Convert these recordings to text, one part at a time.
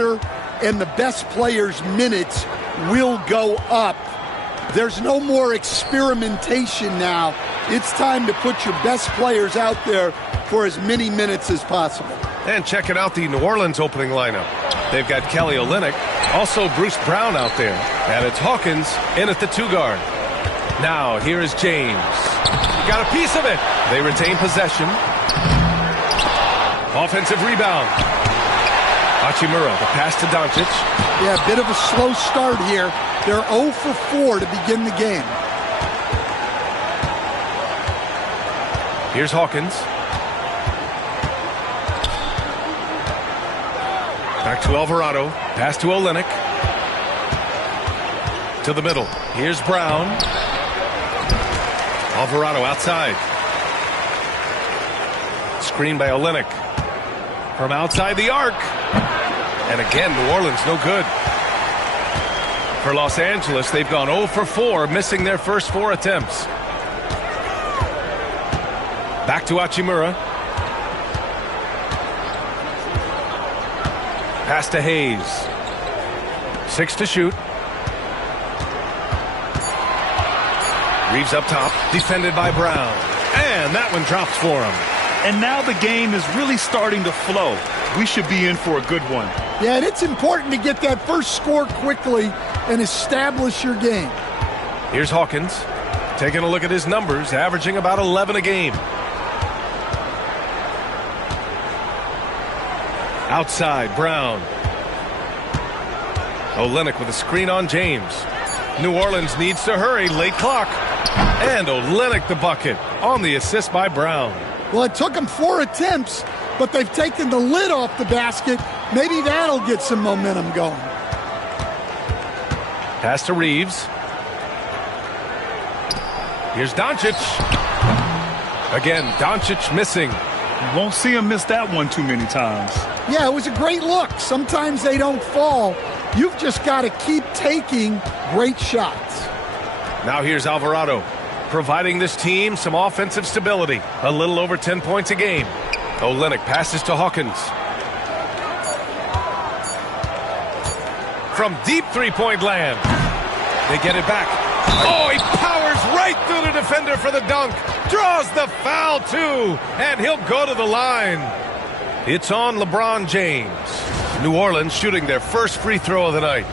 and the best players' minutes will go up. There's no more experimentation now. It's time to put your best players out there for as many minutes as possible. And checking out the New Orleans opening lineup. They've got Kelly Olynyk, also Bruce Brown out there. And it's Hawkins in at the 2 guard. Now, here is James. Got a piece of it. They retain possession. Offensive rebound. Hachimura, the pass to Doncic. Yeah, a bit of a slow start here. They're 0 for 4 to begin the game. Here's Hawkins. Back to Alvarado. Pass to Olynyk. To the middle. Here's Brown. Alvarado outside. Screen by Olynyk. From outside the arc. And again, New Orleans no good. For Los Angeles, they've gone 0 for 4, missing their first 4 attempts. Back to Hachimura. Pass to Hayes. 6 to shoot. Reeves up top, defended by Brown. And that one drops for him. And now the game is really starting to flow. We should be in for a good one. Yeah, and it's important to get that first score quickly and establish your game. Here's Hawkins. Taking a look at his numbers, averaging about 11 a game. Outside, Brown. Olynyk with a screen on James. New Orleans needs to hurry, late clock. And Olynyk the bucket on the assist by Brown. Well, it took them 4 attempts, but they've taken the lid off the basket. Maybe that'll get some momentum going. Pass to Reeves. Here's Doncic. Again, Doncic missing. You won't see him miss that one too many times. Yeah, it was a great look. Sometimes they don't fall. You've just got to keep taking great shots. Now here's Alvarado, providing this team some offensive stability. A little over 10 points a game. Olynyk passes to Hawkins. From deep three-point land. They get it back. Oh, he powers right through the defender for the dunk. Draws the foul, too. And he'll go to the line. It's on LeBron James. New Orleans shooting their first free throw of the night.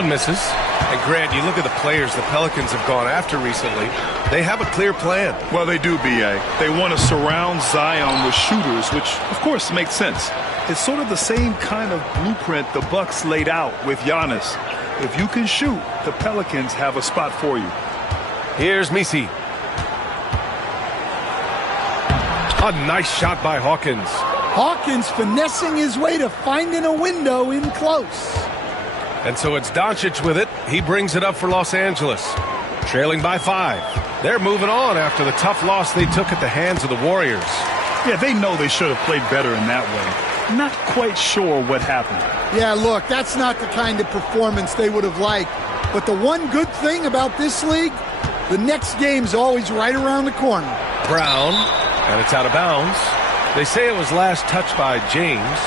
Misses. And Grant, you look at the players the Pelicans have gone after recently. They have a clear plan. Well, they do, B.A. They want to surround Zion with shooters, which, of course, makes sense. It's sort of the same kind of blueprint the Bucks laid out with Giannis. If you can shoot, the Pelicans have a spot for you. Here's Misi. A nice shot by Hawkins. Hawkins finessing his way to finding a window in close. And so it's Doncic with it. He brings it up for Los Angeles. Trailing by 5. They're moving on after the tough loss they took at the hands of the Warriors. Yeah, they know they should have played better in that way. Not quite sure what happened. Yeah, look, that's not the kind of performance they would have liked. But the one good thing about this league, the next game's always right around the corner. Brown, and it's out of bounds. They say it was last touched by James.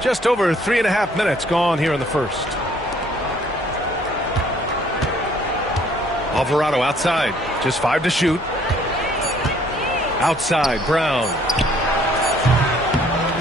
Just over 3.5 minutes gone here in the first. Alvarado outside. Just 5 to shoot. Outside, Brown.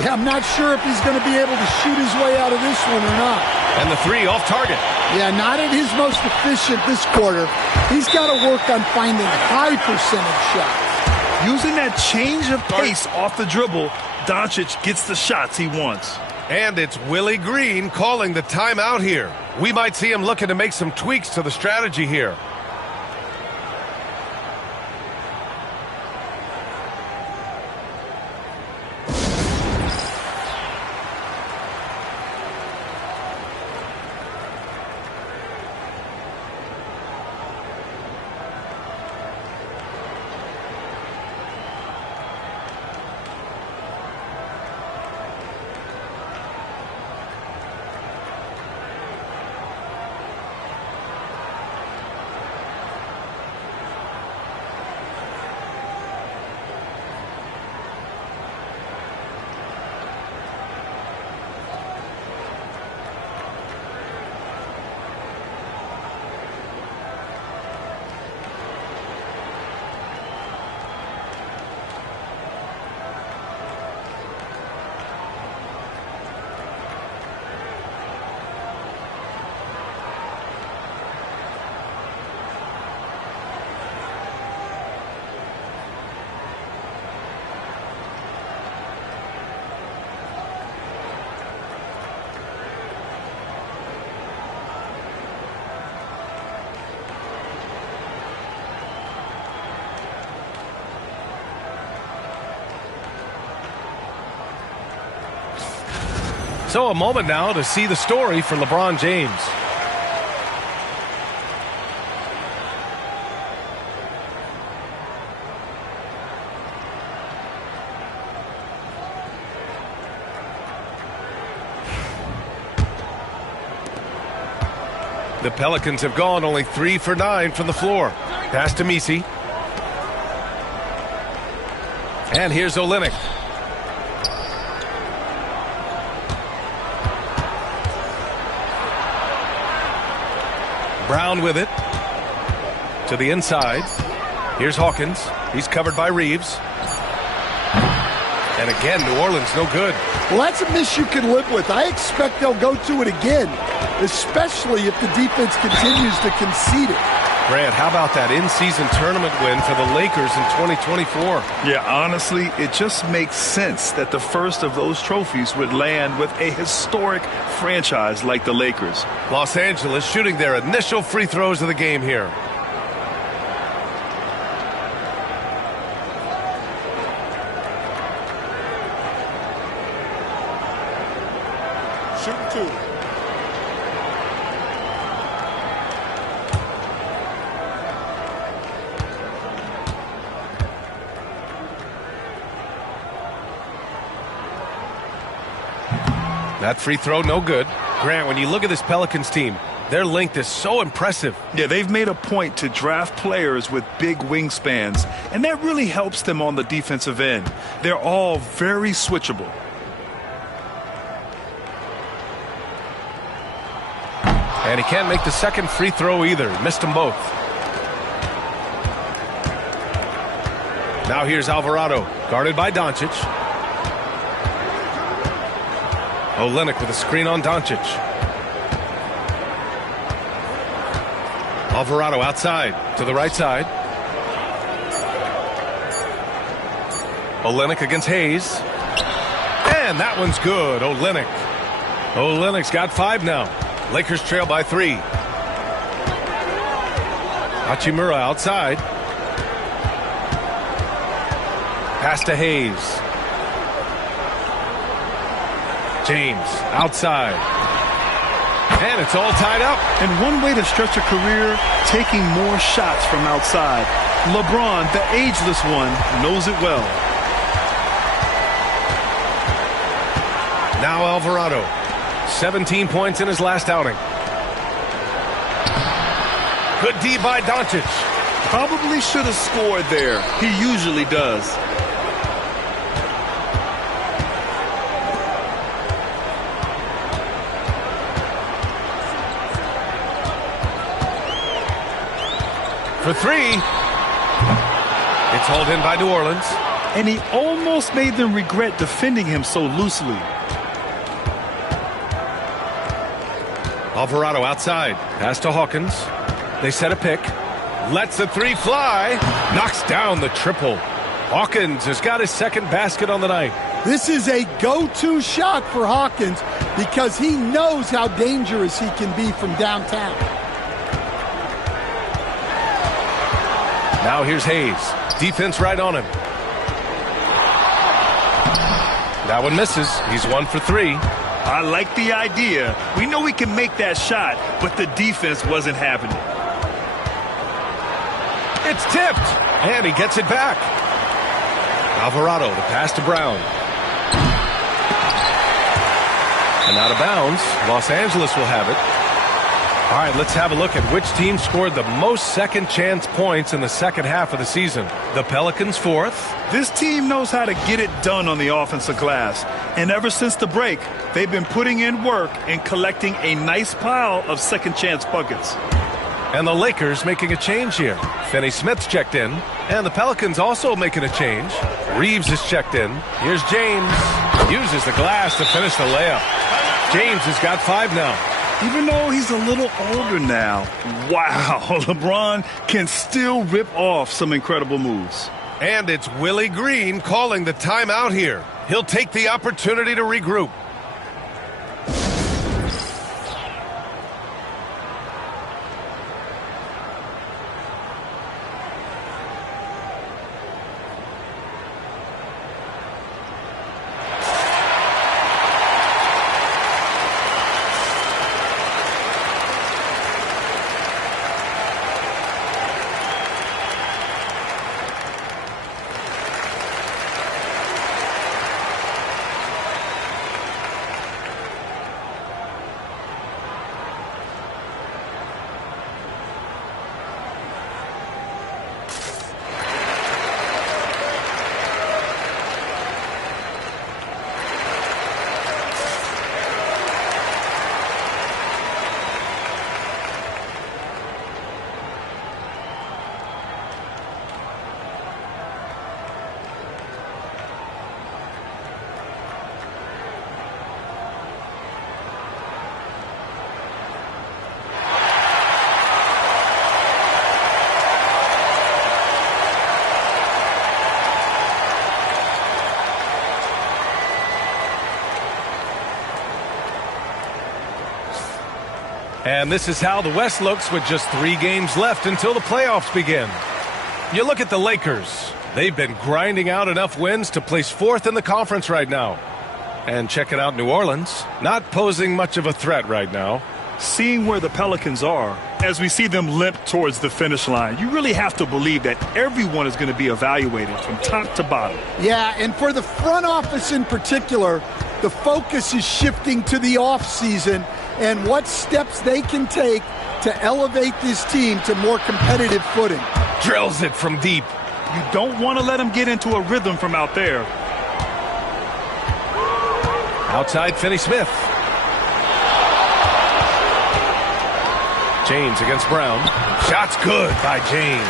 Yeah, I'm not sure if he's going to be able to shoot his way out of this one or not. And the 3 off target. Yeah, not at his most efficient this quarter. He's got to work on finding high percentage shots. Using that change of pace off the dribble, Doncic gets the shots he wants. And it's Willie Green calling the timeout here. We might see him looking to make some tweaks to the strategy here. So a moment now to see the story for LeBron James. The Pelicans have gone only 3 for 9 from the floor. Pass to Messi. And here's Olynyk. Brown with it. To the inside. Here's Hawkins. He's covered by Reeves. And again, New Orleans no good. Well, that's a miss you can live with. I expect they'll go to it again, especially if the defense continues to concede it. Grant, how about that in-season tournament win for the Lakers in 2024? Yeah, honestly, it just makes sense that the first of those trophies would land with a historic franchise like the Lakers. Los Angeles shooting their initial free throws of the game here. Shooting 2. That free throw, no good. Grant, when you look at this Pelicans team, their length is so impressive. Yeah, they've made a point to draft players with big wingspans, and that really helps them on the defensive end. They're all very switchable. And he can't make the second free throw either. Missed them both. Now here's Alvarado, guarded by Doncic. Olynyk with a screen on Doncic. Alvarado outside to the right side. Olynyk against Hayes. And that one's good. Olynyk's got 5 now. Lakers trail by 3. Hachimura outside. Pass to Hayes. James outside. And it's all tied up. And one way to stretch a career, taking more shots from outside. LeBron, the ageless one, knows it well. Now Alvarado. 17 points in his last outing. Good D by Doncic. Probably should have scored there. He usually does. For 3. It's hauled in by New Orleans. And he almost made them regret defending him so loosely. Alvarado outside. Pass to Hawkins. They set a pick. Lets the 3 fly. Knocks down the triple. Hawkins has got his second basket on the night. This is a go-to shot for Hawkins because he knows how dangerous he can be from downtown. Now here's Hayes. Defense right on him. That one misses. He's 1 for 3. I like the idea. We know we can make that shot, but the defense wasn't having it. It's tipped, and he gets it back. Alvarado, the pass to Brown. And out of bounds. Los Angeles will have it. All right, let's have a look at which team scored the most second chance points in the second half of the season. The Pelicans 4th. This team knows how to get it done on the offensive glass. And ever since the break, they've been putting in work and collecting a nice pile of second chance buckets. And the Lakers making a change here. Finney Smith's checked in. And the Pelicans also making a change. Reeves is checked in. Here's James. Uses the glass to finish the layup. James has got 5 now. Even though he's a little older now, wow, LeBron can still rip off some incredible moves. And it's Willie Green calling the timeout here. He'll take the opportunity to regroup. And this is how the West looks with just 3 games left until the playoffs begin. You look at the Lakers. They've been grinding out enough wins to place 4th in the conference right now. And check it out, New Orleans, not posing much of a threat right now. Seeing where the Pelicans are, as we see them limp towards the finish line, you really have to believe that everyone is going to be evaluated from top to bottom. Yeah, and for the front office in particular, the focus is shifting to the offseason and what steps they can take to elevate this team to more competitive footing. Drills it from deep. You don't want to let them get into a rhythm from out there. Outside Finney-Smith. James against Brown. Shot's good by James.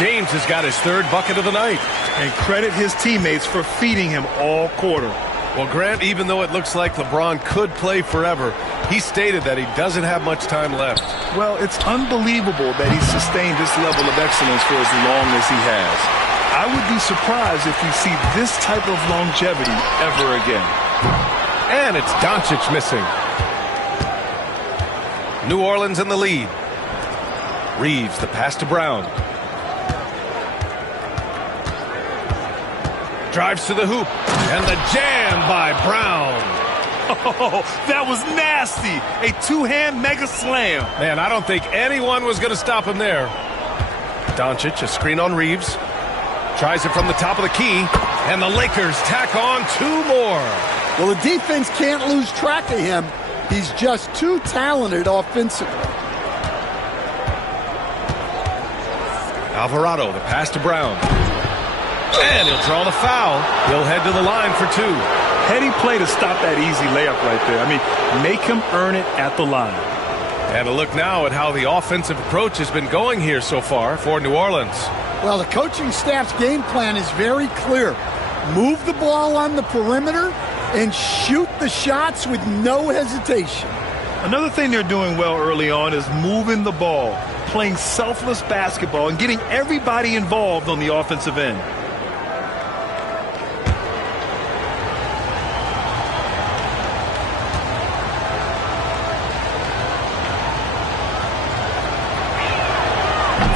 James has got his 3rd bucket of the night. And credit his teammates for feeding him all quarter. Well, Grant, even though it looks like LeBron could play forever, he stated that he doesn't have much time left. Well, it's unbelievable that he's sustained this level of excellence for as long as he has. I would be surprised if we see this type of longevity ever again. And it's Doncic missing. New Orleans in the lead. Reeves, the pass to Brown. Drives to the hoop. And the jam by Brown. Oh, that was nasty. A 2-hand mega slam. Man, I don't think anyone was going to stop him there. Doncic, a screen on Reeves. Tries it from the top of the key. And the Lakers tack on 2 more. Well, the defense can't lose track of him. He's just too talented offensively. Alvarado, the pass to Brown. And he'll draw the foul. He'll head to the line for 2. Heady play to stop that easy layup right there. I mean, make him earn it at the line. And a look now at how the offensive approach has been going here so far for New Orleans. Well, the coaching staff's game plan is very clear. Move the ball on the perimeter and shoot the shots with no hesitation. Another thing they're doing well early on is moving the ball, playing selfless basketball, and getting everybody involved on the offensive end.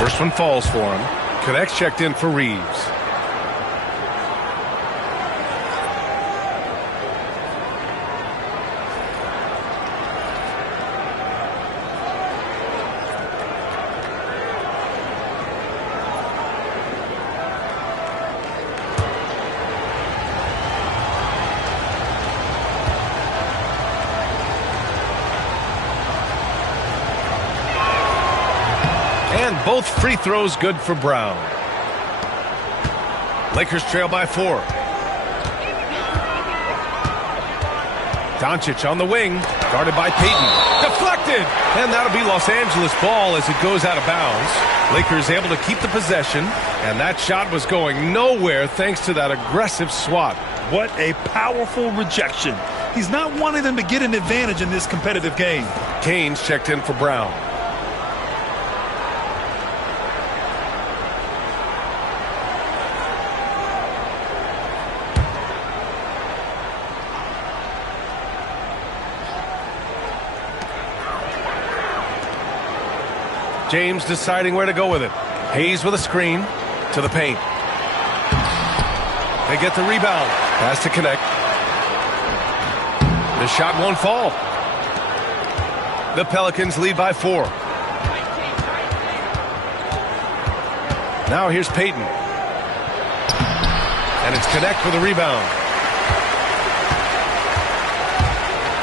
First one falls for him. Connects checked in for Reeves. And both free throws good for Brown. Lakers trail by 4. Doncic on the wing, guarded by Payton. Deflected! And that'll be Los Angeles ball as it goes out of bounds. Lakers able to keep the possession, and that shot was going nowhere thanks to that aggressive swat. What a powerful rejection. He's not wanting them to get an advantage in this competitive game. Kane's checked in for Brown. James deciding where to go with it. Hayes with a screen to the paint. They get the rebound. Pass to connect. The shot won't fall. The Pelicans lead by 4. Now here's Payton. And it's Connect for the rebound.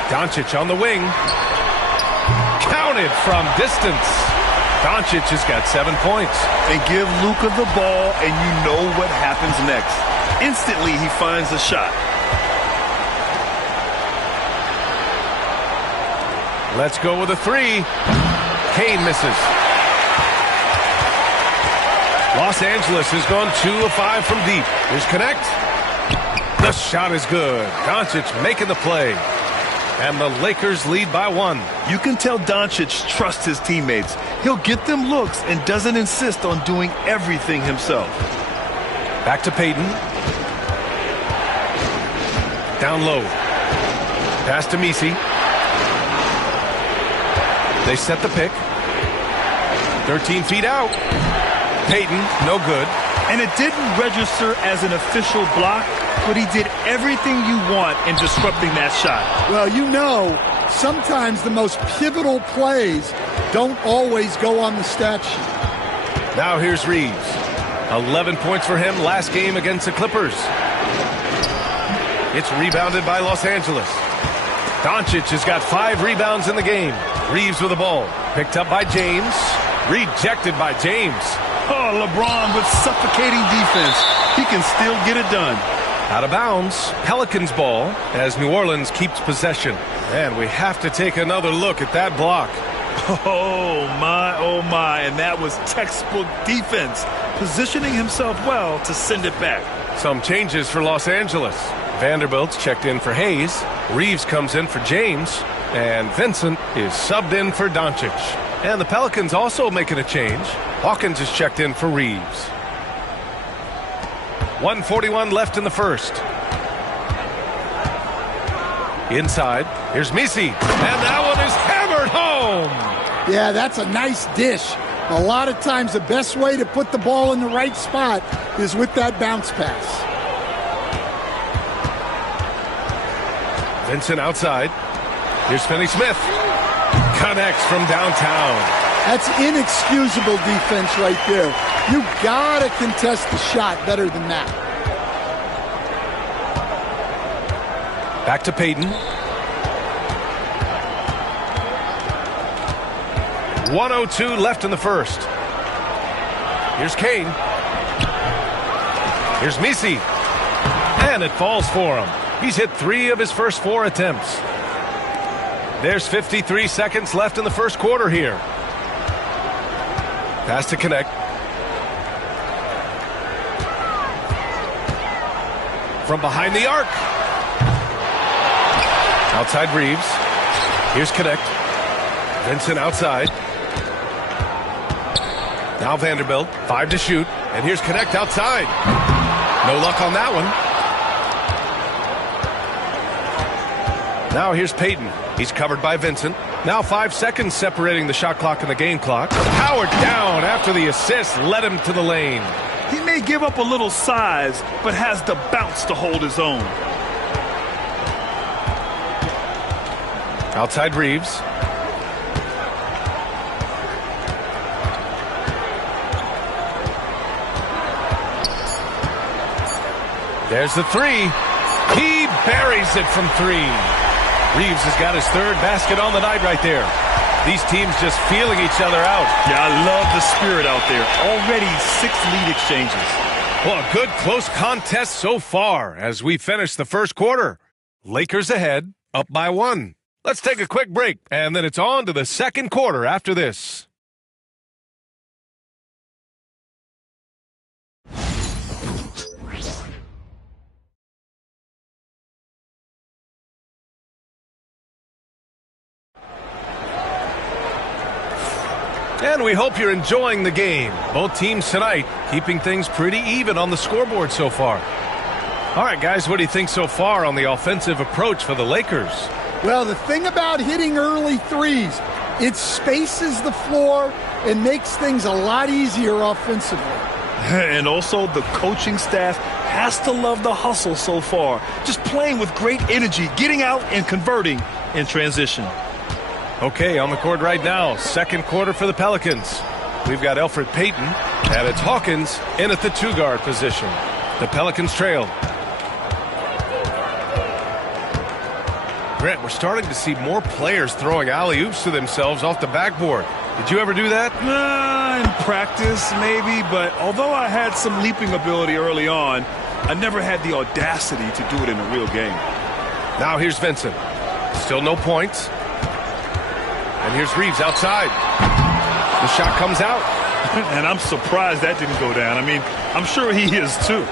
Doncic on the wing. Counted from distance. Doncic has got 7 points. And give Luka the ball, and you know what happens next. Instantly, he finds the shot. Let's go with a 3. Kane misses. Los Angeles has gone 2 of 5 from deep. Here's Connect. The shot is good. Doncic making the play. And the Lakers lead by 1. You can tell Doncic trusts his teammates. He'll get them looks and doesn't insist on doing everything himself. Back to Payton. Down low. Pass to Messi. They set the pick. 13 feet out. Payton, no good. And it didn't register as an official block, but he did everything you want in disrupting that shot. Well, you know, sometimes the most pivotal plays don't always go on the stat sheet. Now here's Reeves. 11 points for him last game against the Clippers. It's rebounded by Los Angeles. Doncic has got 5 rebounds in the game. Reeves with the ball. Picked up by James. Rejected by James. Oh, LeBron with suffocating defense. He can still get it done. Out of bounds. Pelicans ball as New Orleans keeps possession. And we have to take another look at that block. Oh, my. And that was textbook defense. Positioning himself well to send it back. Some changes for Los Angeles. Vanderbilt's checked in for Hayes. Reeves comes in for James. And Vincent is subbed in for Doncic. And the Pelicans also making a change. Hawkins is checked in for Reeves. 1:41 left in the first. Inside, here's Messi. And that one is hammered home. Yeah, that's a nice dish. A lot of times the best way to put the ball in the right spot is with that bounce pass. Vincent outside. Here's Finney-Smith. Connects from downtown. That's inexcusable defense right there. You gotta contest the shot better than that. Back to Payton. 1:02 left in the first. Here's Kane. Here's Messi. And it falls for him. He's hit 3 of his first 4 attempts. There's 53 seconds left in the first quarter here. Pass to connect. From behind the arc. Outside Reeves. Here's connect. Vincent outside. Now Vanderbilt. 5 to shoot. And here's connect outside. No luck on that one. Now here's Payton. He's covered by Vincent. Now 5 seconds separating the shot clock and the game clock. Powered down after the assist led him to the lane. He may give up a little size, but has the bounce to hold his own. Outside Reeves. There's the 3. He buries it from 3. Reeves has got his 3rd basket on the night right there. These teams just feeling each other out. Yeah, I love the spirit out there. Already 6 lead exchanges. Well, a good close contest so far as we finish the first quarter. Lakers ahead, up by 1. Let's take a quick break, and then it's on to the second quarter after this. And we hope you're enjoying the game. Both teams tonight keeping things pretty even on the scoreboard so far. All right, guys, what do you think so far on the offensive approach for the Lakers? Well, the thing about hitting early threes, it spaces the floor and makes things a lot easier offensively. And also the coaching staff has to love the hustle so far. Just playing with great energy, getting out and converting in transition. Okay, on the court right now, second quarter for the Pelicans. We've got Elfrid Payton, and it's Hawkins in at the 2-guard position. The Pelicans trail. Grant, we're starting to see more players throwing alley-oops to themselves off the backboard. Did you ever do that? In practice, maybe, but although I had some leaping ability early on, I never had the audacity to do it in a real game. Now here's Vincent. Still no points. And here's Reeves outside. The shot comes out. And I'm surprised that didn't go down. I mean, I'm sure he is too.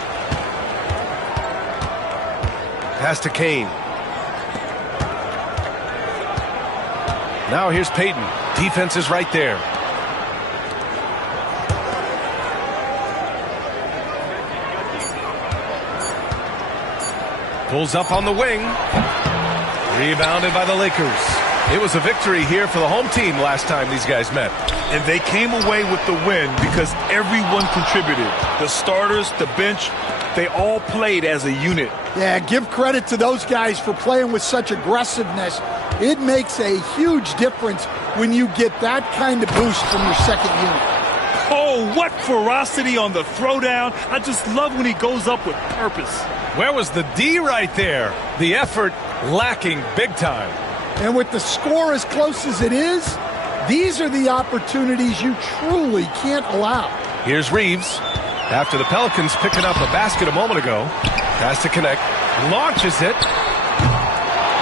Pass to Kane. Now here's Payton. Defense is right there. Pulls up on the wing. Rebounded by the Lakers. It was a victory here for the home team last time these guys met. And they came away with the win because everyone contributed. The starters, the bench, they all played as a unit. Yeah, give credit to those guys for playing with such aggressiveness. It makes a huge difference when you get that kind of boost from your second unit. Oh, what ferocity on the throwdown. I just love when he goes up with purpose. Where was the D right there? The effort lacking big time. And with the score as close as it is, these are the opportunities you truly can't allow. Here's Reeves. After the Pelicans picking up a basket a moment ago. Has to connect. Launches it.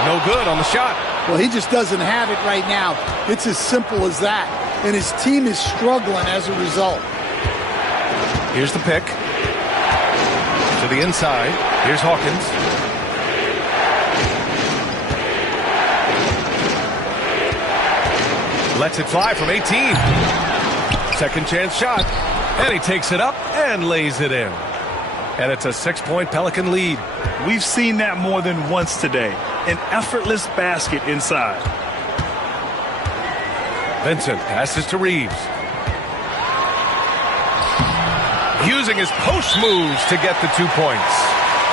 No good on the shot. Well, he just doesn't have it right now. It's as simple as that. And his team is struggling as a result. Here's the pick. To the inside. Here's Hawkins. Lets it fly from 18. Second chance shot. And he takes it up and lays it in. And it's a 6-point Pelican lead. We've seen that more than once today. An effortless basket inside. Vincent passes to Reeves. Using his post moves to get the 2 points.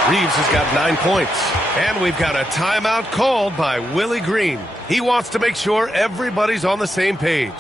Reeves has got 9 points. And we've got a timeout called by Willie Green. He wants to make sure everybody's on the same page.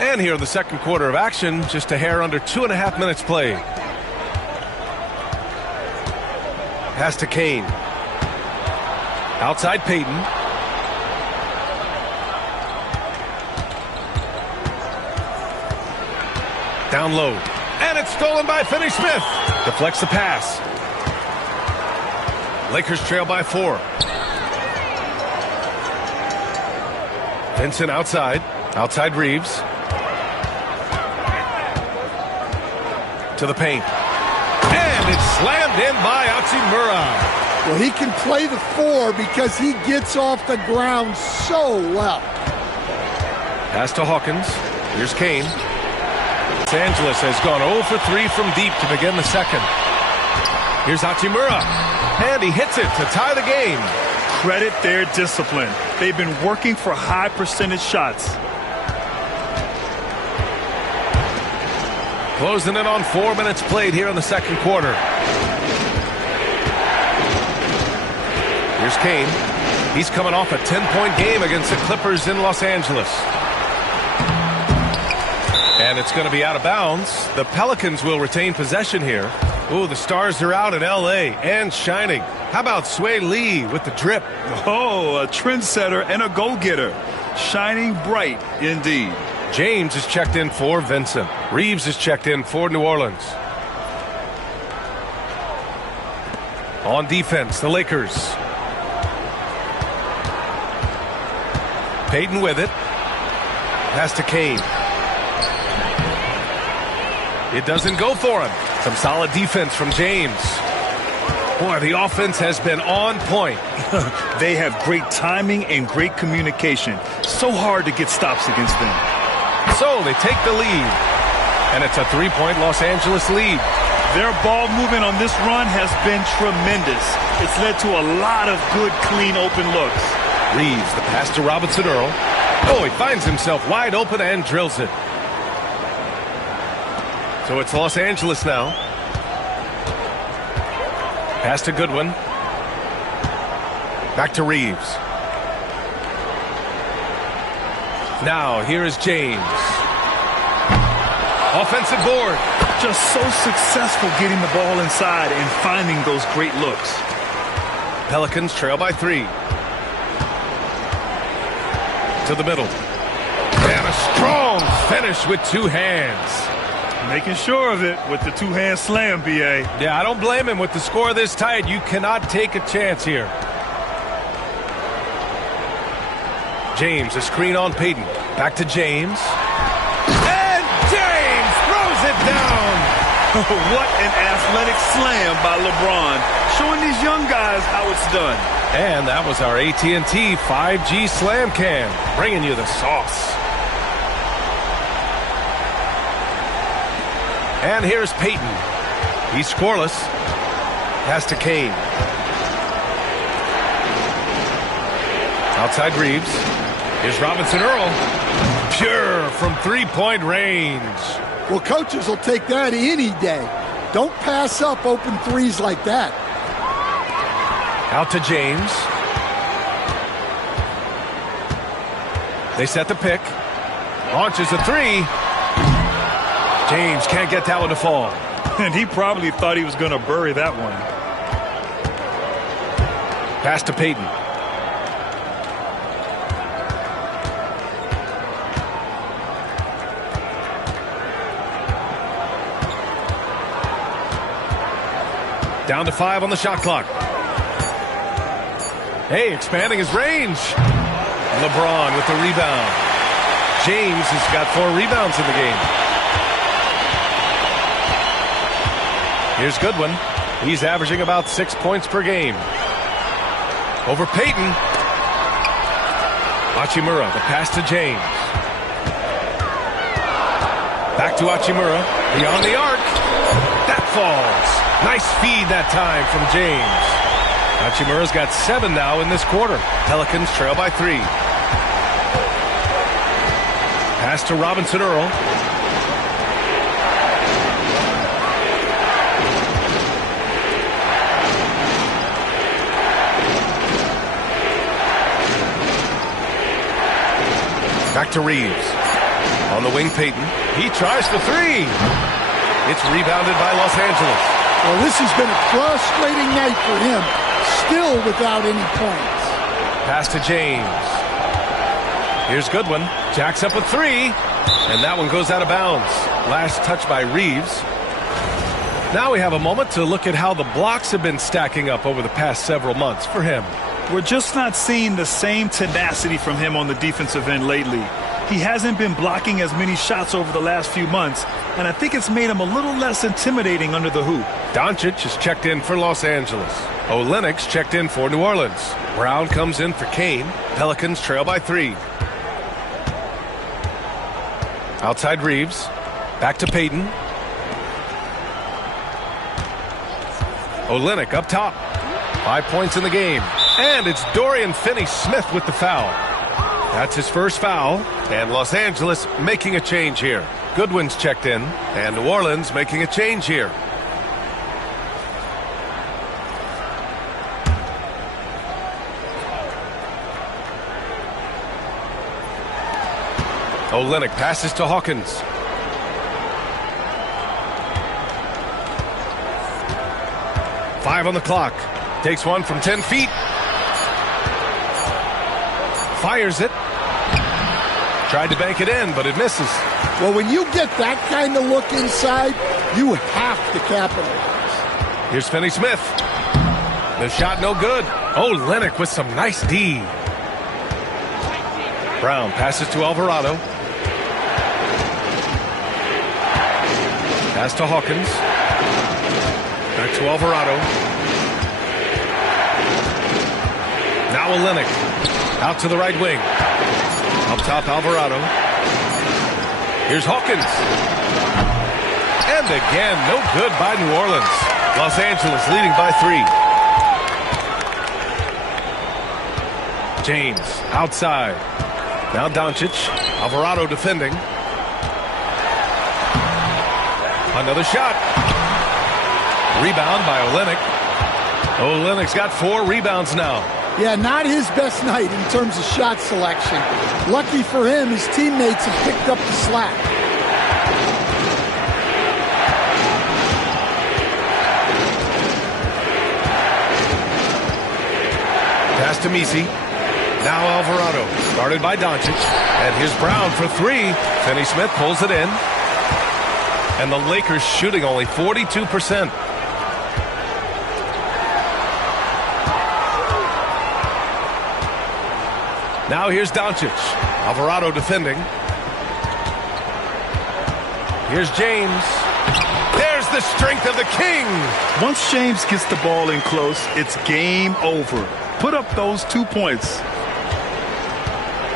And here in the second quarter of action, just a hair under 2.5 minutes played. Pass to Kane. Outside Payton. Down low. And it's stolen by Finney-Smith. Deflects the pass. Lakers trail by 4. Vincent outside. Outside Reeves. To the paint. And it's slammed in by Hachimura. Well, he can play the 4 because he gets off the ground so well. Pass to Hawkins. Here's Kane. Los Angeles has gone 0 for 3 from deep to begin the second. Here's Hachimura. And he hits it to tie the game. Credit their discipline. They've been working for high percentage shots. Closing in on 4 minutes played here in the second quarter. Here's Kane. He's coming off a 10-point game against the Clippers in Los Angeles. And it's going to be out of bounds. The Pelicans will retain possession here. Ooh, the Stars are out in L.A. and shining. How about Sway Lee with the drip? Oh, a trendsetter and a go-getter. Shining bright indeed. James is checked in for Vincent. Reeves is checked in for New Orleans. On defense, the Lakers. Payton with it. Pass to Kane. It doesn't go for him. Some solid defense from James. Boy, the offense has been on point. They have great timing and great communication. So hard to get stops against them. So they take the lead. And it's a 3-point Los Angeles lead. Their ball movement on this run has been tremendous. It's led to a lot of good, clean, open looks. Reeves, the pass to Robinson Earl. Oh, he finds himself wide open and drills it. So it's Los Angeles now. Pass to Goodwin. Back to Reeves. Now, here is James. Offensive board. Just so successful getting the ball inside and finding those great looks. Pelicans trail by 3. To the middle. And a strong finish with 2 hands. Making sure of it with the 2-hand slam, B.A. Yeah, I don't blame him. With the score this tight, you cannot take a chance here. James, a screen on Payton. Back to James. And James throws it down. What an athletic slam by LeBron. Showing these young guys how it's done. And that was our AT&T 5G Slam Cam. Bringing you the sauce. And here's Payton. He's scoreless. Pass to Kane. Outside Reeves. Here's Robinson Earl. Pure from 3-point range. Well, coaches will take that any day. Don't pass up open threes like that. Out to James. They set the pick. Launches a 3. James can't get that one to fall. And he probably thought he was going to bury that one. Pass to Payton. Down to 5 on the shot clock. Hey, expanding his range. LeBron with the rebound. James has got 4 rebounds in the game. Here's Goodwin. He's averaging about 6 points per game. Over Payton. Hachimura, the pass to James. Back to Hachimura. Beyond the arc. That falls. Nice feed that time from James. Hachimura's got 7 now in this quarter. Pelicans trail by 3. Pass to Robinson Earl. Back to Reeves. On the wing, Payton. He tries the 3. It's rebounded by Los Angeles. Well, this has been a frustrating night for him. Still without any points. Pass to James. Here's Goodwin. Jacks up a 3. And that one goes out of bounds. Last touch by Reeves. Now we have a moment to look at how the blocks have been stacking up over the past several months for him. We're just not seeing the same tenacity from him on the defensive end lately. He hasn't been blocking as many shots over the last few months, and I think it's made him a little less intimidating under the hoop. Doncic is checked in for Los Angeles. Olenek's checked in for New Orleans. Brown comes in for Kane. Pelicans trail by 3. Outside Reeves. Back to Payton. Olenek up top. 5 points in the game. And it's Dorian Finney-Smith with the foul. That's his first foul. And Los Angeles making a change here. Goodwin's checked in. And New Orleans making a change here. Olenek passes to Hawkins. Five on the clock. Takes one from 10 feet. Fires it. Tried to bank it in, but it misses. Well, when you get that kind of look inside, you have to capitalize. Here's Finney-Smith. The shot no good. Olenek with some nice D. Brown passes to Alvarado. Pass to Hawkins. Back to Alvarado. Now Olynyk. Out to the right wing. Up top, Alvarado. Here's Hawkins. And again, no good by New Orleans. Los Angeles leading by 3. James outside. Now Doncic. Alvarado defending. Another shot. Rebound by Olynyk. Olynyk's got 4 rebounds now. Yeah, not his best night in terms of shot selection. Lucky for him, his teammates have picked up the slack. Pass to Messi. Now Alvarado. Guarded by Doncic. And here's Brown for 3. Finney-Smith pulls it in. And the Lakers shooting only 42%. Now here's Doncic. Alvarado defending. Here's James. There's the strength of the king. Once James gets the ball in close, it's game over. Put up those 2 points.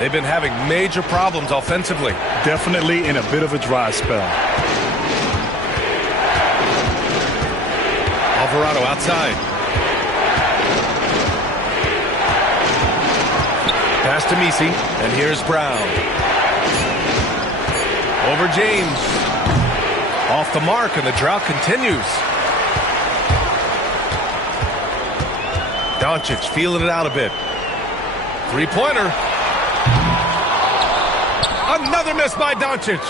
They've been having major problems offensively. Definitely in a bit of a dry spell. Alvarado outside. Pass to Messi, and here's Brown. Over James. Off the mark, and the drought continues. Doncic feeling it out a bit. Three-pointer. Another miss by Doncic.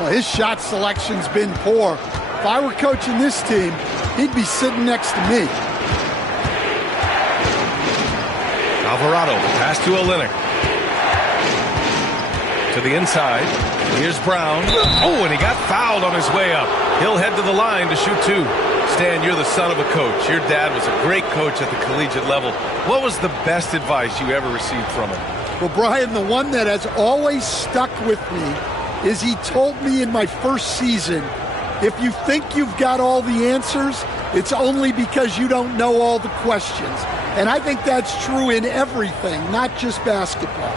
Well, his shot selection's been poor. If I were coaching this team, he'd be sitting next to me. Alvarado, pass to Olynyk. To the inside. Here's Brown. Oh, and he got fouled on his way up. He'll head to the line to shoot 2. Stan, you're the son of a coach. Your dad was a great coach at the collegiate level. What was the best advice you ever received from him? Well, Brian, the one that has always stuck with me is he told me in my first season, if you think you've got all the answers, it's only because you don't know all the questions. And I think that's true in everything, not just basketball.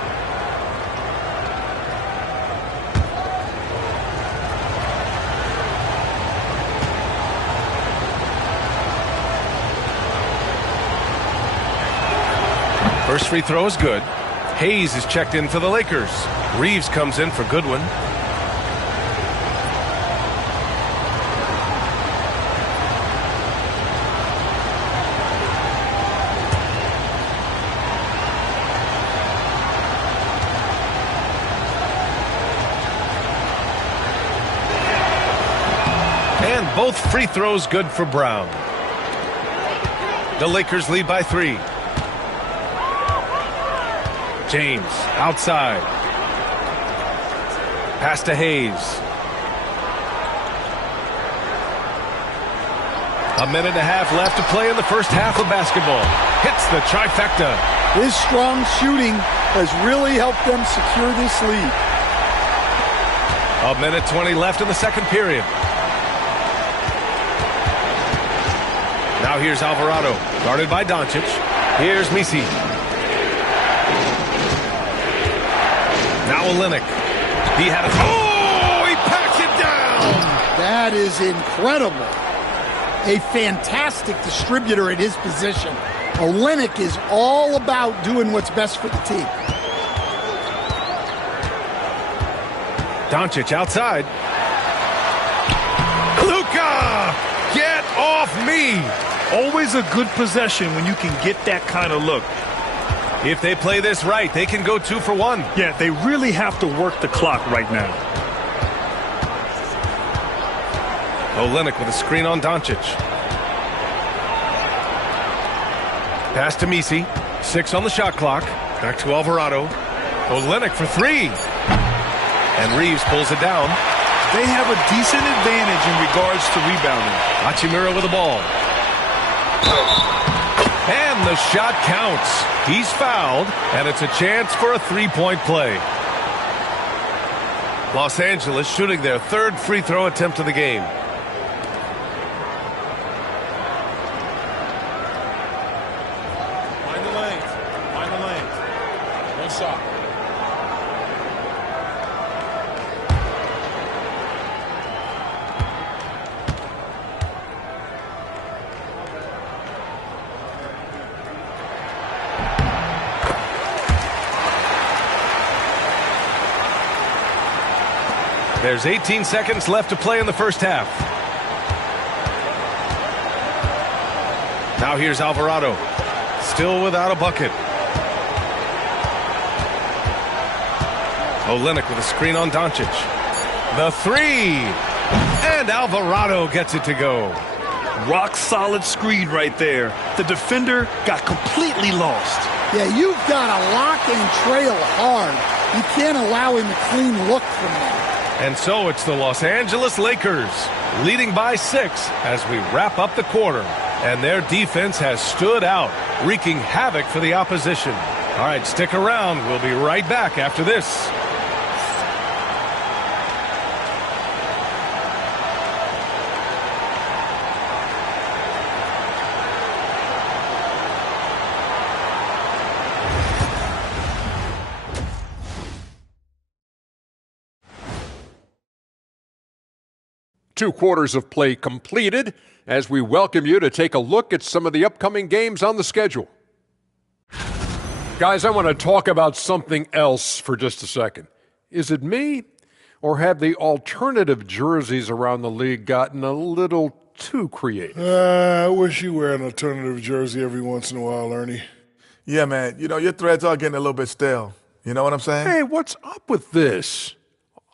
First free throw is good. Hayes is checked in for the Lakers. Reeves comes in for Goodwin. And both free throws good for Brown. The Lakers lead by 3. James outside. Pass to Hayes. A minute and a half left to play in the first half of basketball. Hits the trifecta. His strong shooting has really helped them secure this lead. A minute 20 left in the second period. Now here's Alvarado, guarded by Doncic. Here's Messi. Now Olynyk. He had a... Oh, he packs it down! That is incredible. A fantastic distributor at his position. Olynyk is all about doing what's best for the team. Doncic outside. Luka! Get off me! Always a good possession when you can get that kind of look. If they play this right, they can go 2 for 1. Yeah, they really have to work the clock right now. Olynyk with a screen on Doncic. Pass to Messi. 6 on the shot clock. Back to Alvarado. Olynyk for 3. And Reeves pulls it down. They have a decent advantage in regards to rebounding. Hachimura with the ball. And the shot counts. He's fouled, and it's a chance for a 3-point play. Los Angeles shooting their 3rd free throw attempt of the game. shot. There's 18 seconds left to play in the first half. Now here's Alvarado. Still without a bucket. Olynyk with a screen on Doncic. The three. And Alvarado gets it to go. Rock solid screen right there. The defender got completely lost. Yeah, you've got to lock and trail hard. You can't allow him a clean look from there. And so it's the Los Angeles Lakers leading by 6 as we wrap up the quarter. And their defense has stood out, wreaking havoc for the opposition. All right, stick around. We'll be right back after this. Two quarters of play completed as we welcome you to take a look at some of the upcoming games on the schedule. Guys, I want to talk about something else for just a second. Is it me, or have the alternative jerseys around the league gotten a little too creative? I wish you wear an alternative jersey every once in a while, Ernie. Yeah, man. You know, your threads are getting a little bit stale. You know what I'm saying? Hey, what's up with this?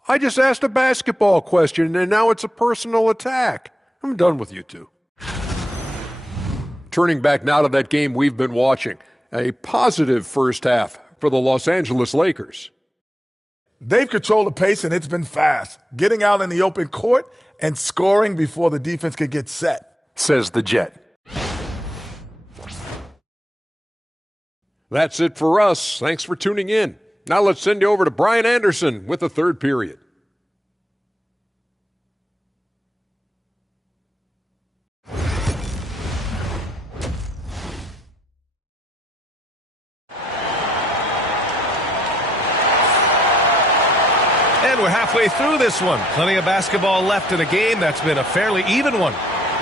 I just asked a basketball question, and now it's a personal attack. I'm done with you two. Turning back now to that game we've been watching. A positive first half for the Los Angeles Lakers. They've controlled the pace, and it's been fast. Getting out in the open court and scoring before the defense could get set. Says the Jet. That's it for us. Thanks for tuning in. Now let's send you over to Brian Anderson with the third period. And we're halfway through this one. Plenty of basketball left in a game that's been a fairly even one.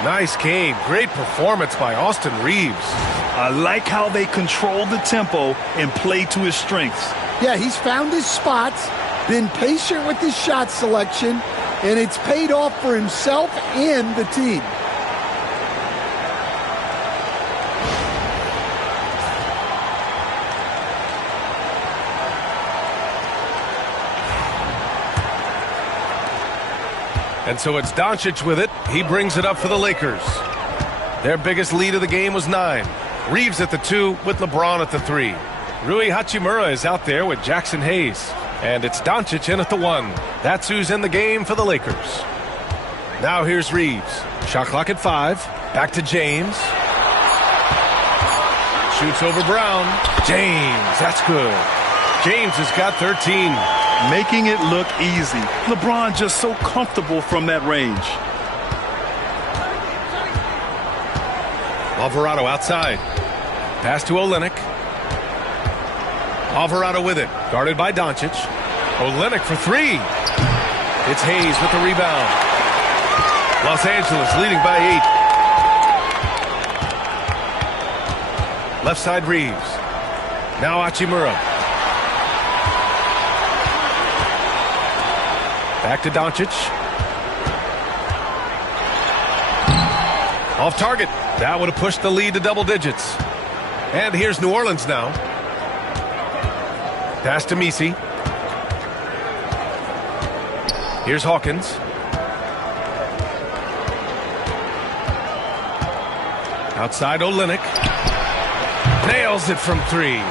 Nice game. Great performance by Austin Reeves. I like how they control the tempo and play to his strengths. Yeah, he's found his spots, been patient with his shot selection, and it's paid off for himself and the team. And so it's Doncic with it. He brings it up for the Lakers. Their biggest lead of the game was 9. Reeves at the 2 with LeBron at the 3. Rui Hachimura is out there with Jackson Hayes. And it's Doncic in at the 1. That's who's in the game for the Lakers. Now here's Reeves. Shot clock at 5. Back to James. Shoots over Brown. James, that's good. James has got 13. Making it look easy. LeBron just so comfortable from that range. Alvarado outside. Pass to Olynyk. Alvarado with it. Guarded by Doncic. Olynyk for 3. It's Hayes with the rebound. Los Angeles leading by 8. Left side Reeves. Now Hachimura. Back to Doncic. Off target. That would have pushed the lead to double digits. And here's New Orleans now. Pass to Messi. Here's Hawkins. Outside Olynyk. Nails it from 3.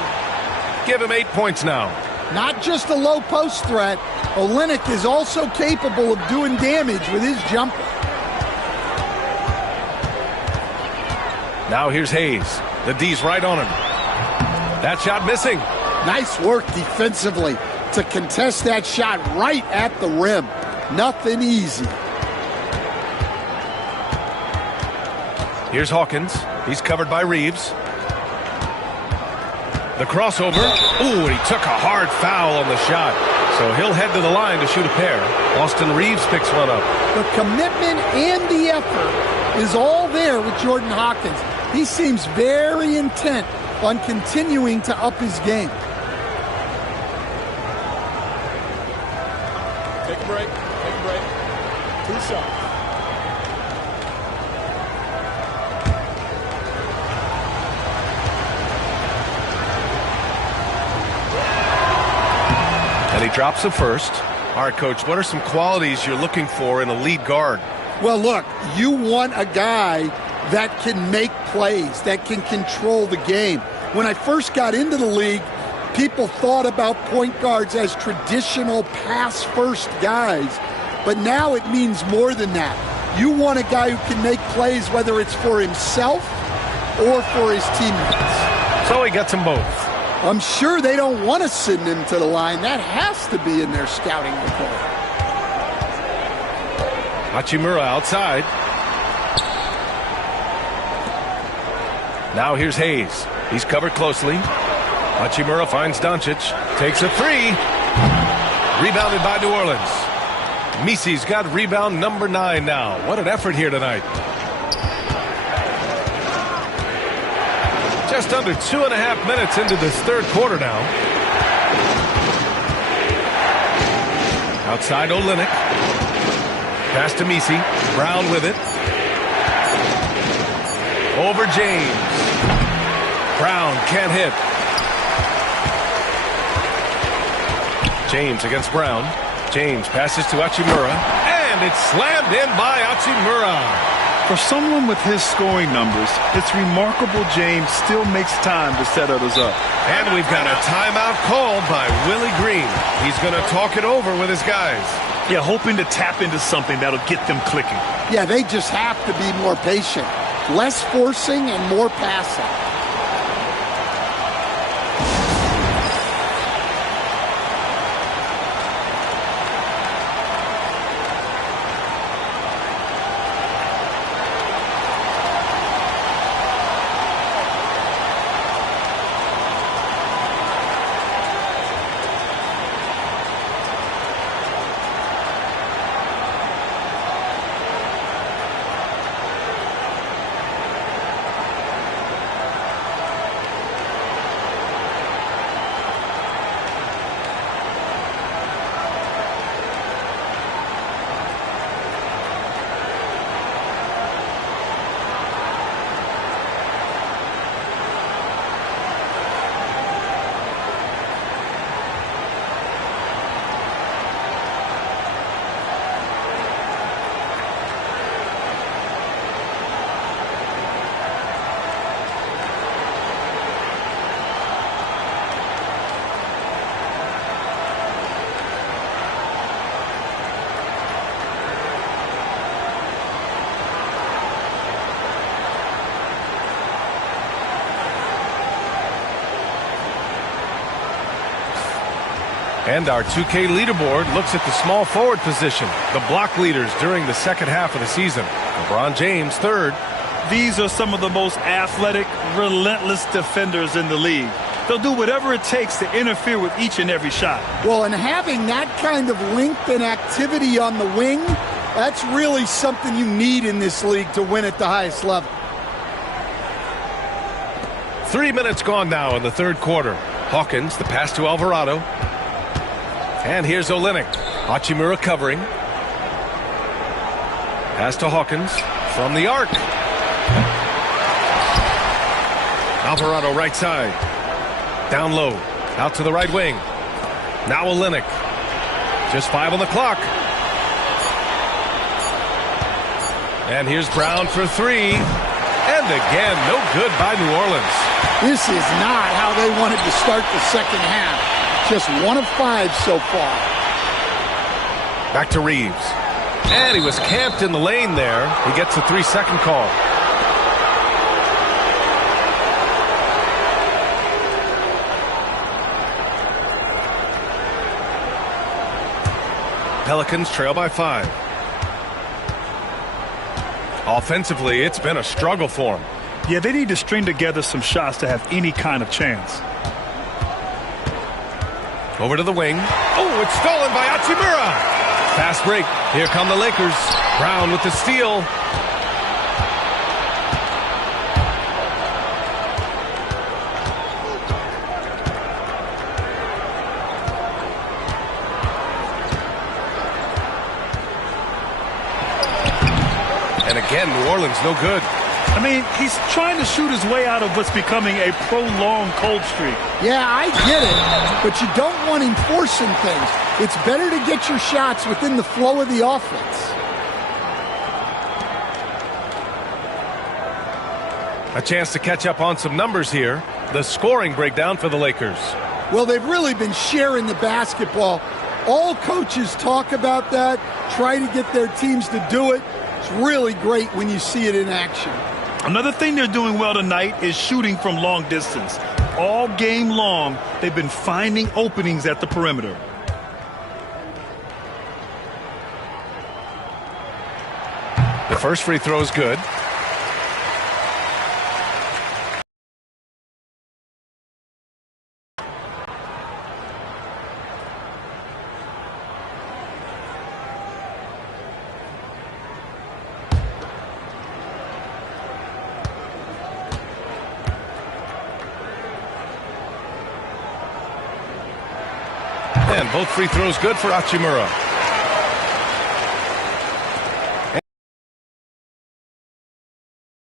Give him 8 points now. Not just a low post threat, Olynyk is also capable of doing damage with his jumper. Now here's Hayes. The D's right on him. That shot missing. Nice work defensively to contest that shot right at the rim. Nothing easy. Here's Hawkins. He's covered by Reeves. The crossover. Ooh, and he took a hard foul on the shot. So he'll head to the line to shoot a pair. Austin Reeves picks one up. The commitment and the effort is all there with Jordan Hawkins. He seems very intent on continuing to up his game. Take a break. Take a break. 2 shots. And he drops the first. All right, Coach, what are some qualities you're looking for in a lead guard? Well, look, you want a guy that can make plays, that can control the game. When I first got into the league, people thought about point guards as traditional pass-first guys. But now it means more than that. You want a guy who can make plays, whether it's for himself or for his teammates. So he gets them both. I'm sure they don't want to send him to the line. That has to be in their scouting report. Hachimura outside. Now here's Hayes. He's covered closely. Hachimura finds Doncic. Takes a three. Rebounded by New Orleans. Misi's got rebound number 9 now. What an effort here tonight. Just under 2.5 minutes into this third quarter now. Outside Olynyk. Pass to Misi. Brown with it. Over James. Brown can't hit. James against Brown. James passes to Hachimura. And it's slammed in by Hachimura. For someone with his scoring numbers, it's remarkable James still makes time to set others up. And we've got a timeout called by Willie Green. He's going to talk it over with his guys. Yeah, hoping to tap into something that'll get them clicking. Yeah, they just have to be more patient. Less forcing and more passing. And our 2K leaderboard looks at the small forward position, the block leaders during the second half of the season. LeBron James, 3rd. These are some of the most athletic, relentless defenders in the league. They'll do whatever it takes to interfere with each and every shot. Well, and having that kind of length and activity on the wing, that's really something you need in this league to win at the highest level. 3 minutes gone now in the third quarter. Hawkins, the pass to Alvarado. And here's Olynyk. Hachimura covering. Pass to Hawkins from the arc. Alvarado right side. Down low. Out to the right wing. Now Olynyk. Just 5 on the clock. And here's Brown for 3. And again, no good by New Orleans. This is not how they wanted to start the second half. Just 1 of 5 so far. Back to Reeves. And he was camped in the lane there. He gets a 3-second call. Pelicans trail by 5. Offensively, it's been a struggle for them. Yeah, they need to string together some shots to have any kind of chance. Over to the wing. Oh, it's stolen by Hachimura. Fast break. Here come the Lakers. Brown with the steal. And again, New Orleans no good. I mean, he's trying to shoot his way out of what's becoming a prolonged cold streak. Yeah, I get it, but you don't want him forcing things. It's better to get your shots within the flow of the offense. A chance to catch up on some numbers here. The scoring breakdown for the Lakers. Well, they've really been sharing the basketball. All coaches talk about that, try to get their teams to do it. It's really great when you see it in action. Another thing they're doing well tonight is shooting from long distance. All game long, they've been finding openings at the perimeter. The first free throw is good. And both free throws good for Hachimura.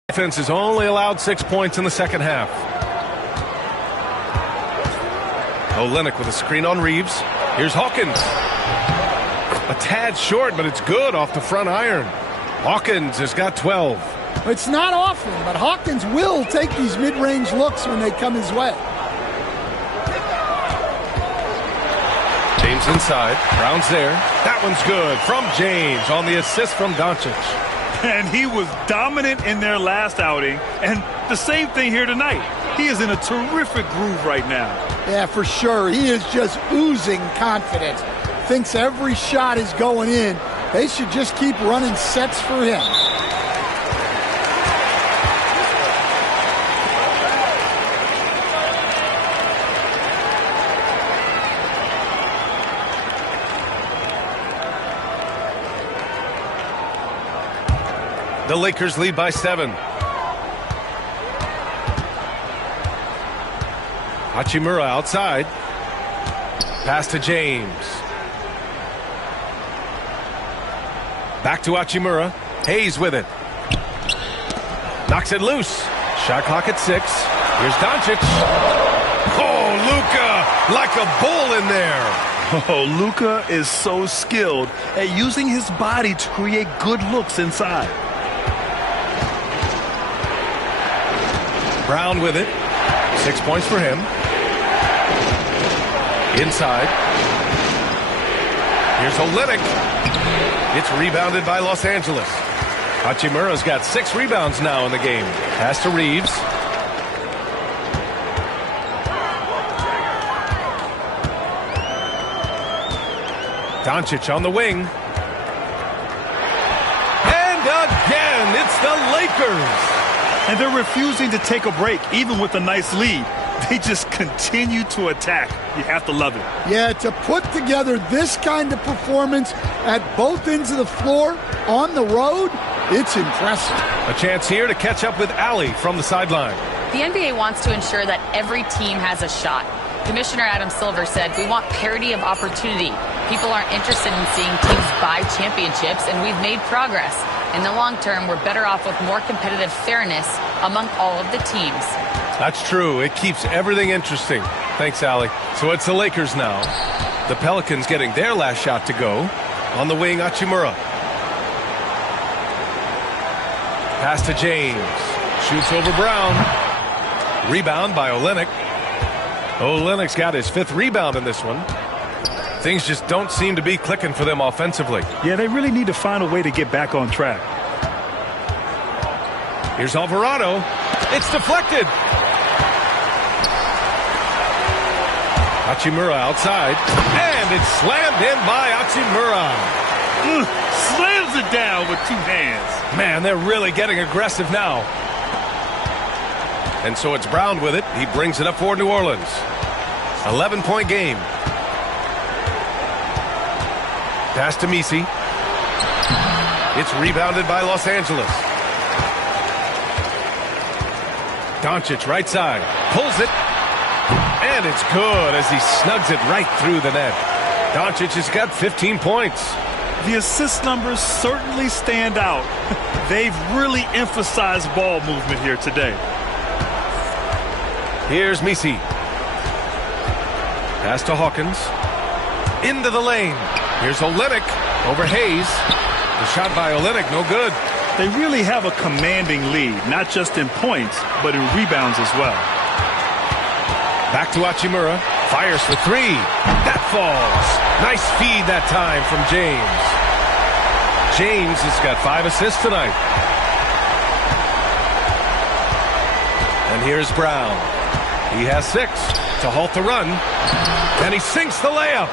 Defense has only allowed 6 points in the second half. Olynyk with a screen on Reeves. Here's Hawkins. A tad short, but it's good off the front iron. Hawkins has got 12. It's not often, but Hawkins will take these mid-range looks when they come his way. James inside. Brown's there. That one's good from James on the assist from Doncic. And he was dominant in their last outing. And the same thing here tonight. He is in a terrific groove right now. Yeah, for sure. He is just oozing confidence. Thinks every shot is going in. They should just keep running sets for him. The Lakers lead by 7. Hachimura outside. Pass to James. Back to Hachimura. Hayes with it. Knocks it loose. Shot clock at 6. Here's Doncic. Oh, Luka, like a bull in there. Oh, Luka is so skilled at using his body to create good looks inside. Brown with it. 6 points for him. Inside. Here's Olynyk. It's rebounded by Los Angeles. Hachimura's got 6 rebounds now in the game. Pass to Reeves. Doncic on the wing. And again, it's the Lakers. And they're refusing to take a break, even with a nice lead. They just continue to attack. You have to love it. Yeah, to put together this kind of performance at both ends of the floor on the road, it's impressive. A chance here to catch up with Allie from the sideline. The NBA wants to ensure that every team has a shot. Commissioner Adam Silver said, "We want parity of opportunity. People aren't interested in seeing teams buy championships, and we've made progress. In the long term, we're better off with more competitive fairness among all of the teams." That's true. It keeps everything interesting. Thanks, Allie. So it's the Lakers now. The Pelicans getting their last shot to go. On the wing, Hachimura. Pass to James. Shoots over Brown. Rebound by Olynyk. Olynyk's got his 5th rebound in this one. Things just don't seem to be clicking for them offensively. Yeah, they really need to find a way to get back on track. Here's Alvarado. It's deflected. Hachimura outside. And it's slammed in by Hachimura. Slams it down with 2 hands. Man, they're really getting aggressive now. And so it's Brown with it. He brings it up for New Orleans. 11-point game. Pass to Misi. It's rebounded by Los Angeles. Doncic right side. Pulls it. And it's good as he snugs it right through the net. Doncic has got 15 points. The assist numbers certainly stand out. They've really emphasized ball movement here today. Here's Misi. Pass to Hawkins. Into the lane. Here's Olynyk over Hayes. The shot by Olynyk, no good. They really have a commanding lead, not just in points, but in rebounds as well. Back to Hachimura. Fires for three. That falls. Nice feed that time from James. James has got 5 assists tonight. And here's Brown. He has 6 to halt the run. And he sinks the layup.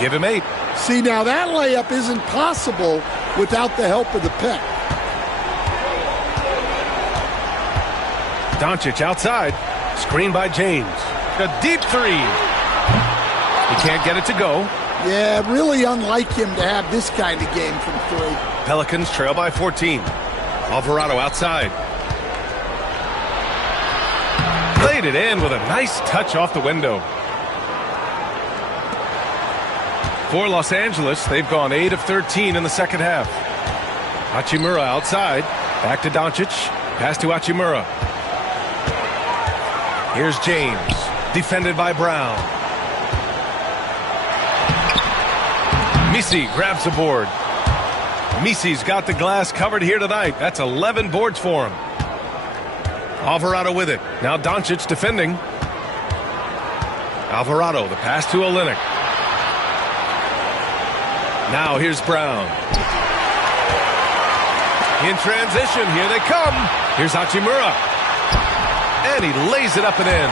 Give him 8. See, now that layup isn't possible without the help of the pick. Doncic outside. Screen by James. A deep three. He can't get it to go. Yeah, really unlike him to have this kind of game from 3. Pelicans trail by 14. Alvarado outside. Played it in with a nice touch off the window. For Los Angeles, they've gone 8 of 13 in the second half. Hachimura outside. Back to Doncic. Pass to Hachimura. Here's James. Defended by Brown. Misi grabs the board. Misi's got the glass covered here tonight. That's 11 boards for him. Alvarado with it. Now Doncic defending. Alvarado, the pass to Olynyk. Now here's Brown. In transition, here they come. Here's Hachimura. And he lays it up and in.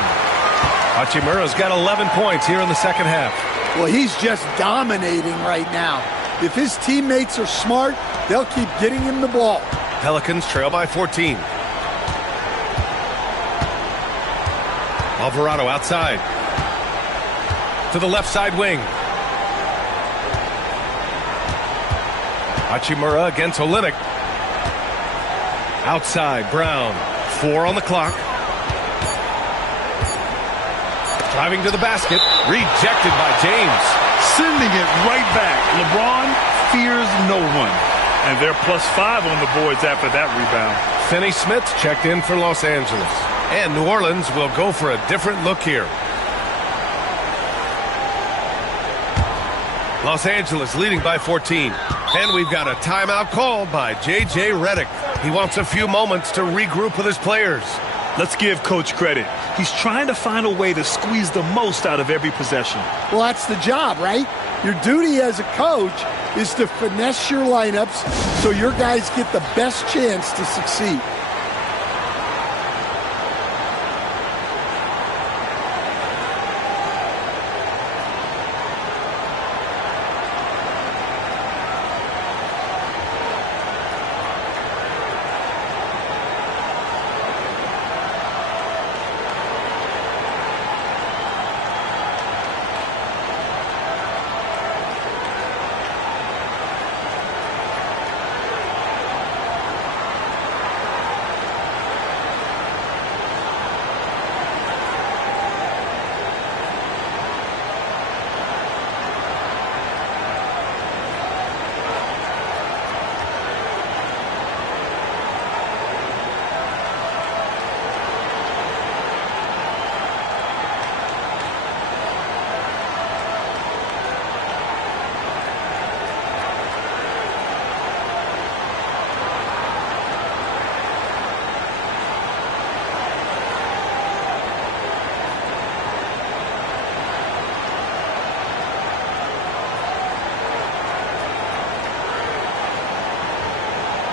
Hachimura's got 11 points here in the second half. Well, he's just dominating right now. If his teammates are smart, they'll keep getting him the ball. Pelicans trail by 14. Alvarado outside. To the left side wing. Hachimura against Olynyk. Outside, Brown. 4 on the clock. Driving to the basket. Rejected by James. Sending it right back. LeBron fears no one. And they're +5 on the boards after that rebound. Finney Smith checked in for Los Angeles. And New Orleans will go for a different look here. Los Angeles leading by 14. And we've got a timeout called by J.J. Redick. He wants a few moments to regroup with his players. Let's give Coach credit. He's trying to find a way to squeeze the most out of every possession. Well, that's the job, right? Your duty as a coach is to finesse your lineups so your guys get the best chance to succeed.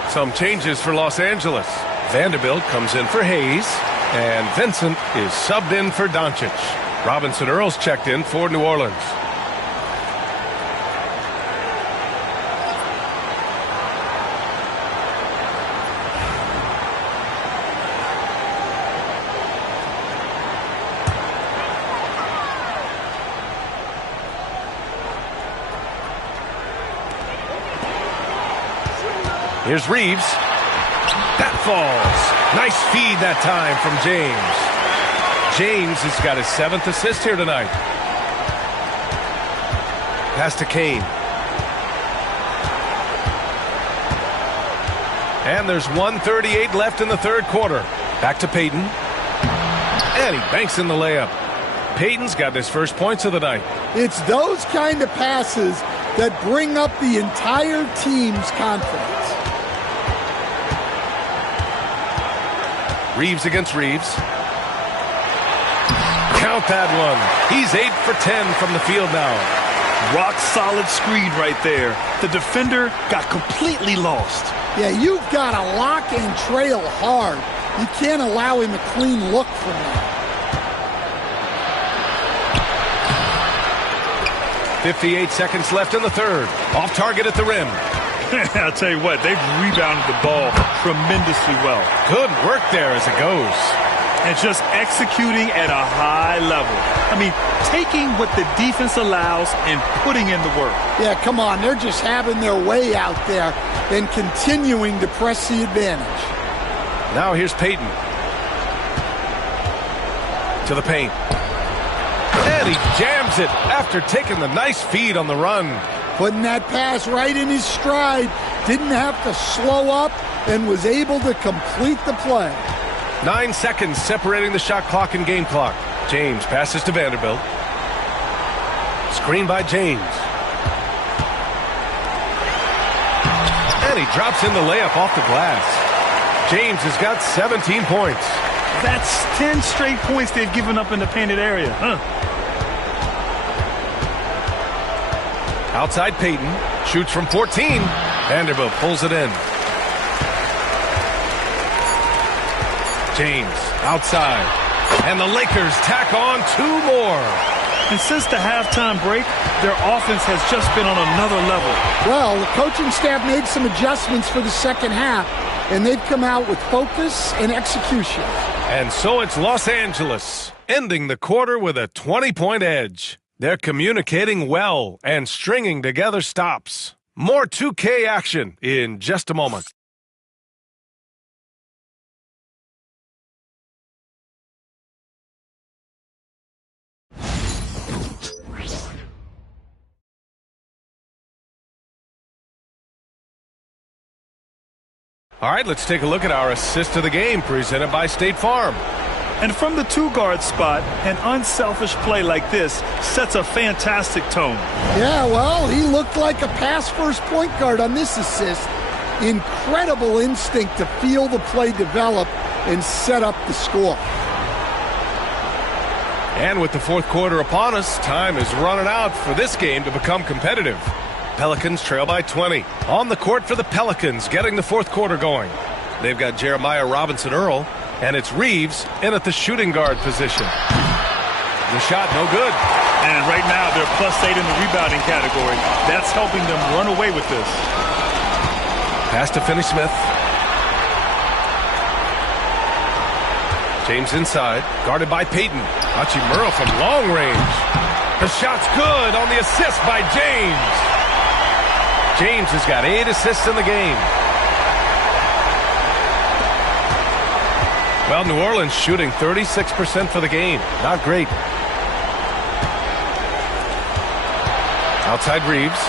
Some changes for Los Angeles. Vanderbilt comes in for Hayes, and Vincent is subbed in for Doncic. Robinson Earls checked in for New Orleans. Here's Reeves. That falls. Nice feed that time from James. James has got his 7th assist here tonight. Pass to Kane. And there's 1:38 left in the third quarter. Back to Payton. And he banks in the layup. Payton's got his first points of the night. It's those kind of passes that bring up the entire team's confidence. Reeves against Reeves. Count that one. He's 8 for 10 from the field now. Rock solid screen right there. The defender got completely lost. Yeah, you've got to lock and trail hard. You can't allow him a clean look from that. 58 seconds left in the third. Off target at the rim. I'll tell you what, they've rebounded the ball tremendously well. Good work there as it goes. And just executing at a high level. I mean, taking what the defense allows and putting in the work. Yeah, come on. They're just having their way out there and continuing to press the advantage. Now here's Payton. To the paint. And he jams it after taking the nice feed on the run. Putting that pass right in his stride. Didn't have to slow up and was able to complete the play. 9 seconds separating the shot clock and game clock. James passes to Vanderbilt. Screen by James. And he drops in the layup off the glass. James has got 17 points. That's 10 straight points they've given up in the painted area. Outside Payton. Shoots from 14. Vanderbilt pulls it in. James outside. And the Lakers tack on 2 more. And since the halftime break, their offense has just been on another level. Well, the coaching staff made some adjustments for the second half, and they've come out with focus and execution. And so it's Los Angeles, ending the quarter with a 20-point edge. They're communicating well and stringing together stops. More 2K action in just a moment. All right, let's take a look at our assist of the game presented by State Farm. And from the 2-guard spot, an unselfish play like this sets a fantastic tone. Yeah, well, he looked like a pass-first point guard on this assist. Incredible instinct to feel the play develop and set up the score. And with the fourth quarter upon us, time is running out for this game to become competitive. Pelicans trail by 20. On the court for the Pelicans, getting the fourth quarter going. They've got Jeremiah Robinson-Earl, and it's Reeves in at the shooting guard position. The shot, no good. And right now, they're +8 in the rebounding category. That's helping them run away with this. Pass to Finney-Smith. James inside, guarded by Payton. Hachimura from long range. The shot's good on the assist by James. James has got 8 assists in the game. Well, New Orleans shooting 36% for the game. Not great. Outside Reeves.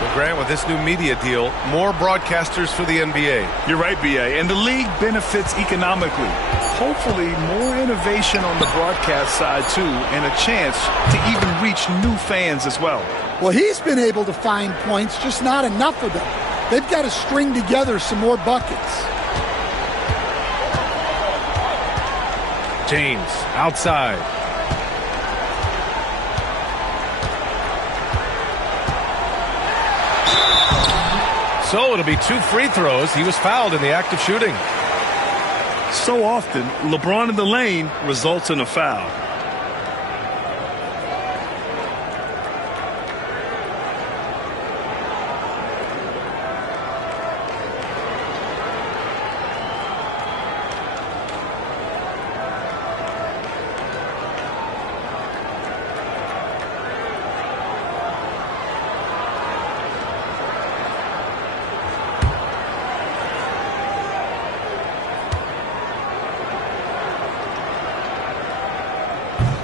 Well, Grant, with this new media deal, more broadcasters for the NBA. You're right, B.A., and the league benefits economically. Hopefully, more innovation on the broadcast side, too, and a chance to even reach new fans as well. Well, he's been able to find points, just not enough of them. They've got to string together some more buckets. James outside. So it'll be 2 free throws. He was fouled in the act of shooting. So often, LeBron in the lane results in a foul.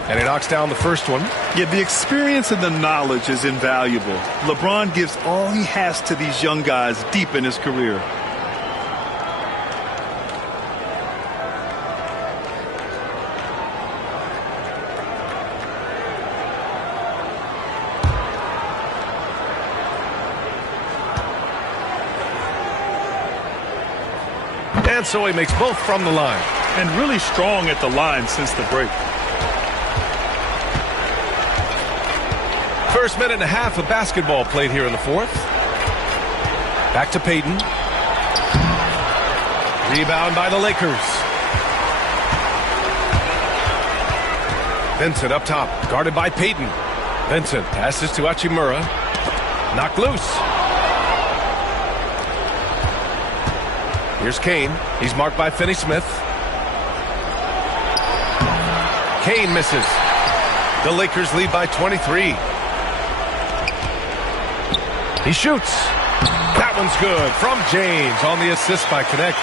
And he knocks down the first one. Yeah, the experience and the knowledge is invaluable. LeBron gives all he has to these young guys deep in his career. And so he makes both from the line. And really strong at the line since the break. First minute and a half of basketball played here in the fourth. Back to Payton. Rebound by the Lakers. Vincent up top, guarded by Payton. Vincent passes to Hachimura. Knocked loose. Here's Kane. He's marked by Finney-Smith. Kane misses. The Lakers lead by 23. He shoots. That one's good from James on the assist by Connect.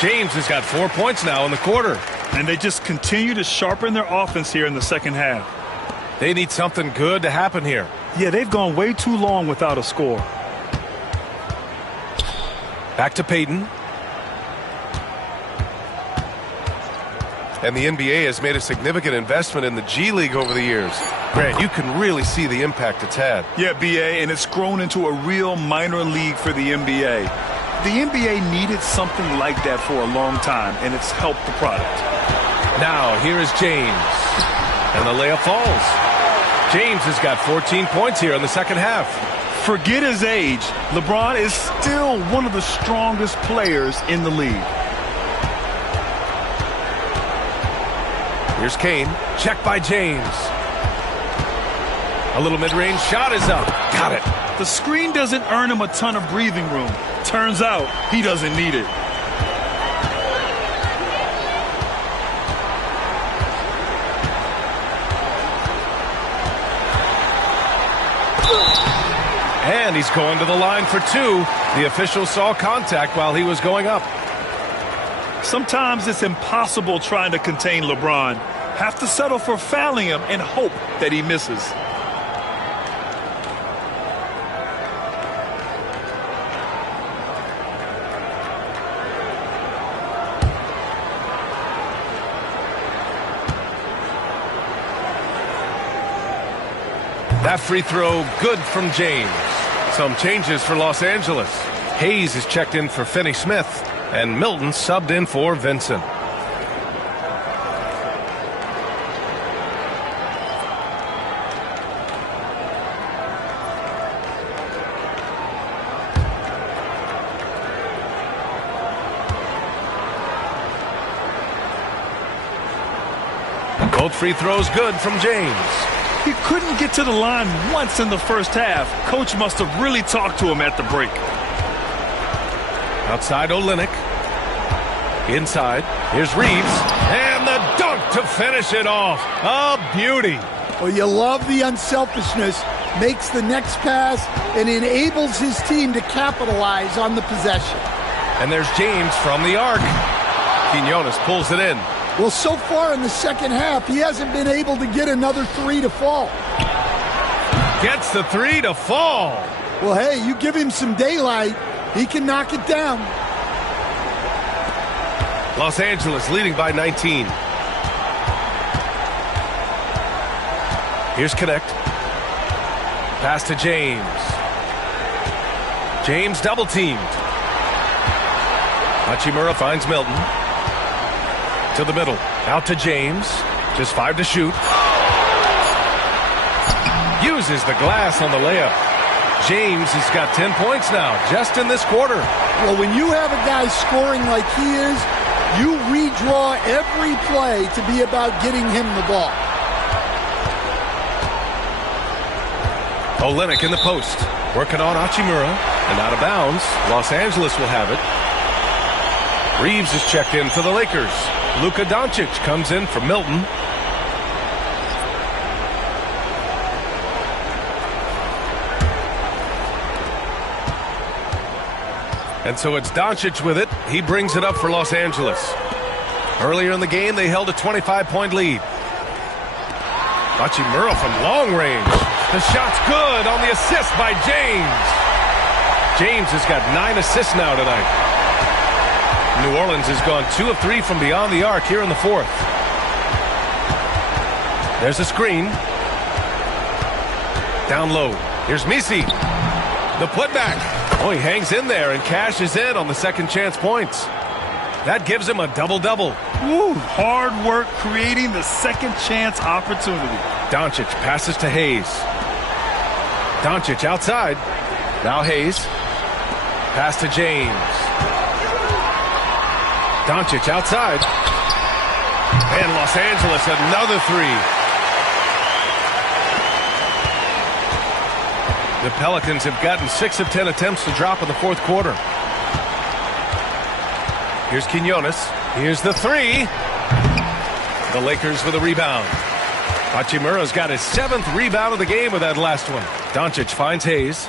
James has got 4 points now in the quarter. And they just continue to sharpen their offense here in the second half. They need something good to happen here. Yeah, they've gone way too long without a score. Back to Payton. And the NBA has made a significant investment in the G League over the years. Grant, you can really see the impact it's had. Yeah, BA, and it's grown into a real minor league for the NBA. The NBA needed something like that for a long time, and it's helped the product. Now, here is James. And the layup falls. James has got 14 points here in the second half. Forget his age. LeBron is still one of the strongest players in the league. Here's Kane. Check by James. A little mid-range shot is up. Got it. The screen doesn't earn him a ton of breathing room. Turns out he doesn't need it. And he's going to the line for two. The official saw contact while he was going up. Sometimes it's impossible trying to contain LeBron. Have to settle for fouling him and hope that he misses. That free throw good from James. Some changes for Los Angeles. Hayes is checked in for Finney-Smith. And Milton subbed in for Vincent. Both free throws good from James. He couldn't get to the line once in the first half. Coach must have really talked to him at the break. Outside Olynyk. Inside. Here's Reeves. And the dunk to finish it off. A beauty. Well, you love the unselfishness. Makes the next pass and enables his team to capitalize on the possession. And there's James from the arc. Quinones pulls it in. Well, so far in the second half, he hasn't been able to get another three to fall. Gets the three to fall. Well, hey, you give him some daylight, he can knock it down. Los Angeles leading by 19. Here's Connect. Pass to James. James double teamed. Hachimura finds Milton. To the middle. Out to James. Just 5 to shoot. Uses the glass on the layup. James has got 10 points now, just in this quarter. Well, when you have a guy scoring like he is, you redraw every play to be about getting him the ball. Olynyk in the post. Working on Hachimura. And out of bounds. Los Angeles will have it. Reeves is checked in for the Lakers. Luka Doncic comes in for Milton. And so it's Doncic with it. He brings it up for Los Angeles. Earlier in the game, they held a 25-point lead. Hachimura from long range. The shot's good on the assist by James. James has got 9 assists now tonight. New Orleans has gone 2 of 3 from beyond the arc here in the fourth. There's a screen. Down low. Here's Misi. The putback. Oh, he hangs in there and cashes in on the second chance points. That gives him a double-double. Woo, hard work creating the second chance opportunity. Doncic passes to Hayes. Doncic outside. Now Hayes. Pass to James. Doncic outside. And Los Angeles, another three. The Pelicans have gotten 6 of 10 attempts to drop in the fourth quarter. Here's Quinones. Here's the three. The Lakers with a rebound. Hachimura's got his 7th rebound of the game with that last one. Doncic finds Hayes.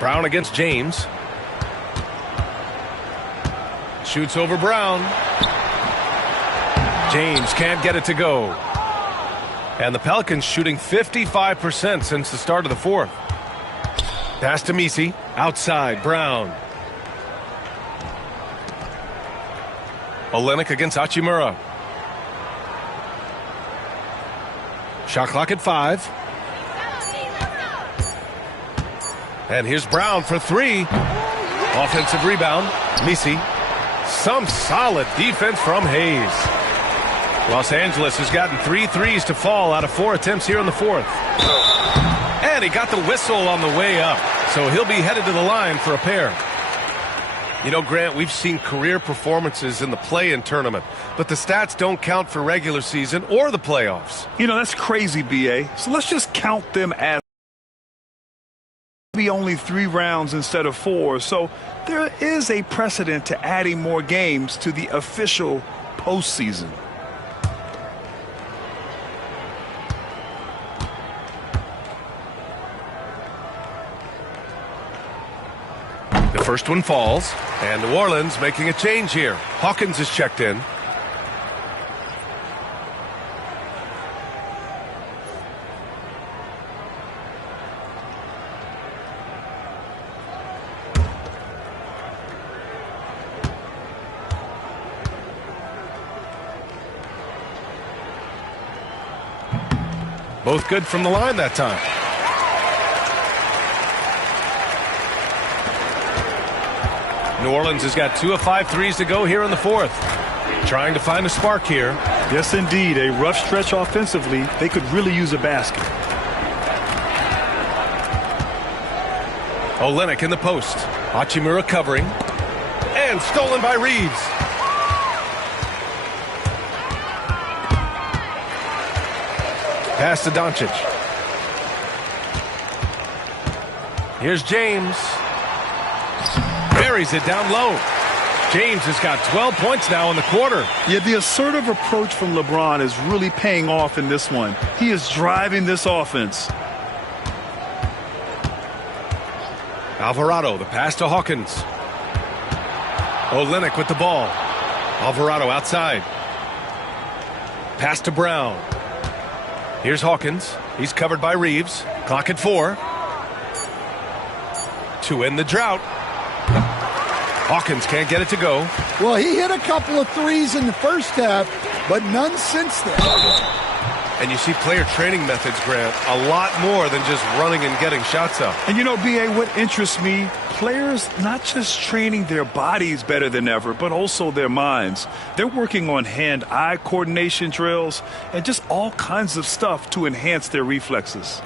Brown against James. Shoots over Brown. James can't get it to go. And the Pelicans shooting 55% since the start of the fourth. Pass to Misi. Outside, Brown. Olynyk against Hachimura. Shot clock at 5. And here's Brown for 3. Offensive rebound. Misi. Some solid defense from Hayes. Los Angeles has gotten 3 threes to fall out of 4 attempts here in the fourth. And he got the whistle on the way up. So he'll be headed to the line for a pair. You know, Grant, we've seen career performances in the play-in tournament, but the stats don't count for regular season or the playoffs. You know, that's crazy, B.A. So let's just count them as maybe only 3 rounds instead of 4. So there is a precedent to adding more games to the official postseason. The first one falls, and New Orleans making a change here. Hawkins is checked in. Both good from the line that time. New Orleans has got 2 of 5 threes to go here in the fourth. Trying to find a spark here. Yes, indeed. A rough stretch offensively. They could really use a basket. Olynyk in the post. Hachimura covering. And stolen by Reeves. Pass to Doncic. Here's James. Buries it down low. James has got 12 points now in the quarter. Yeah, the assertive approach from LeBron is really paying off in this one. He is driving this offense. Alvarado, the pass to Hawkins. Olynyk with the ball. Alvarado outside. Pass to Brown. Here's Hawkins. He's covered by Reeves. Clock at 4. To end the drought. Hawkins can't get it to go. Well, he hit a couple of threes in the first half, but none since then. And you see player training methods, Grant, a lot more than just running and getting shots up. And you know, B.A., what interests me, players not just training their bodies better than ever, but also their minds. They're working on hand-eye coordination drills and just all kinds of stuff to enhance their reflexes.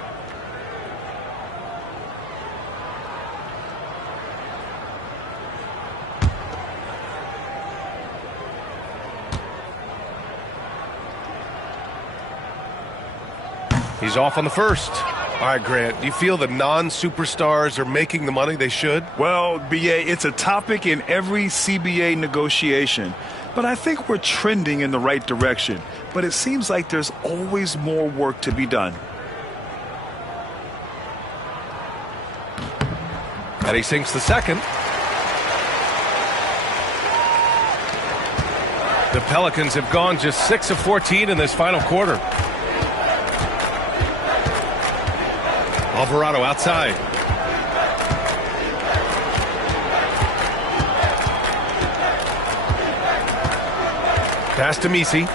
He's off on the first. All right, Grant, do you feel the non-superstars are making the money they should? Well, B.A., it's a topic in every CBA negotiation. But I think we're trending in the right direction. But it seems like there's always more work to be done. And he sinks the second. The Pelicans have gone just 6 of 14 in this final quarter. Alvarado outside. Pass to Messi.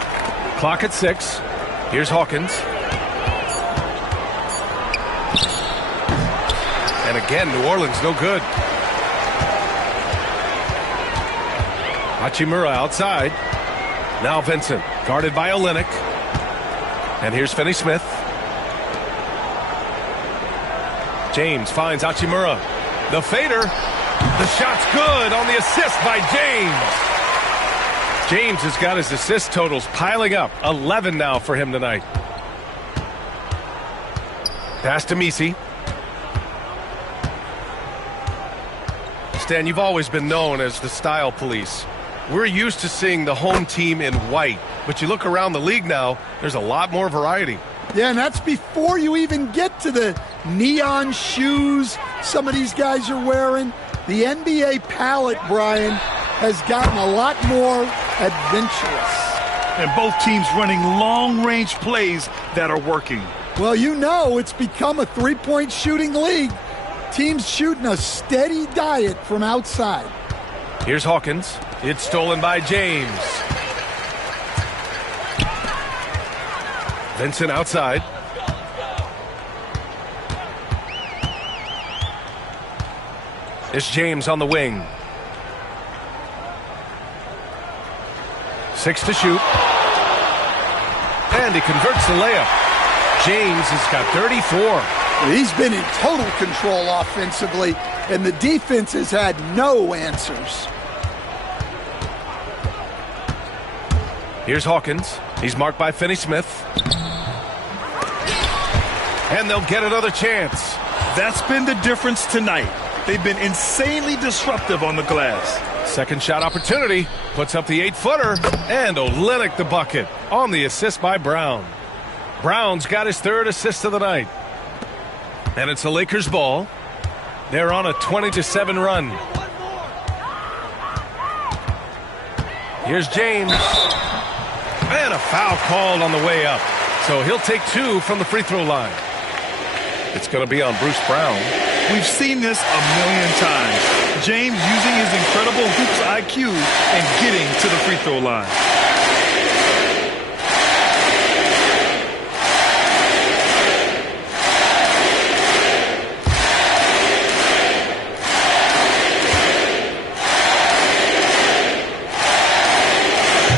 Clock at 6. Here's Hawkins. And again, New Orleans no good. Hachimura outside. Now Vincent, guarded by Olynyk. And here's Finney-Smith. James finds Hachimura. The fader. The shot's good on the assist by James. James has got his assist totals piling up. 11 now for him tonight. Pass to Messi. Stan, you've always been known as the style police. We're used to seeing the home team in white, but you look around the league now, there's a lot more variety. Yeah, and that's before you even get to the neon shoes some of these guys are wearing. The NBA palette, Brian, has gotten a lot more adventurous. And both teams running long-range plays that are working. Well, you know it's become a three-point shooting league. Teams shooting a steady diet from outside. Here's Hawkins. It's stolen by James. Vincent outside. It's James on the wing. 6 to shoot. And he converts the layup. James has got 34. He's been in total control offensively, and the defense has had no answers. Here's Hawkins. He's marked by Finney-Smith. And they'll get another chance. That's been the difference tonight. They've been insanely disruptive on the glass. Second shot opportunity. Puts up the 8-footer. And Olynyk the bucket on the assist by Brown. Brown's got his third assist of the night. And it's the Lakers' ball. They're on a 20-7 run. Here's James. And a foul called on the way up. So he'll take 2 from the free throw line. It's going to be on Bruce Brown. We've seen this a million times. James using his incredible hoops IQ and getting to the free throw line.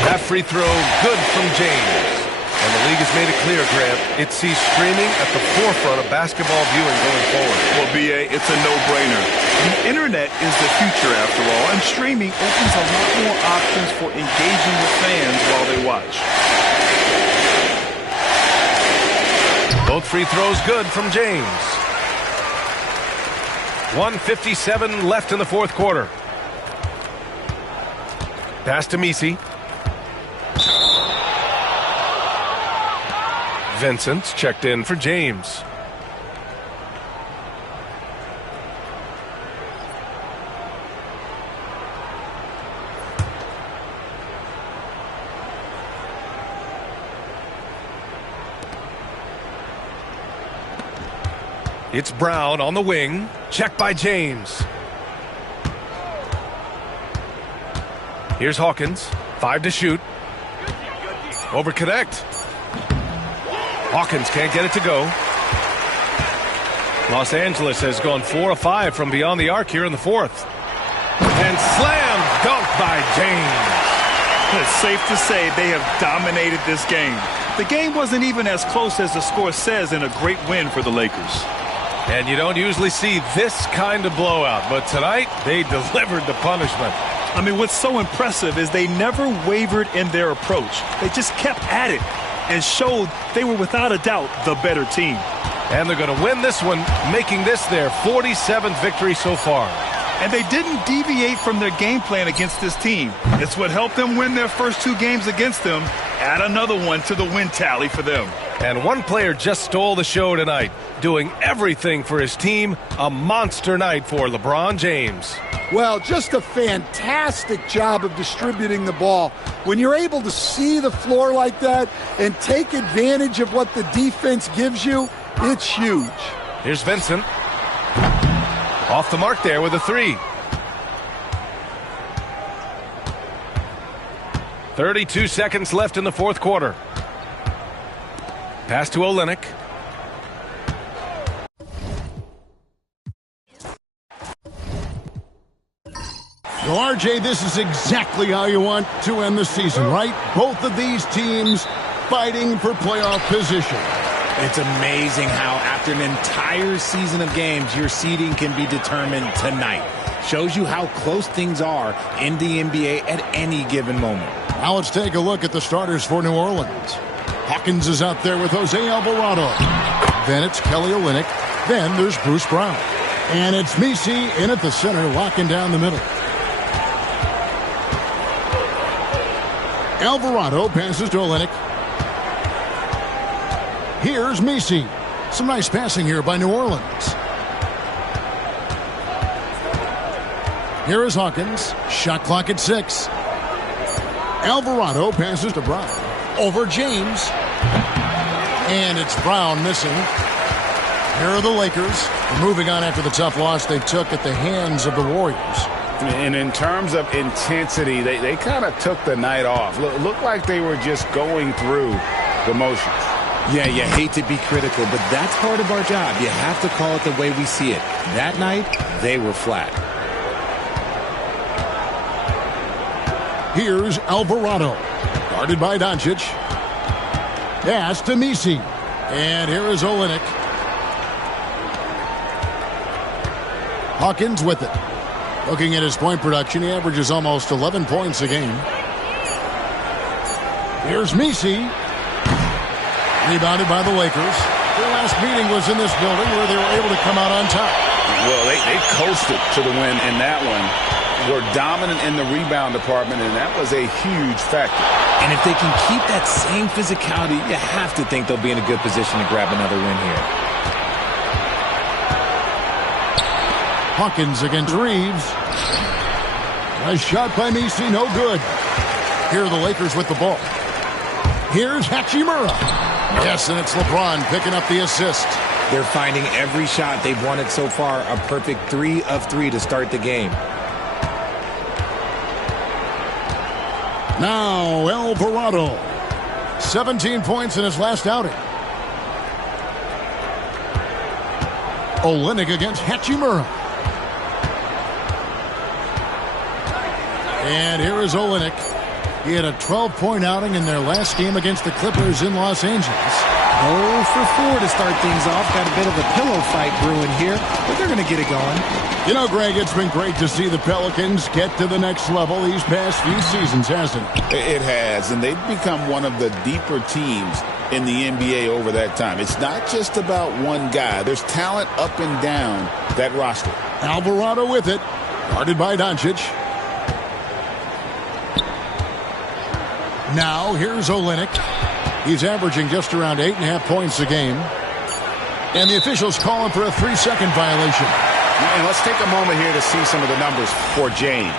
That free throw good from James. And the league has made it clear, Grant, it sees streaming at the forefront of basketball viewing going forward. Well, B.A., it's a no-brainer. The internet is the future, after all, and streaming opens a lot more options for engaging with fans while they watch. Both free throws good from James. 1:57 left in the fourth quarter. Pass to Messi. Vincent's checked in for James. It's Brown on the wing. Checked by James. Here's Hawkins. 5 to shoot. Over connect. Hawkins can't get it to go. Los Angeles has gone 4 of 5 from beyond the arc here in the fourth. And slam dunk by James. It's safe to say they have dominated this game. The game wasn't even as close as the score says in a great win for the Lakers. And you don't usually see this kind of blowout, but tonight they delivered the punishment. I mean, what's so impressive is they never wavered in their approach. They just kept at it and showed they were without a doubt the better team. And they're going to win this one, making this their 47th victory so far. And they didn't deviate from their game plan against this team. It's what helped them win their first 2 games against them. Add another one to the win tally for them. And one player just stole the show tonight, doing everything for his team. A monster night for LeBron James. Well, just a fantastic job of distributing the ball. When you're able to see the floor like that and take advantage of what the defense gives you, it's huge. Here's Vincent. Off the mark there with a three. 32 seconds left in the fourth quarter. Pass to Olynyk. Well, RJ, this is exactly how you want to end the season, right? Both of these teams fighting for playoff position. It's amazing how after an entire season of games, your seeding can be determined tonight. Shows you how close things are in the NBA at any given moment. Now let's take a look at the starters for New Orleans. Hawkins is out there with Jose Alvarado. Then it's Kelly Olynyk. Then there's Bruce Brown. And it's Messi in at the center, locking down the middle. Alvarado passes to Olynyk. Here's Messi. Some nice passing here by New Orleans. Here is Hawkins. Shot clock at 6. Alvarado passes to Brown. Over James. And it's Brown missing. Here are the Lakers. Moving on after the tough loss they took at the hands of the Warriors. And in terms of intensity, they kind of took the night off. Looked like they were just going through the motions. Yeah, you hate to be critical, but that's part of our job. You have to call it the way we see it. That night, they were flat. Here's Alvarado. Guarded by Doncic. Pass to Messi. And here is Olynyk. Hawkins with it. Looking at his point production, he averages almost 11 points a game. Here's Messi. Rebounded by the Lakers. Their last meeting was in this building where they were able to come out on top. Well, they coasted to the win in that one. Were dominant in the rebound department, and that was a huge factor. And if they can keep that same physicality, you have to think they'll be in a good position to grab another win here. Hawkins against Reeves. Nice shot by Messi, no good. Here are the Lakers with the ball. Here's Hachimura. Yes, and it's LeBron picking up the assist. They're finding every shot they've wanted so far a perfect 3 of 3 to start the game. Now Alvarado. 17 points in his last outing. Olynyk against Hachimura. And here is Olynyk. He had a 12-point outing in their last game against the Clippers in Los Angeles. 0 for 4 to start things off. Got a bit of a pillow fight brewing here, but they're going to get it going. You know, Greg, it's been great to see the Pelicans get to the next level these past few seasons, hasn't it? It has, and they've become one of the deeper teams in the NBA over that time. It's not just about one guy. There's talent up and down that roster. Alvarado with it. Guarded by Doncic. Now, here's Olynyk. He's averaging just around 8.5 points a game. And the officials call him for a 3-second violation. And let's take a moment here to see some of the numbers for James.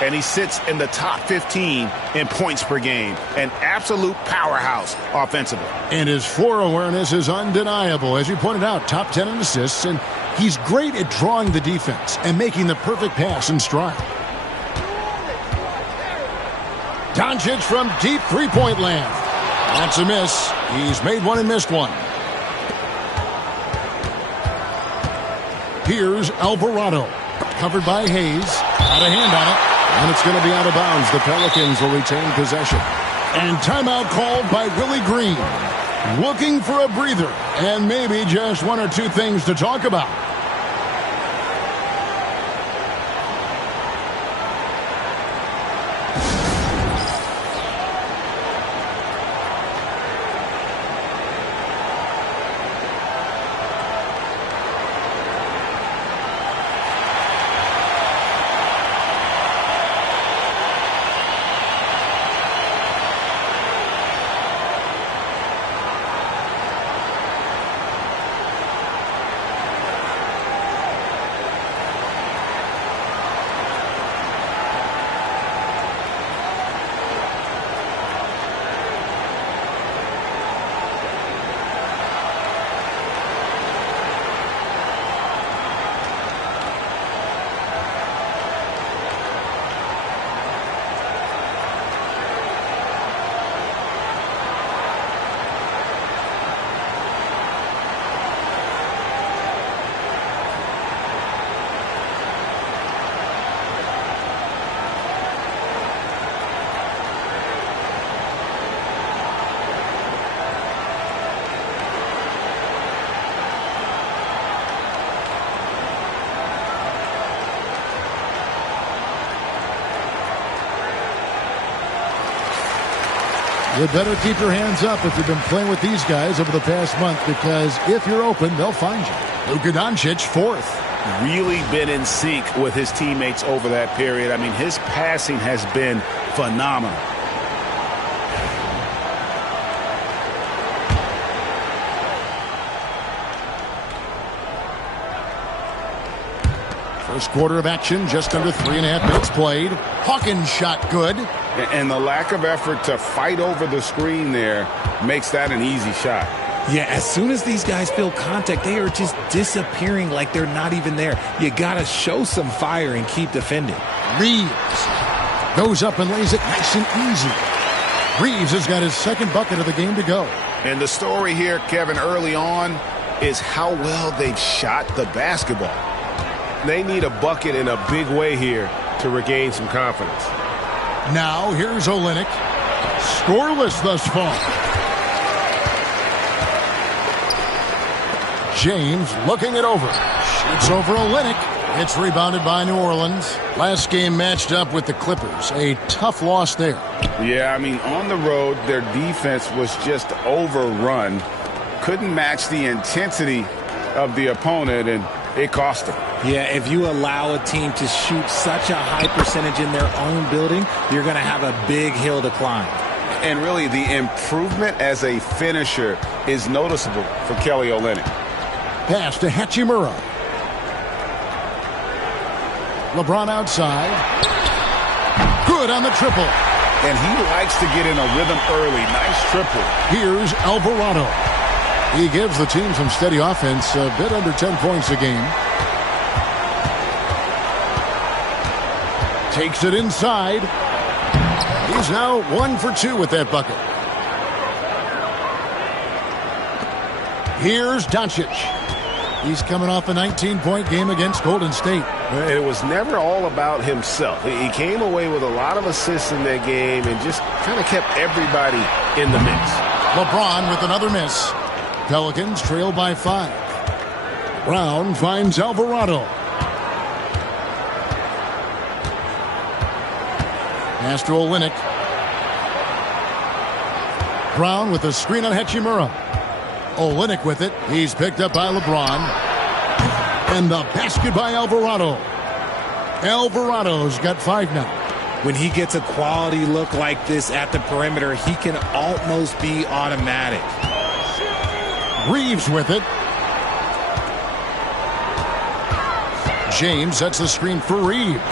And he sits in the top 15 in points per game. An absolute powerhouse offensively. And his floor awareness is undeniable. As you pointed out, top 10 in assists. And he's great at drawing the defense and making the perfect pass in stride. Doncic from deep three-point land. That's a miss. He's made one and missed one. Here's Alvarado. Covered by Hayes. Got a hand on it. And it's going to be out of bounds. The Pelicans will retain possession. And timeout called by Willie Green. Looking for a breather. And maybe just one or two things to talk about. You better keep your hands up if you've been playing with these guys over the past month, because if you're open, they'll find you. Luka Doncic, fourth. Really been in sync with his teammates over that period. I mean, his passing has been phenomenal. First quarter of action, just under 3.5 minutes played. Hawkins shot good. And the lack of effort to fight over the screen there makes that an easy shot. Yeah, as soon as these guys feel contact, they are just disappearing like they're not even there. You got to show some fire and keep defending. Reeves goes up and lays it nice and easy. Reeves has got his second bucket of the game to go. And the story here, Kevin, early on is how well they've shot the basketball. They need a bucket in a big way here to regain some confidence. Now here's Olynyk. Scoreless thus far. James looking it over. Shoots over Olynyk. It's rebounded by New Orleans. Last game matched up with the Clippers. A tough loss there. Yeah, I mean, on the road, their defense was just overrun. Couldn't match the intensity of the opponent, and it cost them. Yeah, if you allow a team to shoot such a high percentage in their own building, you're going to have a big hill to climb. And really, the improvement as a finisher is noticeable for Kelly Olynyk. Pass to Hachimura. LeBron outside. Good on the triple. And he likes to get in a rhythm early. Nice triple. Here's Alvarado. He gives the team some steady offense, a bit under 10 points a game. Takes it inside. He's now 1 for 2 with that bucket. Here's Doncic. He's coming off a 19-point game against Golden State. It was never all about himself. He came away with a lot of assists in that game and just kind of kept everybody in the mix. LeBron with another miss. Pelicans trail by 5. Brown finds Alvarado. Pass to Olynyk. Brown with a screen on Hachimura. Olynyk with it. He's picked up by LeBron. And the basket by Alvarado. Alvarado's got 5 now. When he gets a quality look like this at the perimeter, he can almost be automatic. Reeves with it. James sets the screen for Reeves.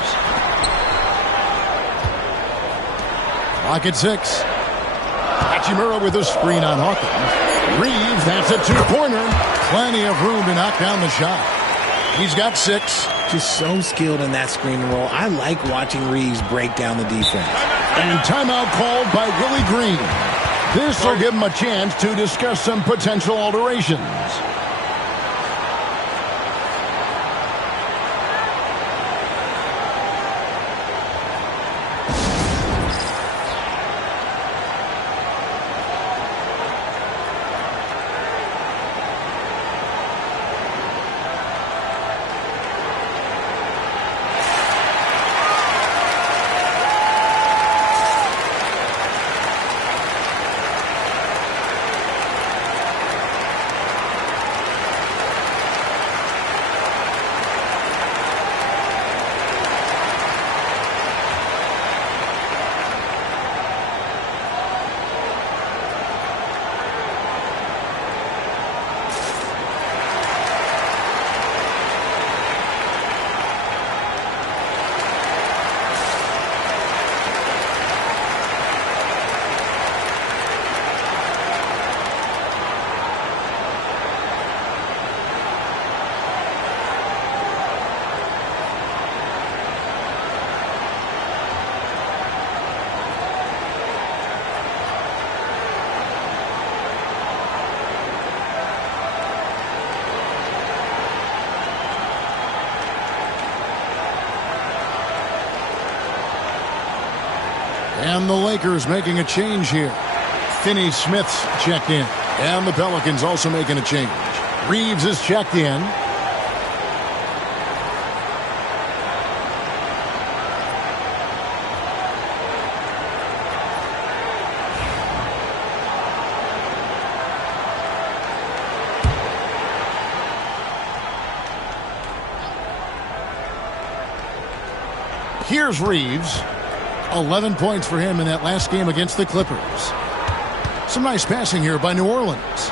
Clock at 6. Hachimura with a screen on Hawkins. Reeves, that's a two-pointer. Plenty of room to knock down the shot. He's got 6. Just so skilled in that screen and roll. I like watching Reeves break down the defense. And timeout called by Willie Green. This will give him a chance to discuss some potential alterations. And the Lakers making a change here. Finney Smith's checked in. And the Pelicans also making a change. Reeves is checked in. Here's Reeves. 11 points for him in that last game against the Clippers. Some nice passing here by New Orleans.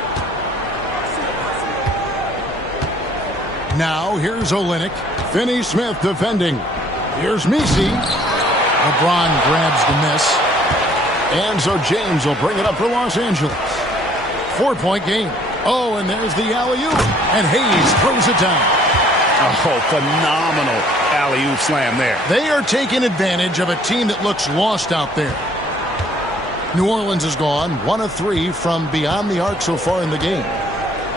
Now here's Olynyk. Finney Smith defending. Here's Messi. LeBron grabs the miss. And so James will bring it up for Los Angeles. 4-point game. Oh, and there's the alley-oop. And Hayes throws it down. Oh, phenomenal alley-oop slam there. They are taking advantage of a team that looks lost out there. New Orleans has gone 1 of 3 from beyond the arc so far in the game.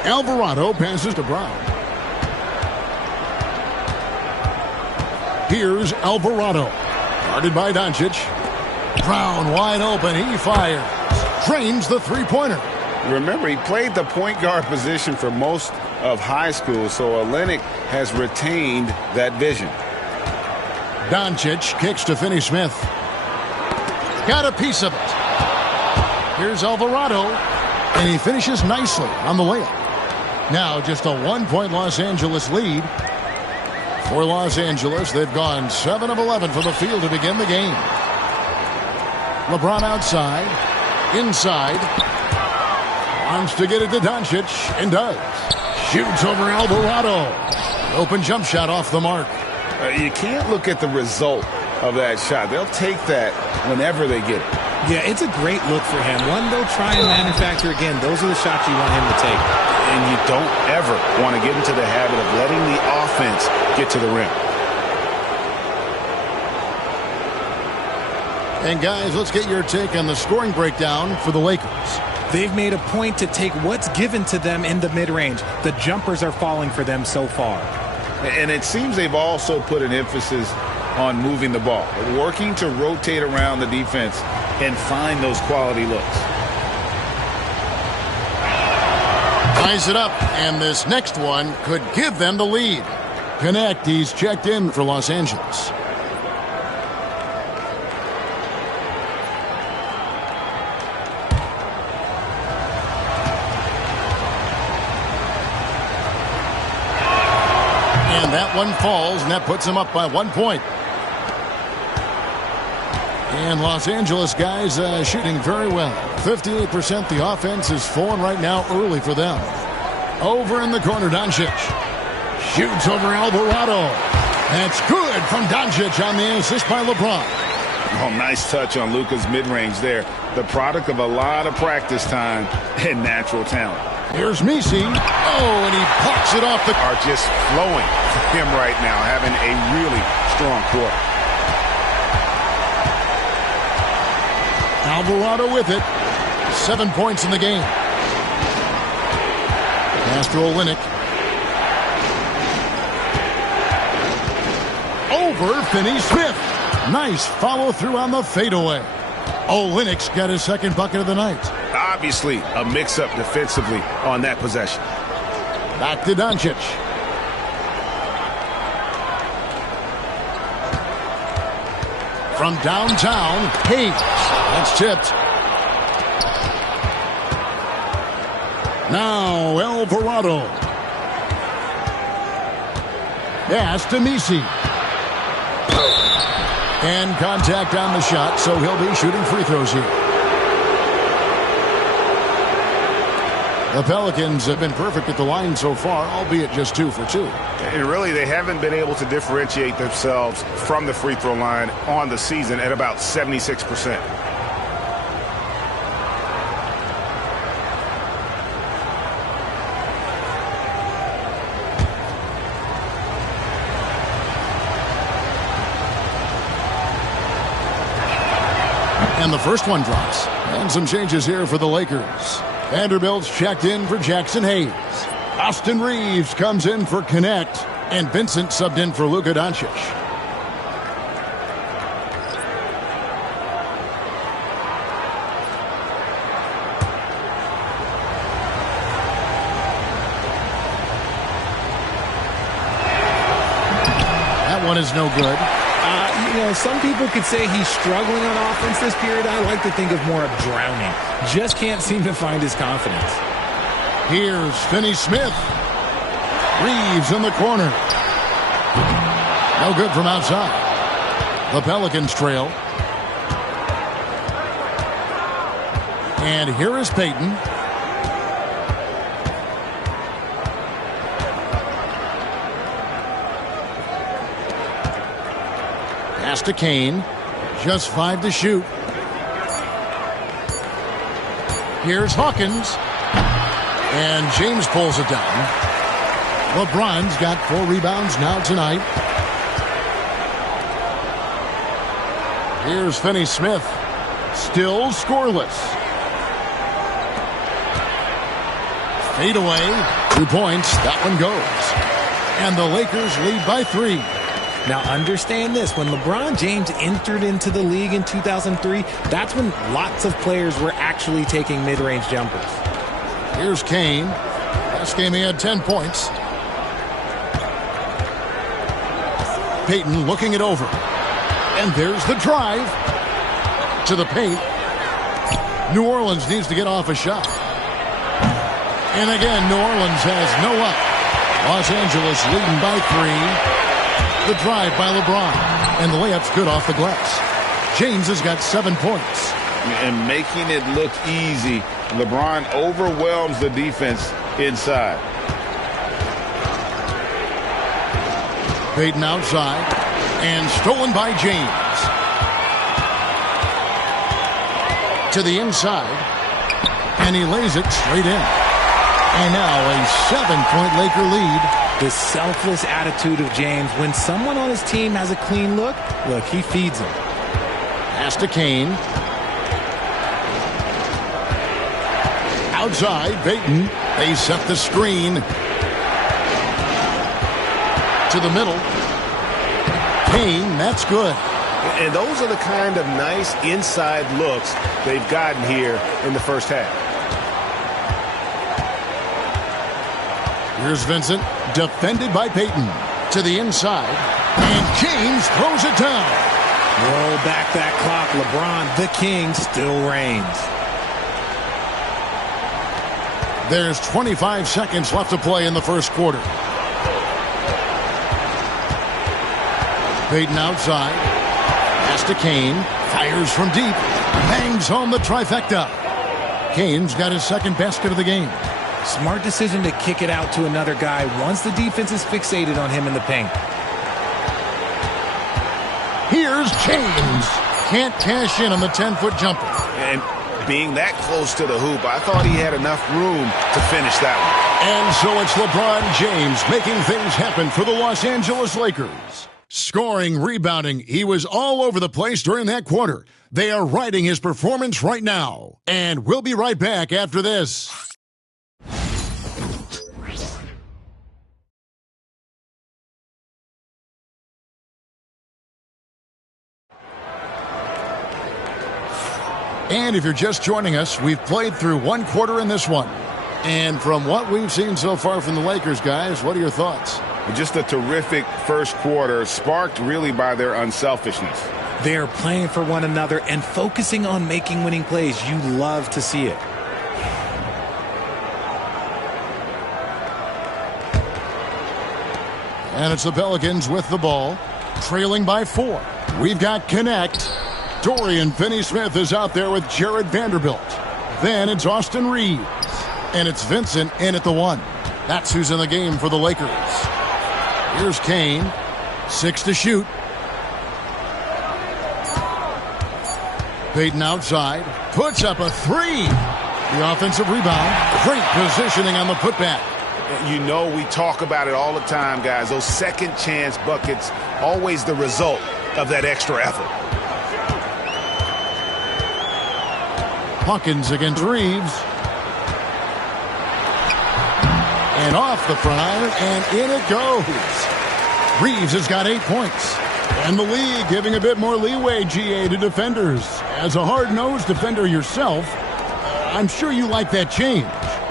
Alvarado passes to Brown. Here's Alvarado. Guarded by Doncic. Brown wide open. He fires. Drains the three-pointer. Remember, he played the point guard position for most of high school, so Olynyk has retained that vision. Doncic kicks to Finney Smith. Got a piece of it. Here's Alvarado, and he finishes nicely on the layup. Now just a 1-point Los Angeles lead. For Los Angeles, they've gone 7 of 11 from the field to begin the game. LeBron outside, inside, wants to get it to Doncic, and does. Shoots over Alvarado. Open jump shot off the mark. You can't look at the result of that shot. They'll take that whenever they get it. Yeah, it's a great look for him. One they'll try and manufacture again. Those are the shots you want him to take. And you don't ever want to get into the habit of letting the offense get to the rim. And guys, let's get your take on the scoring breakdown for the Lakers. They've made a point to take what's given to them in the mid-range. The jumpers are falling for them so far. And it seems they've also put an emphasis on moving the ball, working to rotate around the defense and find those quality looks. Ties it up, and this next one could give them the lead. Connect, he's checked in for Los Angeles. And that one falls, and that puts him up by 1 point. And Los Angeles guys shooting very well. 58%. The offense is falling right now early for them. Over in the corner, Doncic. Shoots over Alvarado. That's good from Doncic on the assist by LeBron. Oh, nice touch on Luka's mid-range there. The product of a lot of practice time and natural talent. Here's Messi. Oh, and he pucks it off the... Are just flowing for him right now, having a really strong quarter. Alvarado with it. 7 points in the game. Pass to Olynyk. Over Finney Smith. Nice follow through on the fadeaway. Olynyk's got his second bucket of the night. Obviously a mix-up defensively on that possession. Back to Doncic. From downtown, Hayes. That's tipped. Now Alvarado. Pass to Messi. And contact on the shot, so he'll be shooting free throws here. The Pelicans have been perfect at the line so far, albeit just 2 for 2. And really, they haven't been able to differentiate themselves from the free throw line on the season at about 76%. And the first one drops. And some changes here for the Lakers. Vanderbilt's checked in for Jackson Hayes. Austin Reeves comes in for Connect. And Vincent subbed in for Luka Doncic. That one is no good. Some people could say he's struggling on offense this period. I like to think of more of drowning. Just can't seem to find his confidence. Here's Finney Smith. Reeves in the corner. No good from outside. The Pelicans trail. And here is Payton. Pass to Kane. Just 5 to shoot. Here's Hawkins. And James pulls it down. LeBron's got 4 rebounds now tonight. Here's Finney-Smith. Still scoreless. Fade away. 2 points. That one goes. And the Lakers lead by 3. Now understand this, when LeBron James entered into the league in 2003, that's when lots of players were actually taking mid-range jumpers. Here's Kane. Last game he had 10 points. Payton looking it over. And there's the drive to the paint. New Orleans needs to get off a shot. And again, New Orleans has no up. Los Angeles leading by 3. The drive by LeBron. And the layup's good off the glass. James has got 7 points. And making it look easy, LeBron overwhelms the defense inside. Payton outside. And stolen by James. To the inside. And he lays it straight in. And now a 7-point Laker lead. The selfless attitude of James. When someone on his team has a clean look, he feeds him. Pass to Kane. Outside, Payton. They set the screen. To the middle. Kane, that's good. And those are the kind of nice inside looks they've gotten here in the first half. Here's Vincent, defended by Payton. To the inside, and James throws it down. Roll back that clock. LeBron, the king, still reigns. There's 25 seconds left to play in the first quarter. Payton outside. Pass to Kane. Fires from deep. Bangs home the trifecta. Kane's got his second basket of the game. Smart decision to kick it out to another guy once the defense is fixated on him in the paint. Here's James. Can't cash in on the 10-foot jumper. And being that close to the hoop, I thought he had enough room to finish that one. And so it's LeBron James making things happen for the Los Angeles Lakers. Scoring, rebounding, he was all over the place during that quarter. They are riding his performance right now. And we'll be right back after this. And if you're just joining us, we've played through one quarter in this one. And from what we've seen so far from the Lakers, guys, what are your thoughts? Just a terrific first quarter, sparked really by their unselfishness. They're playing for one another and focusing on making winning plays. You love to see it. And it's the Pelicans with the ball, trailing by 4. We've got Connect. Dorian Finney-Smith is out there with Jared Vanderbilt. Then it's Austin Reeves. And it's Vincent in at the 1. That's who's in the game for the Lakers. Here's Kane. 6 to shoot. Payton outside. Puts up a 3. The offensive rebound. Great positioning on the putback. You know we talk about it all the time, guys. Those second chance buckets, always the result of that extra effort. Hawkins against Reeves. And off the front, and in it goes. Reeves has got 8 points. And the league giving a bit more leeway, GA, to defenders. As a hard-nosed defender yourself, I'm sure you like that change.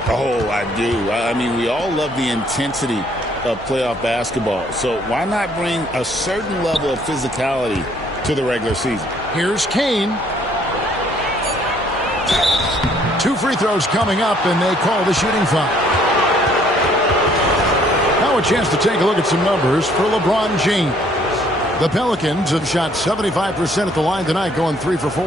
Oh, I do. I mean, we all love the intensity of playoff basketball. So why not bring a certain level of physicality to the regular season? Here's Kane. 2 free throws coming up, and they call the shooting foul. Now a chance to take a look at some numbers for LeBron James. The Pelicans have shot 75% at the line tonight, going 3 for 4.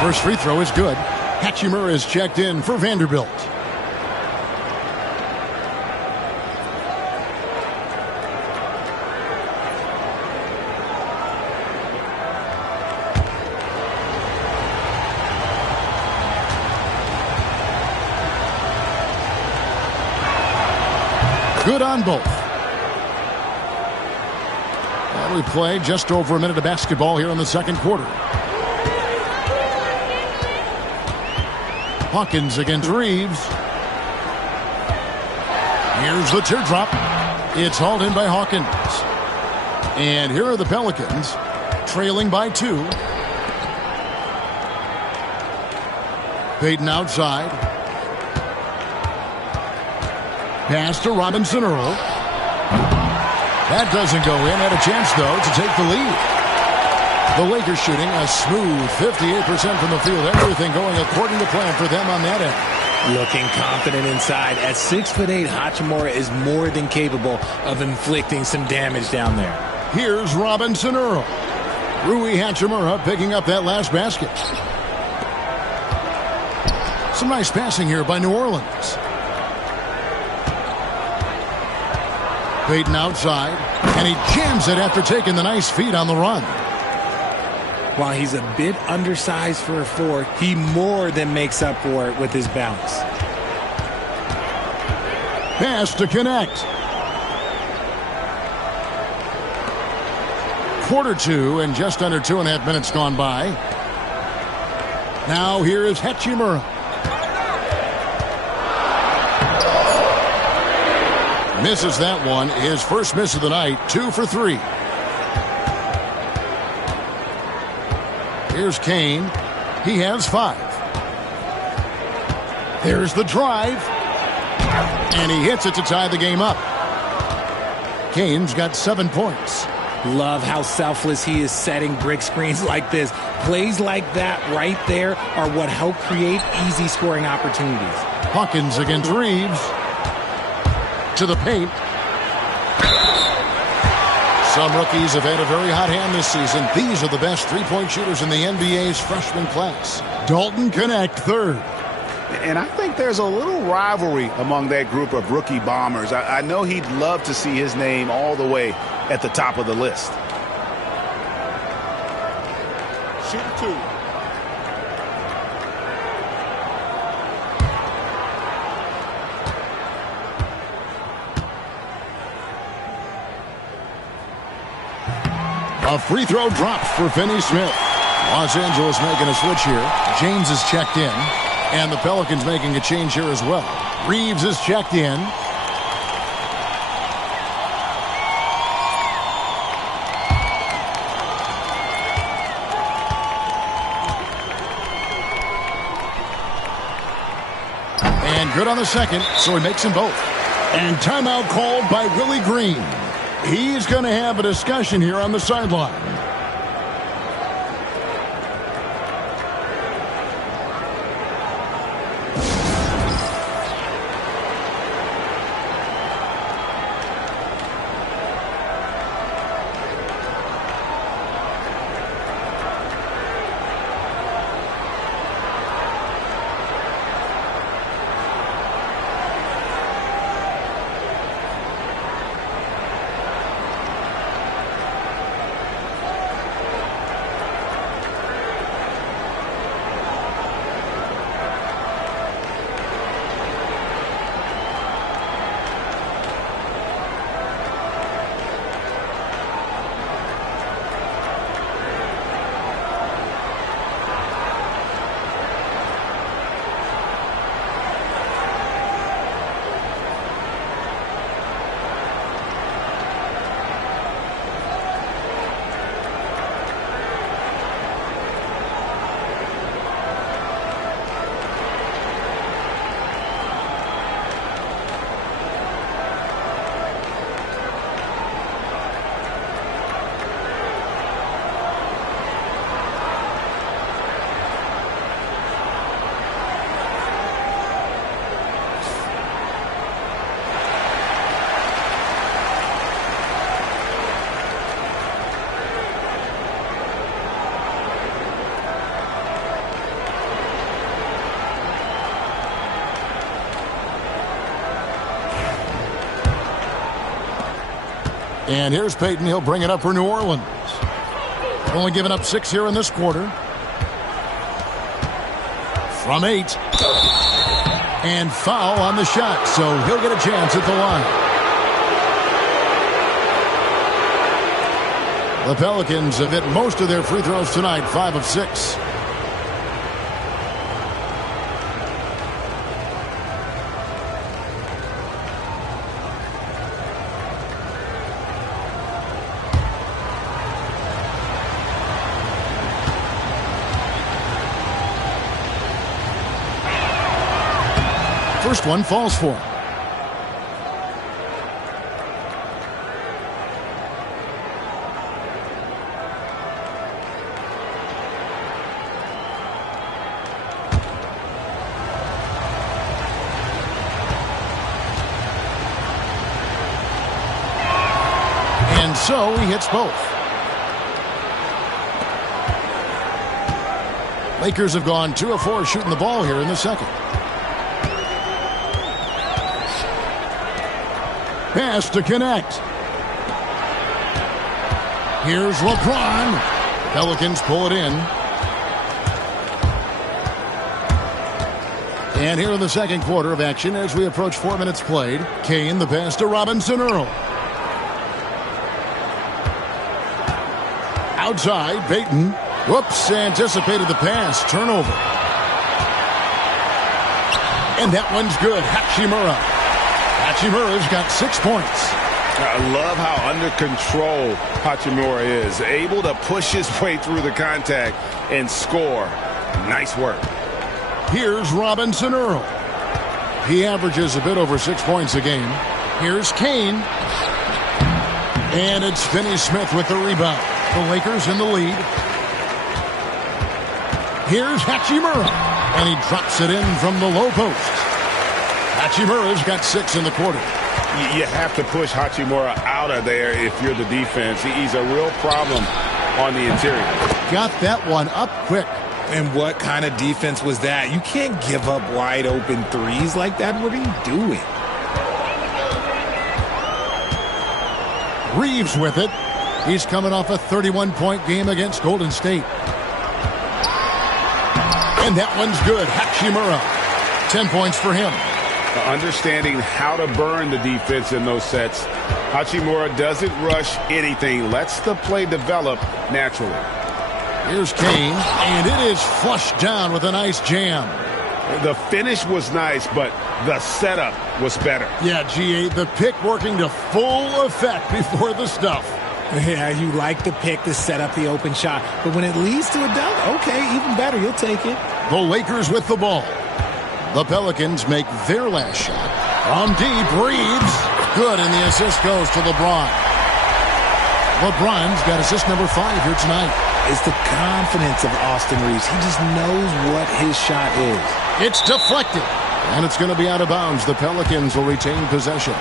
First free throw is good. Hachimura is checked in for Vanderbilt. Good on both. And we play just over a minute of basketball here in the second quarter. Hawkins against Reeves. Here's the teardrop. It's hauled in by Hawkins. And here are the Pelicans, trailing by 2. Payton outside. Pass to Robinson Earl. That doesn't go in. Had a chance, though, to take the lead. The Lakers shooting a smooth 58% from the field. Everything going according to plan for them on that end. Looking confident inside. At 6'8", Hachimura is more than capable of inflicting some damage down there. Here's Robinson Earl. Rui Hachimura picking up that last basket. Some nice passing here by New Orleans. Payton outside, and he jams it after taking the nice feed on the run. While he's a bit undersized for a 4, he more than makes up for it with his bounce. Pass to connect. Quarter 2 and just under 2.5 minutes gone by. Now here is Hachimura. Misses that one. His first miss of the night. 2 for 3. Here's Kane. He has 5. There's the drive. And he hits it to tie the game up. Kane's got 7 points. Love how selfless he is setting brick screens like this. Plays like that right there are what help create easy scoring opportunities. Hawkins against Reeves. To the paint. Some rookies have had a very hot hand this season. These are the best three-point shooters in the NBA's freshman class. Dalton Connect, third. And I think there's a little rivalry among that group of rookie bombers. I know he'd love to see his name all the way at the top of the list. Shooting 2. A free throw drops for Finney Smith. Los Angeles making a switch here. James is checked in. And the Pelicans making a change here as well. Reeves is checked in. And good on the second, so he makes them both. And timeout called by Willie Green. He's going to have a discussion here on the sideline. And here's Payton. He'll bring it up for New Orleans. Only given up 6 here in this quarter. From 8. And foul on the shot, so he'll get a chance at the line. The Pelicans have hit most of their free throws tonight, 5 of 6. First one falls for him. And so he hits both. Lakers have gone 2 of 4 shooting the ball here in the second. Pass to connect. Here's LeBron. Pelicans pull it in. And here in the second quarter of action as we approach 4 minutes played. Kane, the pass to Robinson Earl. Outside, Payton. Whoops, anticipated the pass. Turnover. And that one's good. Hachimura. Hachimura's got 6 points. I love how under control Hachimura is. Able to push his way through the contact and score. Nice work. Here's Robinson Earl. He averages a bit over 6 points a game. Here's Kane. And it's Finney-Smith with the rebound. The Lakers in the lead. Here's Hachimura. And he drops it in from the low post. Hachimura's got 6 in the quarter. You have to push Hachimura out of there if you're the defense. He's a real problem on the interior. Got that one up quick. And what kind of defense was that? You can't give up wide open threes like that. What are you doing? Reeves with it. He's coming off a 31-point game against Golden State. And that one's good. Hachimura. 10 points for him. Understanding how to burn the defense in those sets. Hachimura doesn't rush anything. Lets the play develop naturally. Here's Kane, and it is flushed down with a nice jam. The finish was nice, but the setup was better. Yeah, G.A., the pick working to full effect before the stuff. Yeah, you like the pick to set up the open shot. But when it leads to a dunk, okay, even better. You'll take it. The Lakers with the ball. The Pelicans make their last shot. From deep, Reeves. Good, and the assist goes to LeBron. LeBron's got assist number 5 here tonight. It's the confidence of Austin Reeves. He just knows what his shot is. It's deflected. And it's going to be out of bounds. The Pelicans will retain possession.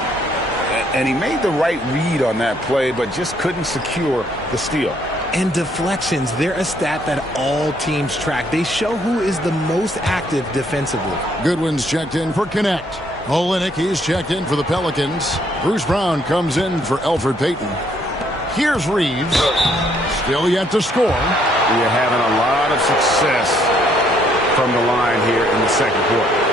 And he made the right read on that play, but just couldn't secure the steal. And deflections, they're a stat that all teams track. They show who is the most active defensively. Goodwin's checked in for Connect. Olynyk, he's checked in for the Pelicans. Bruce Brown comes in for Elfrid Payton. Here's Reeves. Still yet to score. We are having a lot of success from the line here in the second quarter.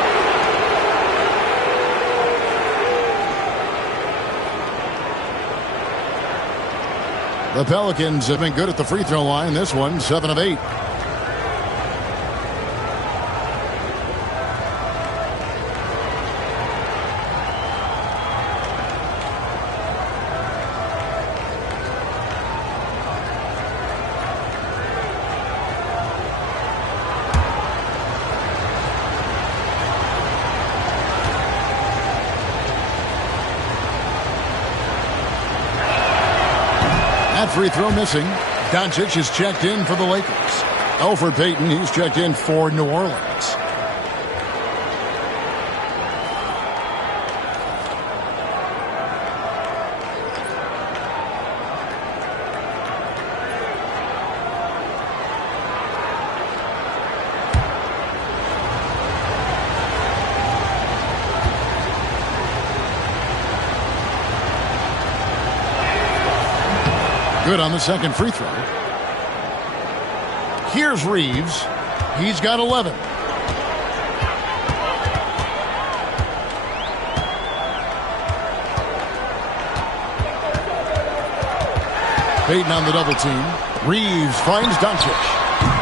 The Pelicans have been good at the free throw line. This one, 7 of 8. Free throw missing. Doncic is checked in for the Lakers. Elfrid Payton, he's checked in for New Orleans. Good on the second free throw. Here's Reeves. He's got 11. Payton on the double team. Reeves finds Doncic.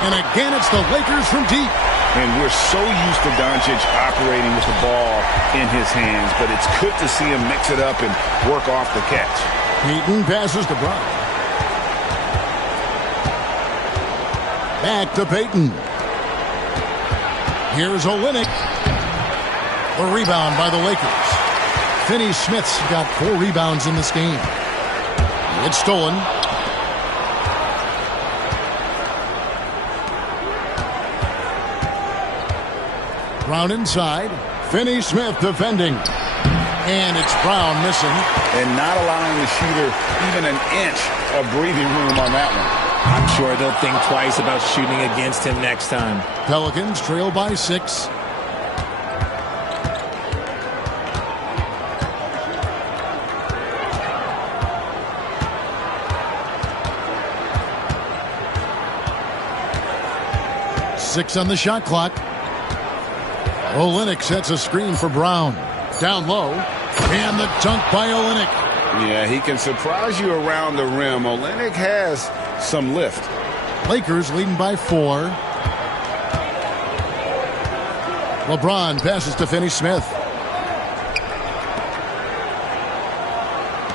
And again, it's the Lakers from deep. And we're so used to Doncic operating with the ball in his hands, but it's good to see him mix it up and work off the catch. Payton passes to Brown. Back to Payton. Here's Olynyk. The rebound by the Lakers. Finney-Smith's got 4 rebounds in this game. It's stolen. Brown inside. Finney-Smith defending. And it's Brown missing. And not allowing the shooter even an inch of breathing room on that one. I'm sure they'll think twice about shooting against him next time. Pelicans trail by 6. Six on the shot clock. Olynyk sets a screen for Brown. Down low. And the dunk by Olynyk. Yeah, he can surprise you around the rim. Olynyk has some lift. Lakers leading by 4. LeBron passes to Finney-Smith.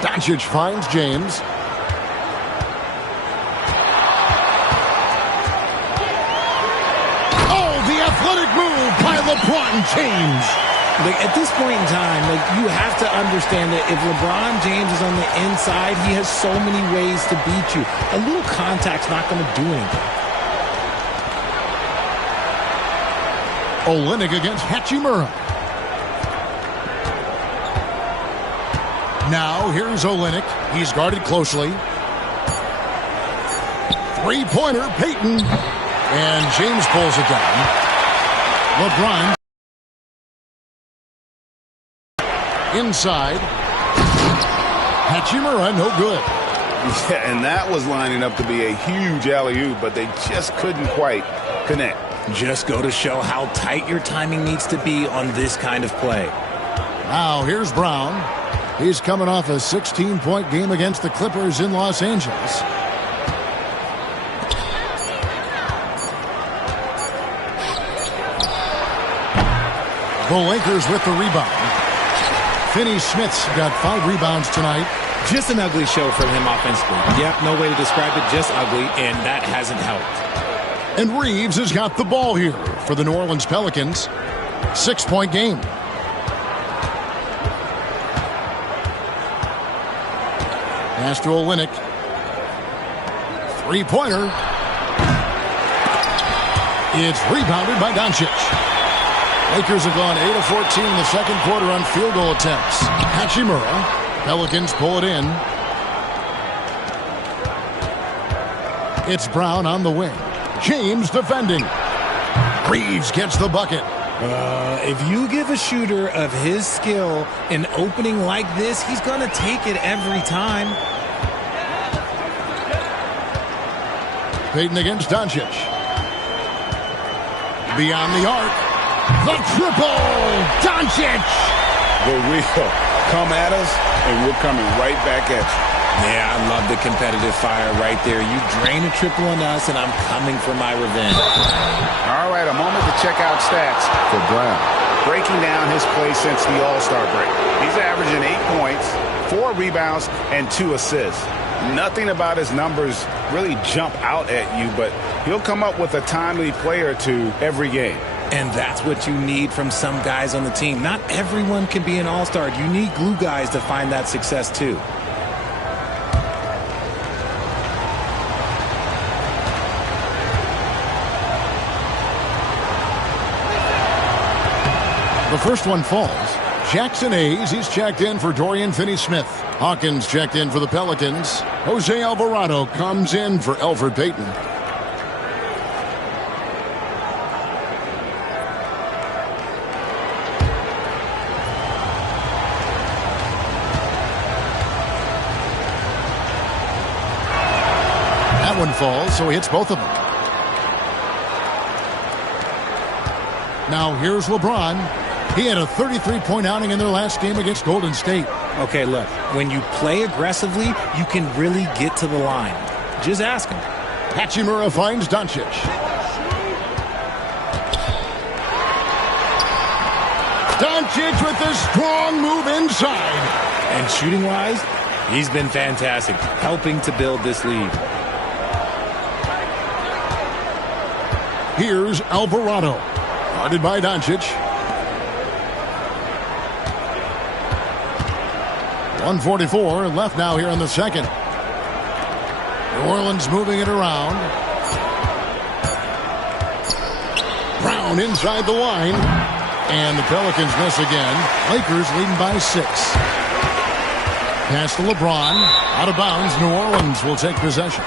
Doncic finds James. Oh, the athletic move by LeBron James. At this point in time, you have to understand that if LeBron James is on the inside, he has so many ways to beat you. A little contact's not going to do anything. Olynyk against Hachimura. Now here's Olynyk. He's guarded closely. Three-pointer, Payton. And James pulls it down. LeBron. Inside. Hachimura, no good. Yeah, and that was lining up to be a huge alley-oop, but they just couldn't quite connect. Just go to show how tight your timing needs to be on this kind of play. Now here's Brown. He's coming off a 16-point game against the Clippers in Los Angeles. The Lakers with the rebound. Finney-Smith's got 5 rebounds tonight. Just an ugly show from him offensively. Yep, no way to describe it, just ugly, and that hasn't helped. And Reeves has got the ball here for the New Orleans Pelicans. 6-point game. Pass to Olynyk. Three-pointer. It's rebounded by Doncic. Lakers have gone 8 of 14 in the second quarter on field goal attempts. Hachimura. Pelicans pull it in. It's Brown on the wing. James defending. Reeves gets the bucket. If you give a shooter of his skill an opening like this, he's going to take it every time. Payton against Doncic. Beyond the arc. The triple! Doncic! The real. Come at us, and we're coming right back at you. Yeah, I love the competitive fire right there. You drain a triple on us, and I'm coming for my revenge. All right, a moment to check out stats for Brown. Breaking down his play since the All-Star break. He's averaging 8 points, 4 rebounds, and 2 assists. Nothing about his numbers really jump out at you, but he'll come up with a timely play or two every game. And that's what you need from some guys on the team. Not everyone can be an all-star. You need glue guys to find that success too. The first one falls. Jackson Hayes, he's checked in for Dorian Finney-Smith. Hawkins checked in for the Pelicans. Jose Alvarado comes in for Elfrid Payton. That one falls, so he hits both of them. Now here's LeBron. He had a 33-point outing in their last game against Golden State. Okay, look, when you play aggressively, you can really get to the line. Just ask him. Hachimura finds Doncic. Doncic with a strong move inside. And shooting-wise, he's been fantastic, helping to build this lead. Here's Alvarado. Guarded by Doncic. 1:44 left now here in the second. New Orleans moving it around. Brown inside the line. And the Pelicans miss again. Lakers leading by 6. Pass to LeBron. Out of bounds. New Orleans will take possession.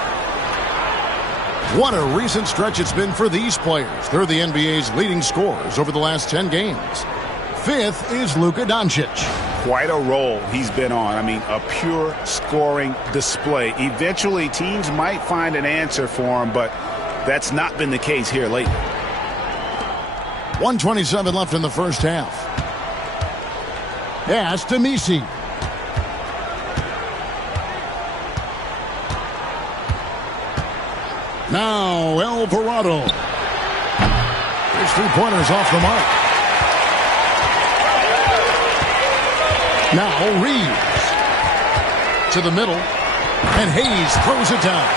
What a recent stretch it's been for these players. They're the NBA's leading scorers over the last 10 games. 5th is Luka Doncic. Quite a role he's been on. I mean, a pure scoring display. Eventually, teams might find an answer for him, but that's not been the case here lately. 1:27 left in the first half. Pass to Messi. Now Alvarado. There's 3-pointers off the mark. Now Reeves. To the middle. And Hayes throws it down.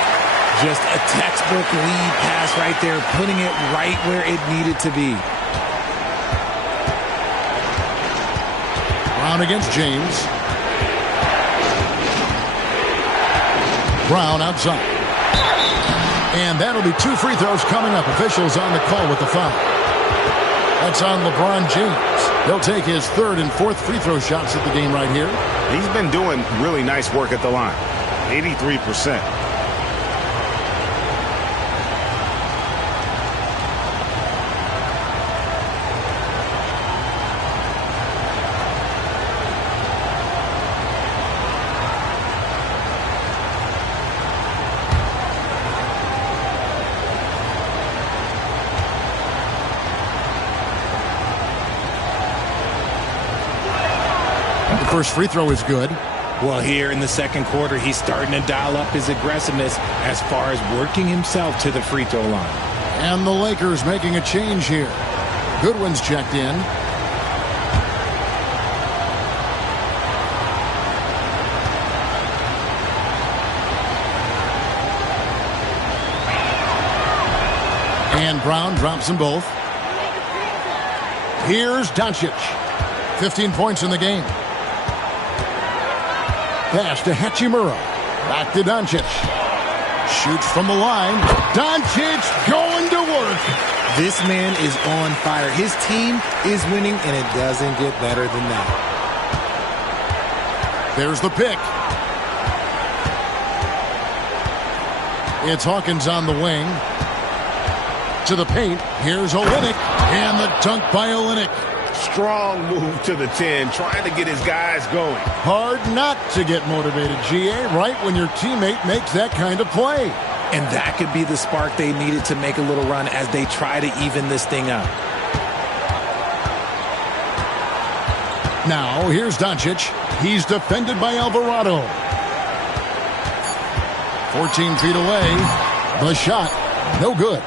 Just a textbook lead pass right there, putting it right where it needed to be. Brown against James. Brown outside. And that'll be 2 free throws coming up. Officials on the call with the foul. That's on LeBron James. He'll take his 3rd and 4th free throw shots at the game right here. He's been doing really nice work at the line. 83%. First free throw is good. Well, here in the second quarter, he's starting to dial up his aggressiveness as far as working himself to the free throw line. And the Lakers making a change here. Goodwin's checked in. And Brown drops them both. Here's Doncic. 15 points in the game. Pass to Hachimura. Back to Doncic. Shoots from the line. Doncic going to work. This man is on fire. His team is winning, and it doesn't get better than that. There's the pick. It's Hawkins on the wing. To the paint. Here's Olynyk. And the dunk by Olynyk. Strong move to the 10, trying to get his guys going. Hard not to get motivated, GA, right when your teammate makes that kind of play. And that could be the spark they needed to make a little run as they try to even this thing up. Now, here's Doncic. He's defended by Alvarado. 14 feet away. The shot, no good.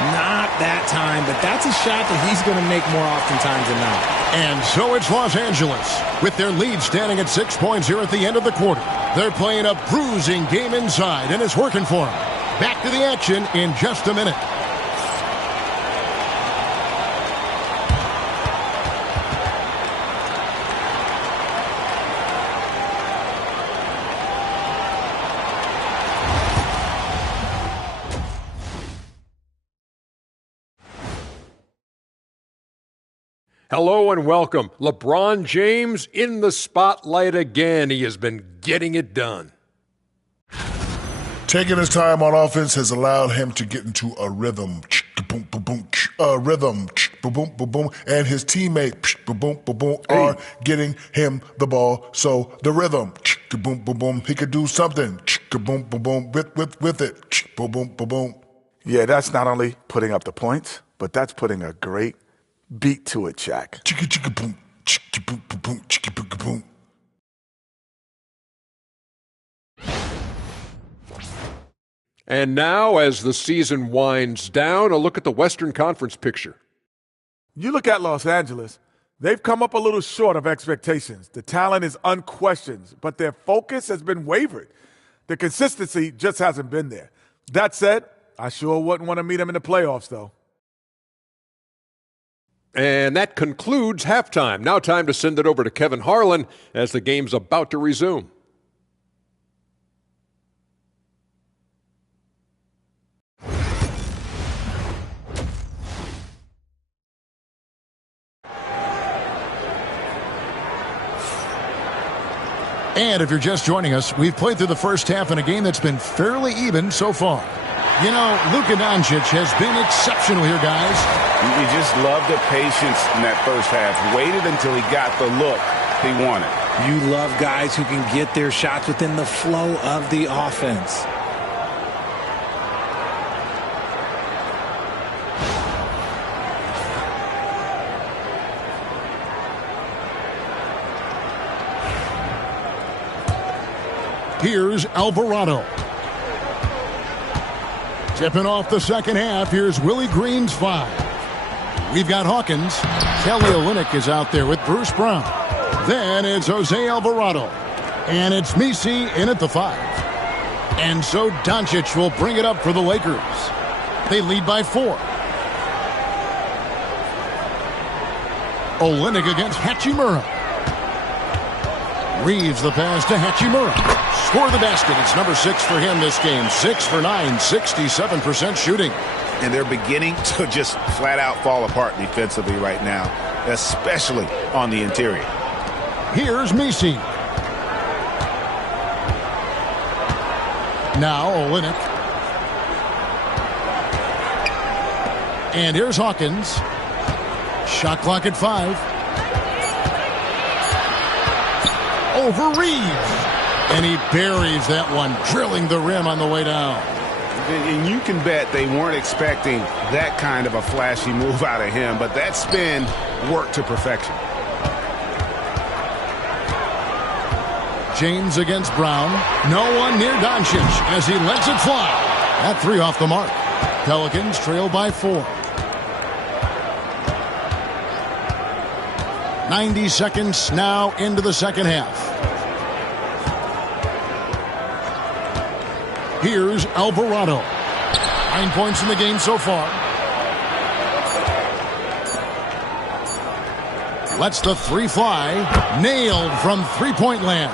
Not that time, but that's a shot that he's going to make more oftentimes than not. And so it's Los Angeles, with their lead standing at 6 points here at the end of the quarter. They're playing a bruising game inside, and it's working for them. Back to the action in just a minute. Hello and welcome. LeBron James in the spotlight again. He has been getting it done. Taking his time on offense has allowed him to get into a rhythm. And his teammate are getting him the ball. So the rhythm, he could do something. boom, boom, boom, with it. Boom, boom, boom, boom. Yeah, that's not only putting up the points, but that's putting a great beat to it, Shaq. Boom, boom, boom, boom, boom. And now, as the season winds down, a look at the Western Conference picture. You look at Los Angeles, they've come up a little short of expectations. The talent is unquestioned, but their focus has been wavered. The consistency just hasn't been there. That said, I sure wouldn't want to meet them in the playoffs, though. And that concludes halftime. Now time to send it over to Kevin Harlan as the game's about to resume. And if you're just joining us, we've played through the first half in a game that's been fairly even so far. You know, Luka Doncic has been exceptional here, guys. You just love the patience in that first half. Waited until he got the look he wanted. You love guys who can get their shots within the flow of the offense. Here's Alvarado. Tipping off the second half, here's Willie Green's 5. We've got Hawkins. Kelly Olynyk is out there with Bruce Brown. Then it's Jose Alvarado. And it's Messi in at the 5. And so Doncic will bring it up for the Lakers. They lead by 4. Olynyk against Hachimura. Reeves the pass to Hachimura. Score the basket. It's number 6 for him this game. 6 for 9, 67% shooting. And they're beginning to just flat out fall apart defensively right now, especially on the interior. Here's Messi. Now Olynyk. And here's Hawkins. Shot clock at 5. Over Reeves. And he buries that one, drilling the rim on the way down. And you can bet they weren't expecting that kind of a flashy move out of him, but that spin worked to perfection. James against Brown. No one near Doncic as he lets it fly. That 3 off the mark. Pelicans trail by 4. 90 seconds now into the second half. Here's Alvarado. 9 points in the game so far. Lets the 3 fly. Nailed from three-point land.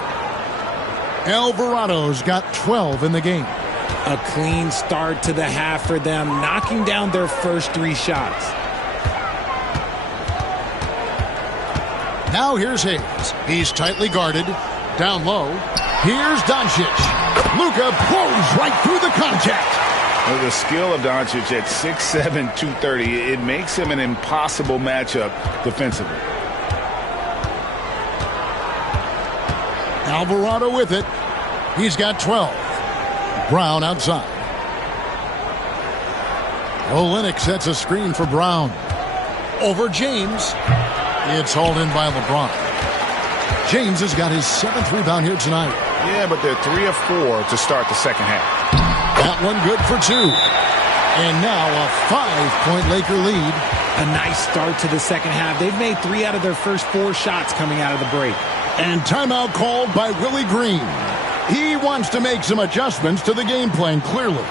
Alvarado's got 12 in the game. A clean start to the half for them, knocking down their first 3 shots. Now here's Hayes. He's tightly guarded. Down low. Here's Doncic. Luka blows right through the contact. Well, the skill of Doncic at 6'7", 230, it makes him an impossible matchup defensively. Alvarado with it. He's got 12. Brown outside. Olynyk sets a screen for Brown. Over James. It's hauled in by LeBron. James has got his 7th rebound here tonight. Yeah, but they're 3 of 4 to start the second half. That one good for 2. And now a 5-point Laker lead. A nice start to the second half. They've made 3 out of their first 4 shots coming out of the break. And timeout called by Willie Green. He wants to make some adjustments to the game plan, clearly.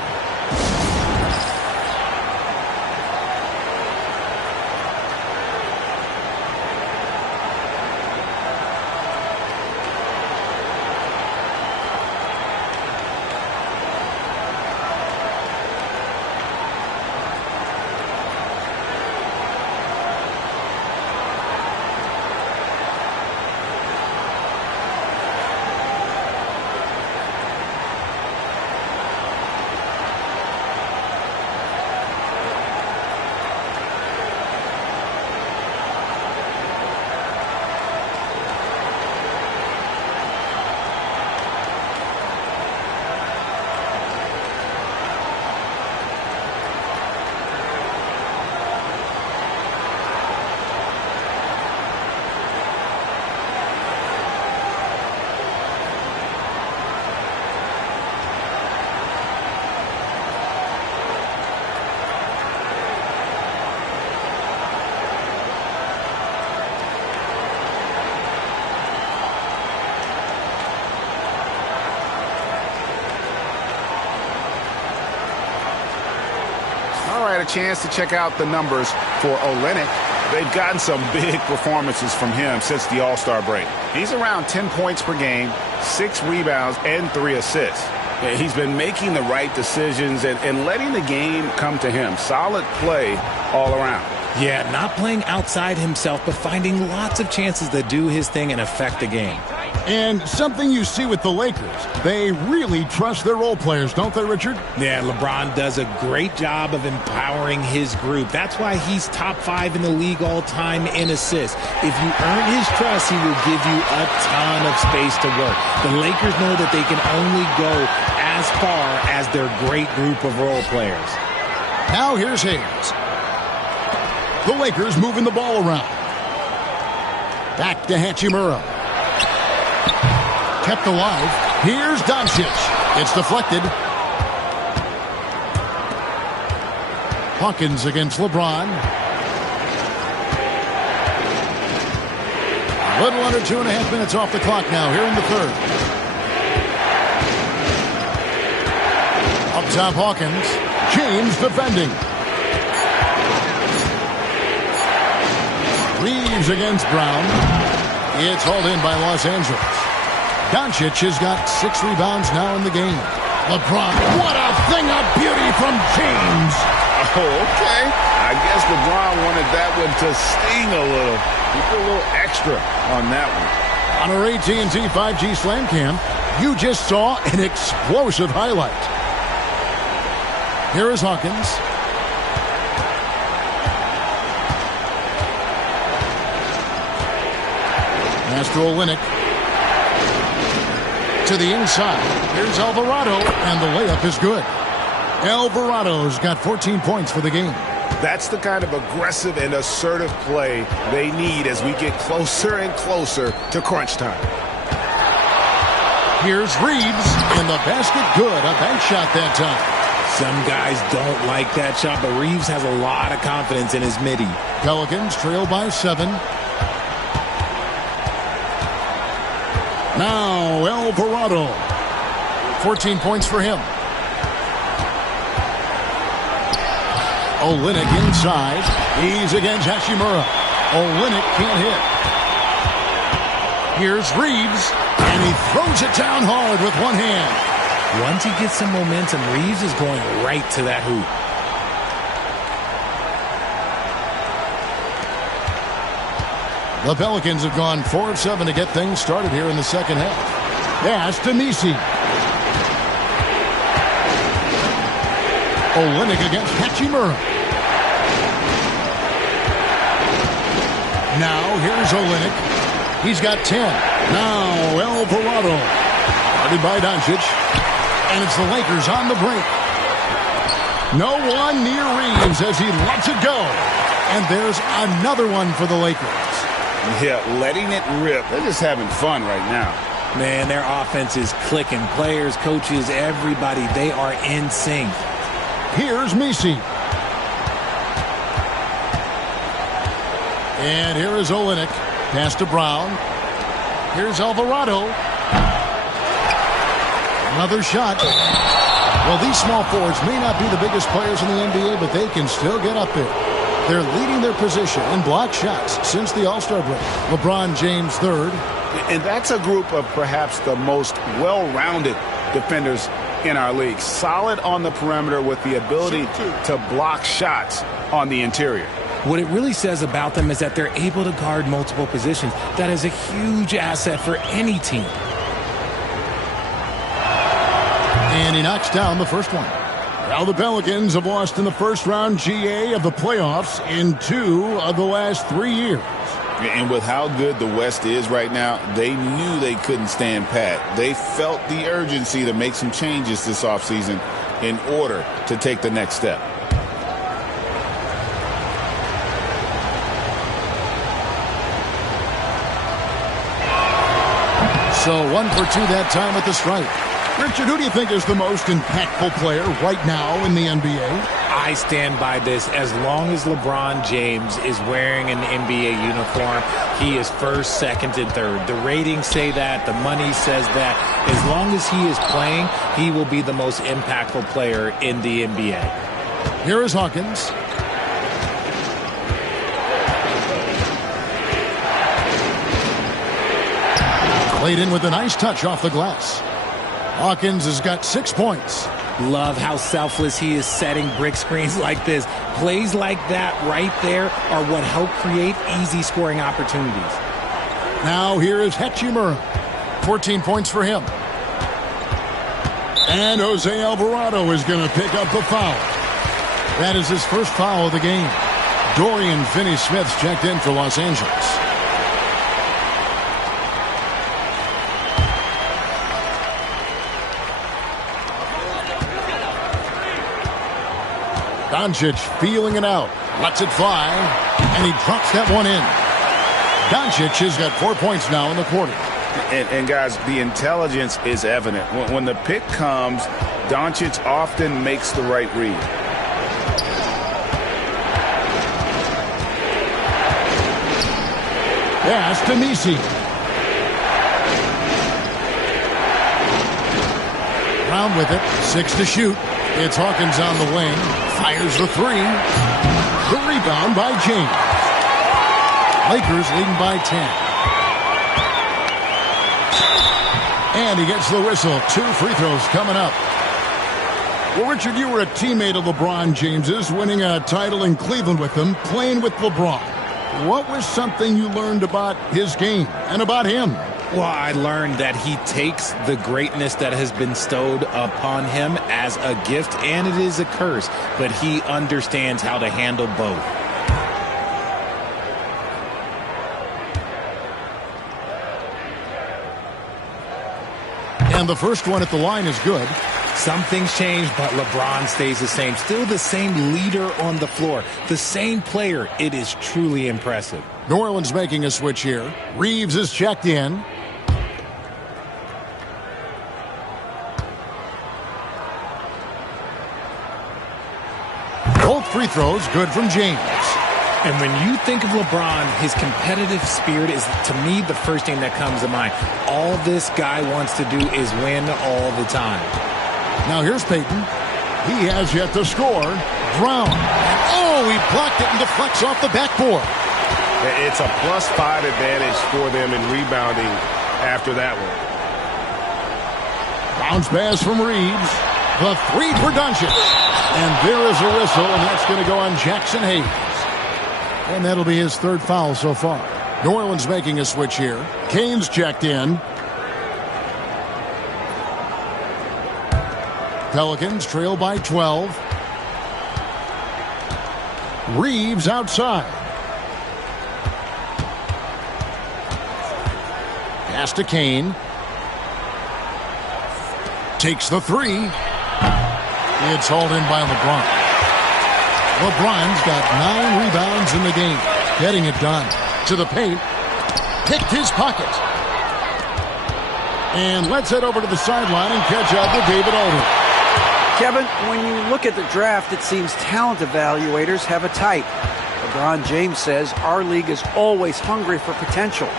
All right, a chance to check out the numbers for Olynyk. They've gotten some big performances from him since the All-Star break. He's around 10 points per game, 6 rebounds, and 3 assists. Yeah, he's been making the right decisions and letting the game come to him. Solid play all around. Yeah, not playing outside himself, but finding lots of chances to do his thing and affect the game. And something you see with the Lakers, they really trust their role players, don't they, Richard? Yeah, LeBron does a great job of empowering his group. That's why he's top 5 in the league all time in assists. If you earn his trust, he will give you a ton of space to work. The Lakers know that they can only go as far as their great group of role players. Now here's Hayes. The Lakers moving the ball around. Back to Hachimura. Kept alive. Here's Doncic. It's deflected. Hawkins against LeBron. A little under 2.5 minutes off the clock now here in the third. Up top, Hawkins. James defending. Reeves against Brown. It's hauled in by Los Angeles. Doncic has got 6 rebounds now in the game. LeBron, what a thing of beauty from James. Oh, okay. I guess LeBron wanted that one to sting a little. He put a little extra on that one. On our AT&T 5G Slam Cam, you just saw an explosive highlight. Here is Hawkins. Master Olynyk. To the inside. Here's Alvarado, and the layup is good. Alvarado's got 14 points for the game. That's the kind of aggressive and assertive play they need as we get closer and closer to crunch time. Here's Reeves, and the basket good. A bank shot that time. Some guys don't like that shot, but Reeves has a lot of confidence in his midi. Pelicans trail by 7. Now Alvarado. 14 points for him. Olynyk inside. He's against Hachimura. Olynyk can't hit. Here's Reeves, and he throws it down hard with one hand. Once he gets some momentum, Reeves is going right to that hoop. The Pelicans have gone 4 of 7 to get things started here in the second half. Pass to Misi. Olynyk against Hachimura. Now here's Olynyk. He's got 10. Now Alvarado. Guarded by Doncic. And it's the Lakers on the break. No one near Reeves as he lets it go. And there's another one for the Lakers. Yeah, letting it rip. They're just having fun right now. Man, their offense is clicking. Players, coaches, everybody, they are in sync. Here's Misi. And here is Olynyk. Pass to Brown. Here's Alvarado. Another shot. Well, these small forwards may not be the biggest players in the NBA, but they can still get up there. They're leading their position in block shots since the All-Star break. LeBron James third. And that's a group of perhaps the most well-rounded defenders in our league. Solid on the perimeter with the ability to block shots on the interior. What it really says about them is that they're able to guard multiple positions. That is a huge asset for any team. And he knocks down the first one. Now the Pelicans have lost in the first round GA of the playoffs in 2 of the last 3 years. And with how good the West is right now, they knew they couldn't stand pat. They felt the urgency to make some changes this offseason in order to take the next step. So 1 for 2 that time at the stripe. Richard, who do you think is the most impactful player right now in the NBA? I stand by this. As long as LeBron James is wearing an NBA uniform, he is first, second, and third. The ratings say that. The money says that. As long as he is playing, he will be the most impactful player in the NBA. Here is Hawkins. Played in with a nice touch off the glass. Hawkins has got 6 points. Love how selfless he is setting brick screens like this. Plays like that right there are what help create easy scoring opportunities. Now here is Hachimura. 14 points for him. And Jose Alvarado is going to pick up the foul. That is his first foul of the game. Dorian Finney-Smith's checked in for Los Angeles. Doncic feeling it out. Lets it fly. And he drops that one in. Doncic has got 4 points now in the quarter. And guys, the intelligence is evident. When the pick comes, Doncic often makes the right read. Pass to Messi. Brown with it. 6 to shoot. It's Hawkins on the wing. Fires the 3. The rebound by James. Lakers leading by 10. And he gets the whistle. 2 free throws coming up. Well, Richard, you were a teammate of LeBron James's, winning a title in Cleveland with him, playing with LeBron. What was something you learned about his game and about him? Well, I learned that he takes the greatness that has been bestowed upon him as a gift, and it is a curse, but he understands how to handle both. And the first one at the line is good. Some things change, but LeBron stays the same. Still the same leader on the floor. The same player. It is truly impressive. New Orleans making a switch here. Reeves is checked in. Both free throws good from James. And when you think of LeBron, his competitive spirit is, to me, the first thing that comes to mind. All this guy wants to do is win all the time. Now here's Payton. He has yet to score. Brown. Oh, he blocked it and deflects off the backboard. It's a +5 advantage for them in rebounding after that one. Bounce pass from Reeves. The 3 for Doncic. And there is a whistle, and that's going to go on Jackson Hayes. And that'll be his 3rd foul so far. New Orleans making a switch here. Kane's checked in. Pelicans trail by 12. Reeves outside. Pass to Kane. Takes the 3. It's hauled in by LeBron. LeBron's got 9 rebounds in the game. Getting it done. To the paint. Picked his pocket. And let's head over to the sideline and catch up with David Aldridge. Kevin, when you look at the draft, it seems talent evaluators have a type. LeBron James says our league is always hungry for potential.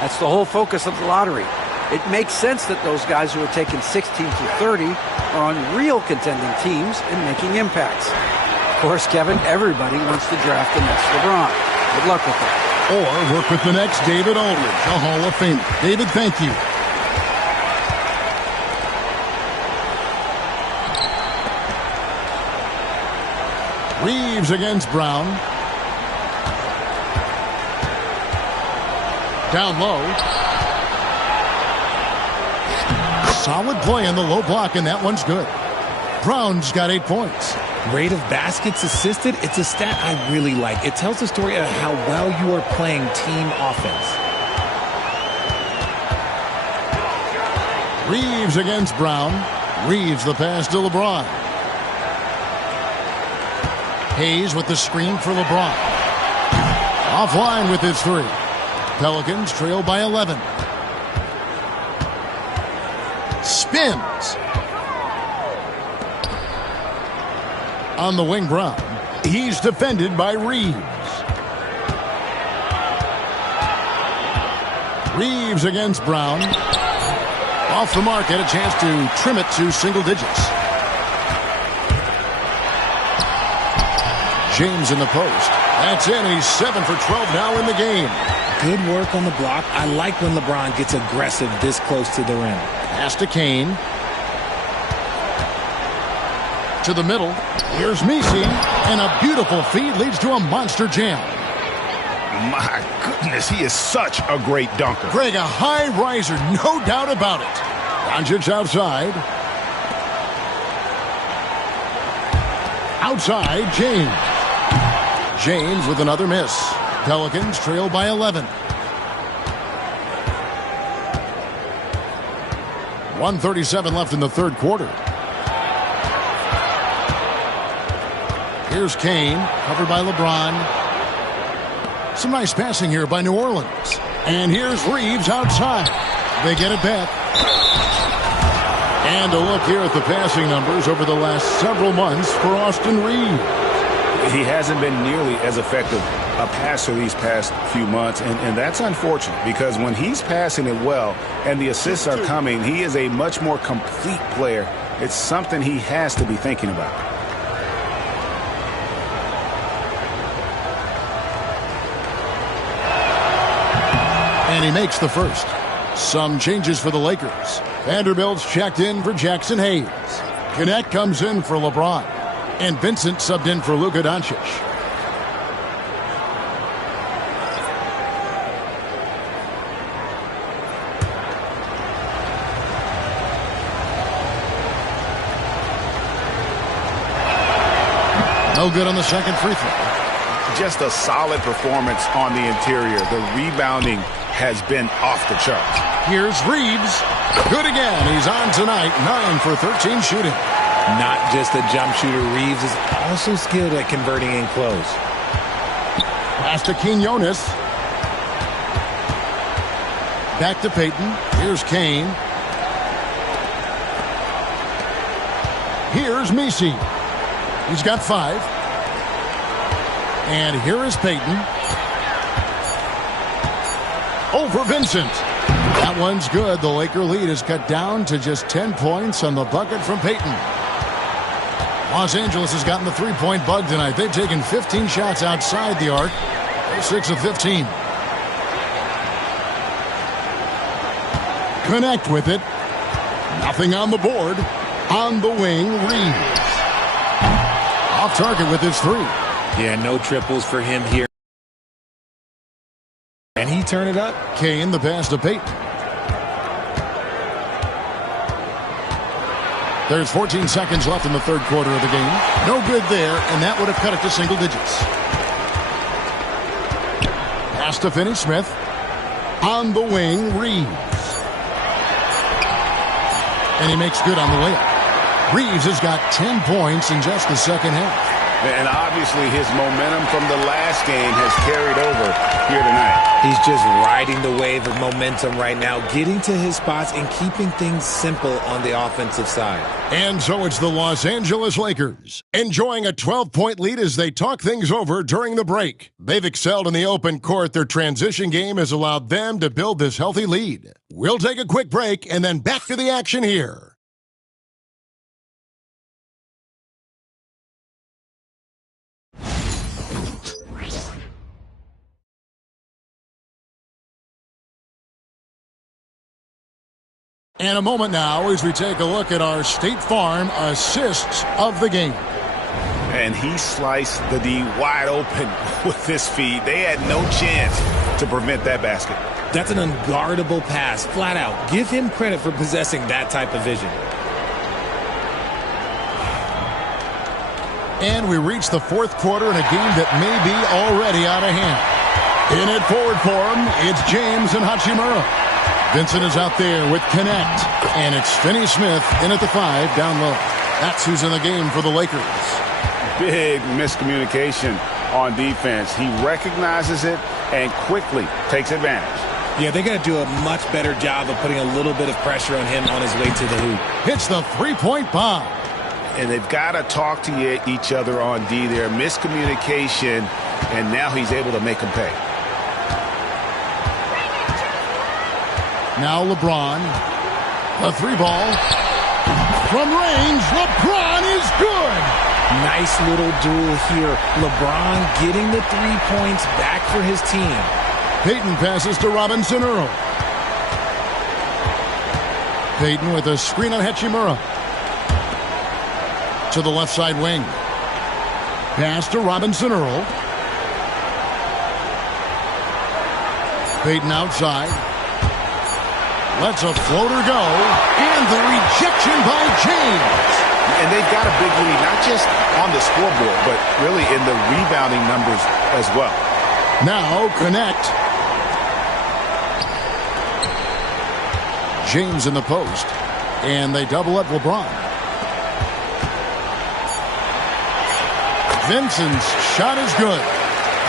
That's the whole focus of the lottery. It makes sense that those guys who are taken 16 through 30 are on real contending teams and making impacts. Of course, Kevin, everybody wants to draft the next LeBron. Good luck with that. Or work with the next David Aldridge, a Hall of Famer. David, thank you. Reeves against Brown. Down low. Solid play in the low block, and that one's good. Brown's got 8 points. Rate of baskets assisted, it's a stat I really like. It tells the story of how well you are playing team offense. Reeves against Brown. Reeves the pass to LeBron. Hayes with the screen for LeBron. Offline with his 3. Pelicans trail by 11. Spins. On the wing, Brown. He's defended by Reeves. Reeves against Brown. Off the mark, had a chance to trim it to single digits. James in the post. That's in. He's 7 for 12 now in the game. Good work on the block. I like when LeBron gets aggressive this close to the rim. Pass to Kane. To the middle. Here's Messi. And a beautiful feed leads to a monster jam. My goodness, he is such a great dunker. Greg, a high riser, no doubt about it. Doncic outside. Outside, James. James with another miss. Pelicans trail by 11. 1:37 left in the third quarter. Here's Kane, covered by LeBron. Some nice passing here by New Orleans. And here's Reeves outside. They get it back. And a look here at the passing numbers over the last several months for Austin Reeves. He hasn't been nearly as effective a passer these past few months, and that's unfortunate because when he's passing it well and the assists are coming, he is a much more complete player. It's something he has to be thinking about. And he makes the first. Some changes for the Lakers. Vanderbilt's checked in for Jackson Hayes. Connect comes in for LeBron. And Vincent subbed in for Luka Doncic. No good on the second free throw. Just a solid performance on the interior. The rebounding has been off the charts. Here's Reeves. Good again. He's on tonight. 9 for 13 shooting. Not just a jump shooter, Reeves is also skilled at converting in close. Pass to Quinones. Back to Payton. Here's Kane. Here's Messi. He's got 5. And here is Payton. Over Vincent. That one's good. The Laker lead is cut down to just 10 points on the bucket from Payton. Los Angeles has gotten the three-point bug tonight. They've taken 15 shots outside the arc. They're 6 of 15. Connect with it. Nothing on the board. On the wing, Reeves. Off target with his 3. Yeah, no triples for him here. And he turned it up. Kane, the pass to Payton. There's 14 seconds left in the third quarter of the game. No good there, and that would have cut it to single digits. Pass to Finney-Smith. On the wing, Reeves. And he makes good on the layup. Reeves has got 10 points in just the second half. And obviously his momentum from the last game has carried over here tonight. He's just riding the wave of momentum right now, getting to his spots and keeping things simple on the offensive side. And so it's the Los Angeles Lakers, enjoying a 12-point lead as they talk things over during the break. They've excelled in the open court. Their transition game has allowed them to build this healthy lead. We'll take a quick break and then back to the action here. And a moment now as we take a look at our State Farm assists of the game. And he sliced the D wide open with this feed. They had no chance to prevent that basket. That's an unguardable pass, flat out. Give him credit for possessing that type of vision. And we reach the fourth quarter in a game that may be already out of hand. In it forward for him, it's James and Hachimura. Vincent is out there with Connect. And it's Finney-Smith in at the 5 down low. That's who's in the game for the Lakers. Big miscommunication on defense. He recognizes it and quickly takes advantage. Yeah, they got to do a much better job of putting a little bit of pressure on him on his way to the hoop. Hits the three-point bomb. And they've got to talk to each other on D there. Miscommunication, and now he's able to make them pay. Now LeBron. The 3 ball. From range, LeBron is good. Nice little duel here. LeBron getting the 3 points back for his team. Payton passes to Robinson Earl. Payton with a screen on Hachimura. To the left side wing. Pass to Robinson Earl. Payton outside. Lets a floater go. And the rejection by James. And they've got a big lead, not just on the scoreboard, but really in the rebounding numbers as well. Now connect. James in the post. And they double up LeBron. Vincent's shot is good.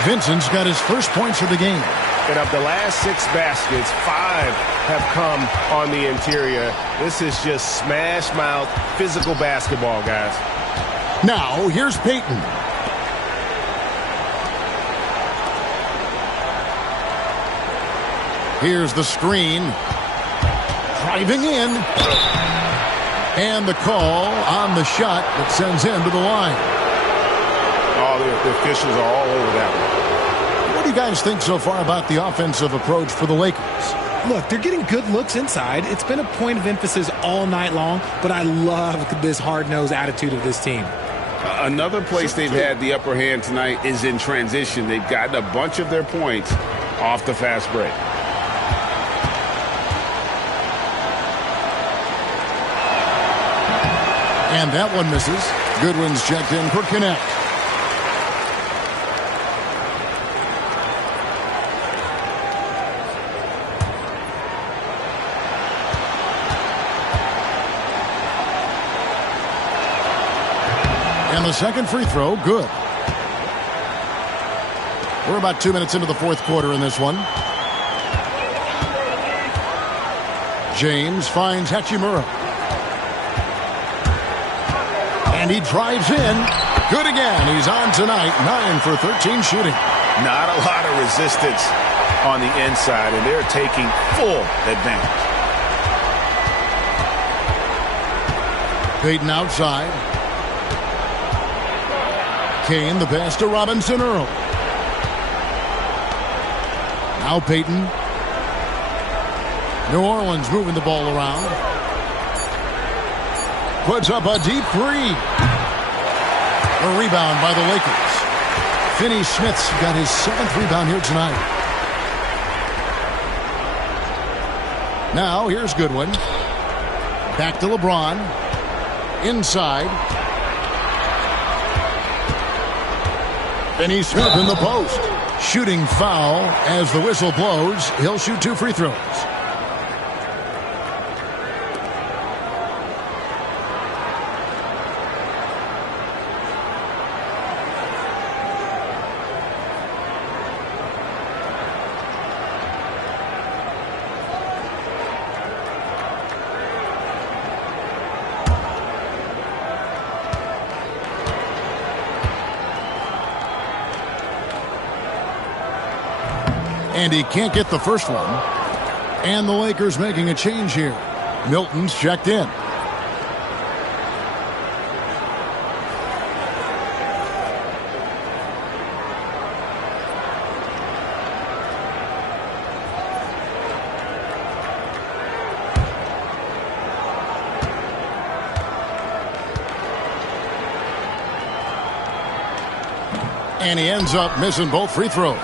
Vincent's got his first points of the game. And of the last 6 baskets, 5 have come on the interior. This is just smash mouth physical basketball, guys. Now here's Payton. Here's the screen. Driving in. And the call on the shot that sends him to the line. Oh, the officials are all over that one. What do you guys think so far about the offensive approach for the Lakers? Look, they're getting good looks inside. It's been a point of emphasis all night long, but I love this hard-nosed attitude of this team. Another place they've had the upper hand tonight is in transition. They've gotten a bunch of their points off the fast break. And that one misses. Goodwin's checked in for connect. And the second free throw, good. We're about 2 minutes into the fourth quarter in this one. James finds Hachimura. And he drives in. Good again. He's on tonight. 9 for 13 shooting. Not a lot of resistance on the inside, and they're taking full advantage. Payton outside. Kane, the pass to Robinson Earl. Now Payton. New Orleans moving the ball around. Puts up a deep three. A rebound by the Lakers. Finney-Smith's got his 7th rebound here tonight. Now here's Goodwin. Back to LeBron. Inside. Finney-Smith in the post. Shooting foul as the whistle blows. He'll shoot 2 free throws. And he can't get the first one. And the Lakers making a change here. Milton's checked in. And he ends up missing both free throws.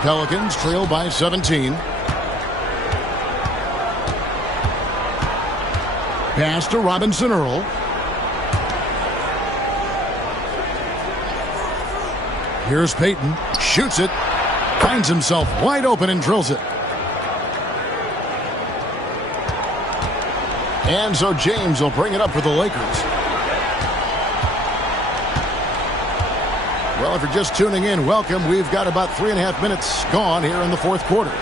Pelicans trail by 17. Pass to Robinson Earl. Here's Payton. Shoots it. Finds himself wide open and drills it. And so James will bring it up for the Lakers. Well, if you're just tuning in, welcome. We've got about 3.5 minutes gone here in the fourth quarter.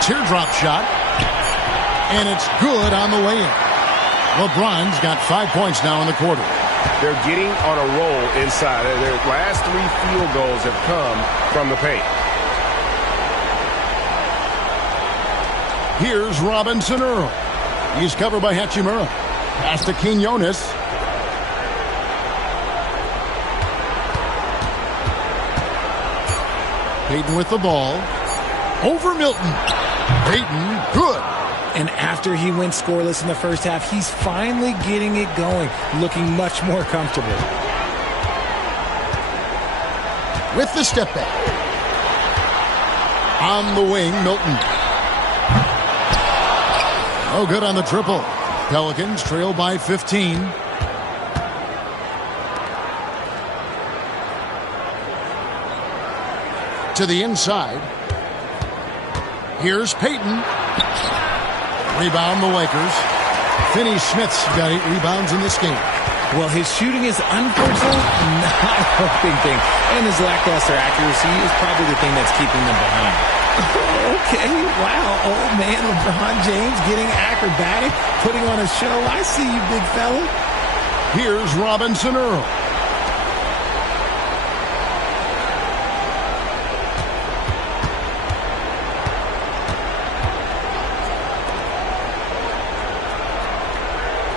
Teardrop shot. And it's good on the way-in. LeBron's got 5 points now in the quarter. They're getting on a roll inside. Their last 3 field goals have come from the paint. Here's Robinson Earl. He's covered by Hachimura. Pass to Quinones. Payton with the ball. Over Milton. Payton, good. And after he went scoreless in the first half, he's finally getting it going, looking much more comfortable. With the step back. On the wing, Milton. Oh, good on the triple. Pelicans trail by 15. To the inside. Here's Payton. Rebound the Lakers. Finney-Smith's got 8 rebounds in this game. Well, his shooting is unfortunately not helping things. And his lackluster accuracy is probably the thing that's keeping them behind. Okay, wow. Old man LeBron James getting acrobatic, putting on a show. I see you, big fella. Here's Robinson Earl.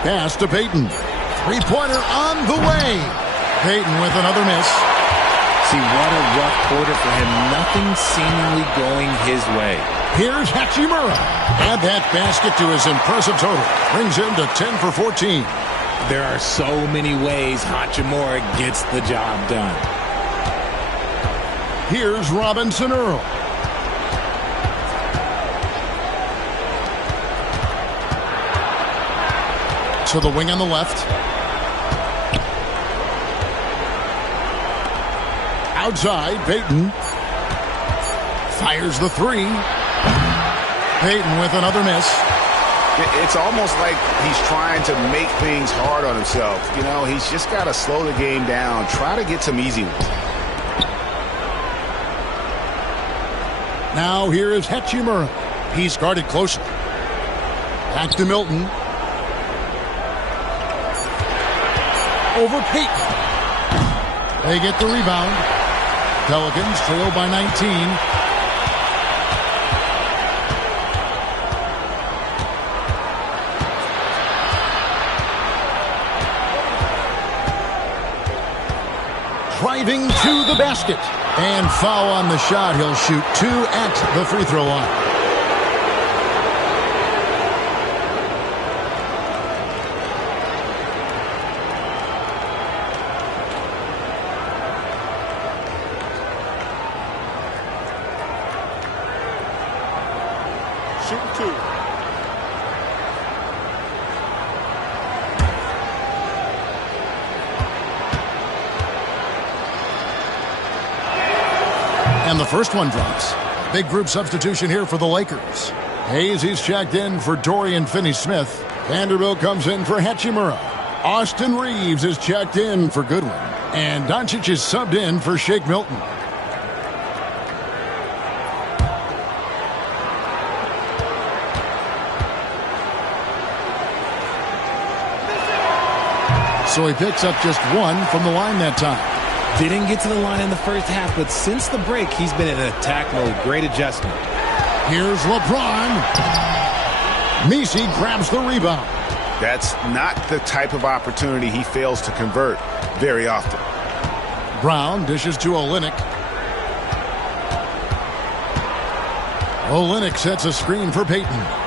Pass to Payton. Three-pointer on the way. Payton with another miss. See, what a rough quarter for him. Nothing seemingly going his way. Here's Hachimura. Add that basket to his impressive total. Brings him to 10 for 14. There are so many ways Hachimura gets the job done. Here's Robinson Earl. To the wing on the left. Outside, Payton. Fires the three. Payton with another miss. It's almost like he's trying to make things hard on himself. You know, he's just got to slow the game down. Try to get some easy ones. Now here is Hachimura. He's guarded closely. Back to Milton. Over Payton. They get the rebound. Pelicans trail by 19. Driving to the basket. And foul on the shot. He'll shoot 2 at the free throw line. Shooting 2. And the first one drops. Big group substitution here for the Lakers. Hayes, he's checked in for Dorian Finney-Smith. Vanderbilt comes in for Hachimura. Austin Reeves is checked in for Goodwin. And Doncic is subbed in for Shake Milton. So he picks up just 1 from the line that time. Didn't get to the line in the first half, but since the break, he's been in attack mode. Great adjustment. Here's LeBron. Messi grabs the rebound. That's not the type of opportunity he fails to convert very often. Brown dishes to Olynyk. Olynyk sets a screen for Payton.